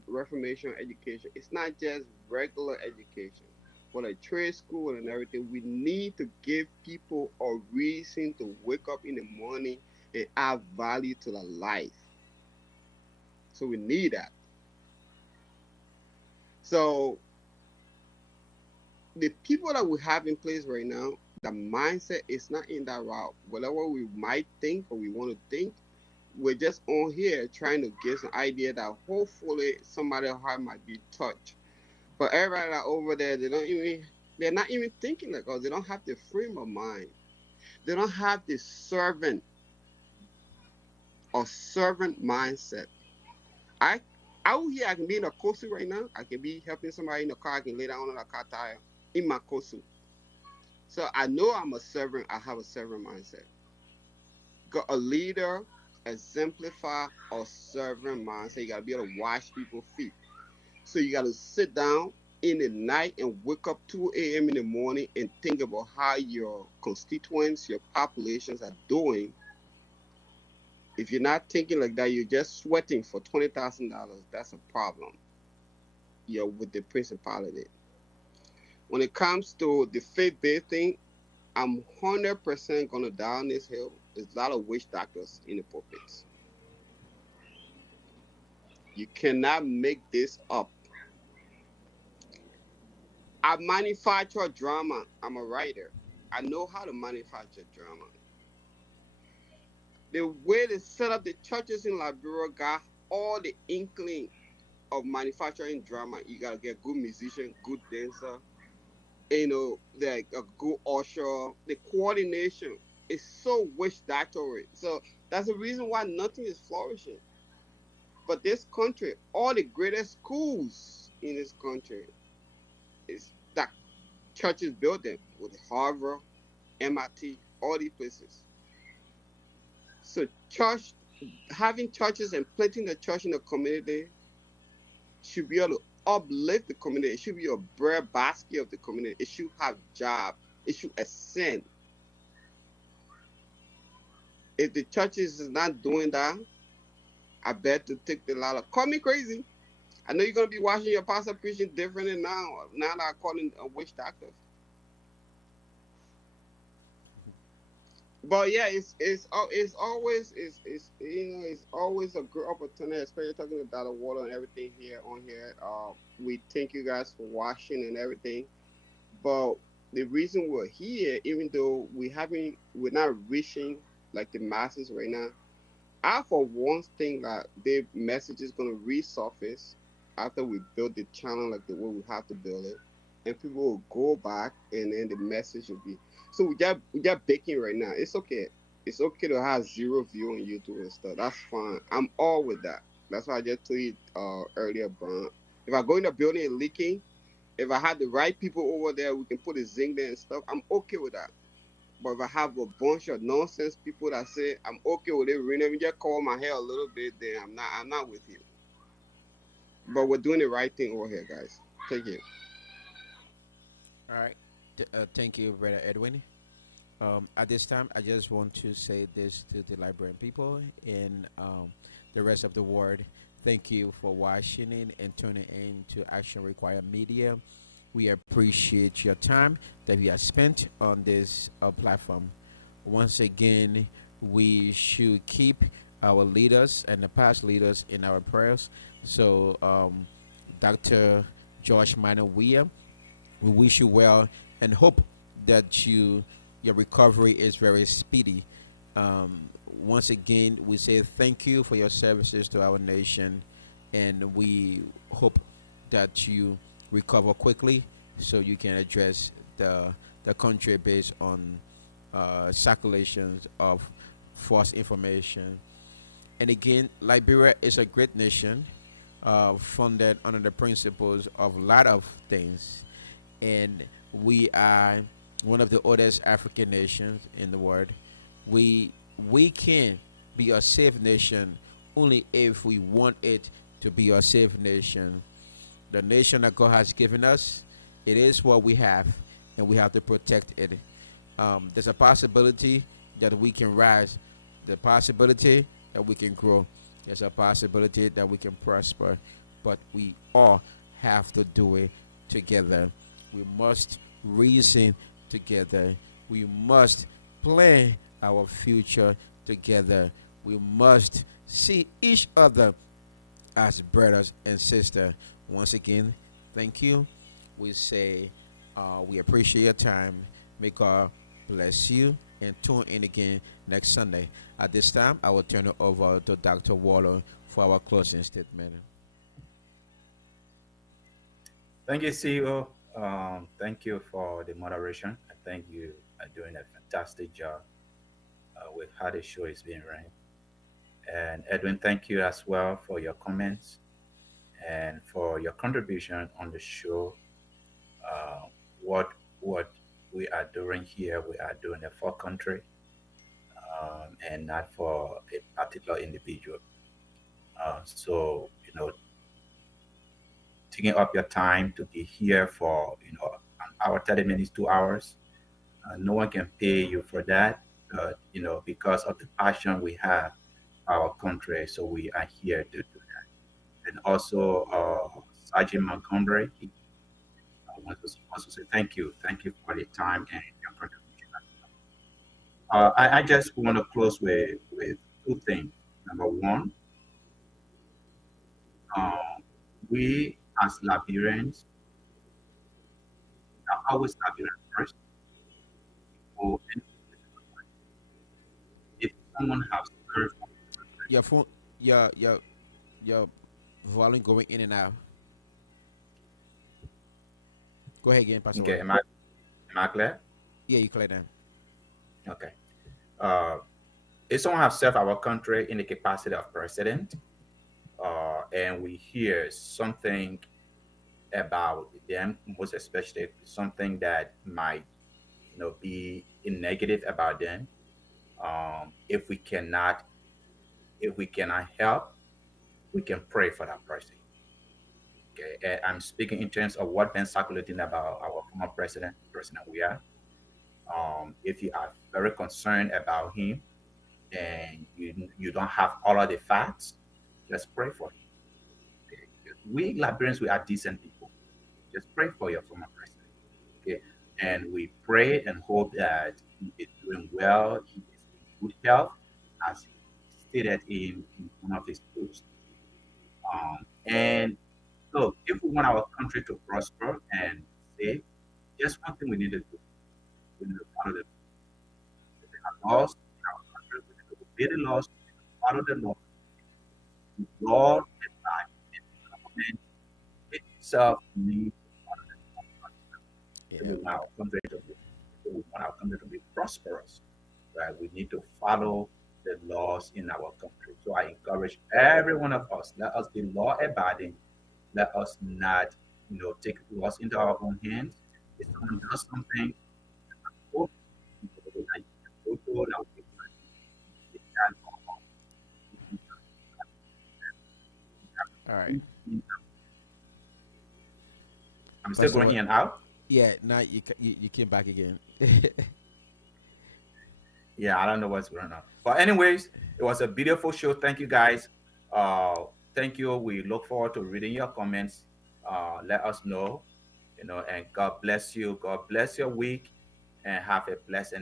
Reformation education. It's not just regular education. For the trade school and everything, we need to give people a reason to wake up in the morning and add value to their life. So we need that. So the people that we have in place right now, the mindset is not in that route. Whatever we might think or we want to think, we're just on here trying to get some idea that hopefully somebody's heart might be touched. But everybody that over there, they're not even thinking like us. They don't have the frame of mind. They don't have the servant mindset. I out here, I can be in a kosu right now. I can be helping somebody in the car. I can lay down on a car tire in my kosu. So I know I'm a servant. I have a servant mindset. Got a leader, exemplify a servant mindset. You gotta be able to wash people's feet. So you gotta sit down in the night and wake up 2 a.m. in the morning and think about how your constituents, your populations are doing. If you're not thinking like that, you're just sweating for $20,000. That's a problem. You're with the principality. When it comes to the faith-based thing, I'm 100% gonna die on this hill. There's a lot of witch doctors in the pulpits. You cannot make this up. I manufacture drama. I'm a writer. I know how to manufacture drama. The way they set up the churches in Liberia got all the inkling of manufacturing drama. You gotta get good musician, good dancer, like a good usher. The coordination is so wish doctorate. So that's the reason why nothing is flourishing. But this country, all the greatest schools in this country is that churches built them with Harvard, MIT, all these places. So church having churches and planting the church in the community should be able to uplift the community. It should be a bread basket of the community. It should have job. It should ascend. If the churches is not doing that, I bet to take the lot of call me crazy. I know you're gonna be watching your pastor preaching differently now. Now that I call him a witch doctor. But yeah, it's always a good opportunity, especially talking about the water and everything here on here. We thank you guys for watching and everything. But the reason we're here, even though we're not reaching like the masses right now, I for one think that the message is gonna resurface after we build the channel like the way we have to build it, and people will go back, and then the message will be. So we got baking right now. It's okay. It's okay to have zero view on YouTube and stuff. That's fine. I'm all with that. That's why I just told you earlier, Brian. If I go in the building and leaking, if I had the right people over there, we can put a zinc there and stuff. I'm okay with that. But if I have a bunch of nonsense people that say I'm okay with it, let me just call my hair a little bit, then I'm not with you. But we're doing the right thing over here, guys. Take it. All right. Thank you, Brother Edwin. At this time, I just want to say this to the Liberian people and the rest of the world. Thank you for watching in and tuning in to Action Require Media. We appreciate your time that we have spent on this platform. Once again, we should keep our leaders and the past leaders in our prayers. So, Dr. George Minor Weah, we wish you well and hope that your recovery is very speedy. Once again, we say thank you for your services to our nation, and we hope that you recover quickly so you can address the country based on circulations of false information. And again, Liberia is a great nation, funded under the principles of a lot of things, and we are one of the oldest African nations in the world. We we can be a safe nation only if we want it to be a safe nation. The nation that God has given us, it is what we have, and we have to protect it. There's a possibility that we can rise, the possibility that we can grow, there's a possibility that we can prosper, but we all have to do it together. We must reason together. We must plan our future together. We must see each other as brothers and sisters. Once again, thank you. We say we appreciate your time. May God bless you and tune in again next Sunday. At this time, I will turn it over to Dr. Waller for our closing statement. Thank you, CEO. Thank you for the moderation. I think you are doing a fantastic job with how the show is being run. And Edwin, thank you as well for your comments and for your contribution on the show. Uh, what we are doing here, we are doing it for country and not for a particular individual. So taking up your time to be here for an hour, 30 minutes, 2 hours. No one can pay you for that, but because of the passion we have our country, so we are here to do that. And also, Sergeant Montgomery, he wants to say thank you for the time and your contribution. I just want to close with two things. Number one, um, we as Liberians are always Liberian first. Or if someone has served, Your phone, your volume going in and out. Go ahead again, Pastor okay, Wally. am I clear? Yeah, you clear that. Okay. Uh, if someone has served our country in the capacity of president, and we hear something about them, most especially something that might, be in negative about them, if we cannot help, we can pray for that person. Okay, and I'm speaking in terms of what been circulating about our former President Weah. If you are very concerned about him and you don't have all of the facts, just pray for him. Okay? We Liberians, we are decent people. Just pray for your former president. Okay, and we pray and hope that he is doing well. He is in good health, as he stated in one of his posts. And look, if we want our country to prosper and safe, just one thing we need to do. We need to follow the laws in our country. We need to obey the laws, we need to follow the law. The law and life and government itself need to follow the law. If we Yeah. want our country to be, if we want our country to be prosperous, right? We need to follow the laws in our country. So I encourage every one of us, let us be law abiding. Let us not, take laws into our own hands. If someone does something, oh, like, All right, I'm still Pastor going Wally. in and out. Yeah, now you came back again. Yeah, I don't know what's going on. But anyways, it was a beautiful show. Thank you guys. Uh, thank you. We look forward to reading your comments. Let us know, and God bless you. God bless your week, and have a blessed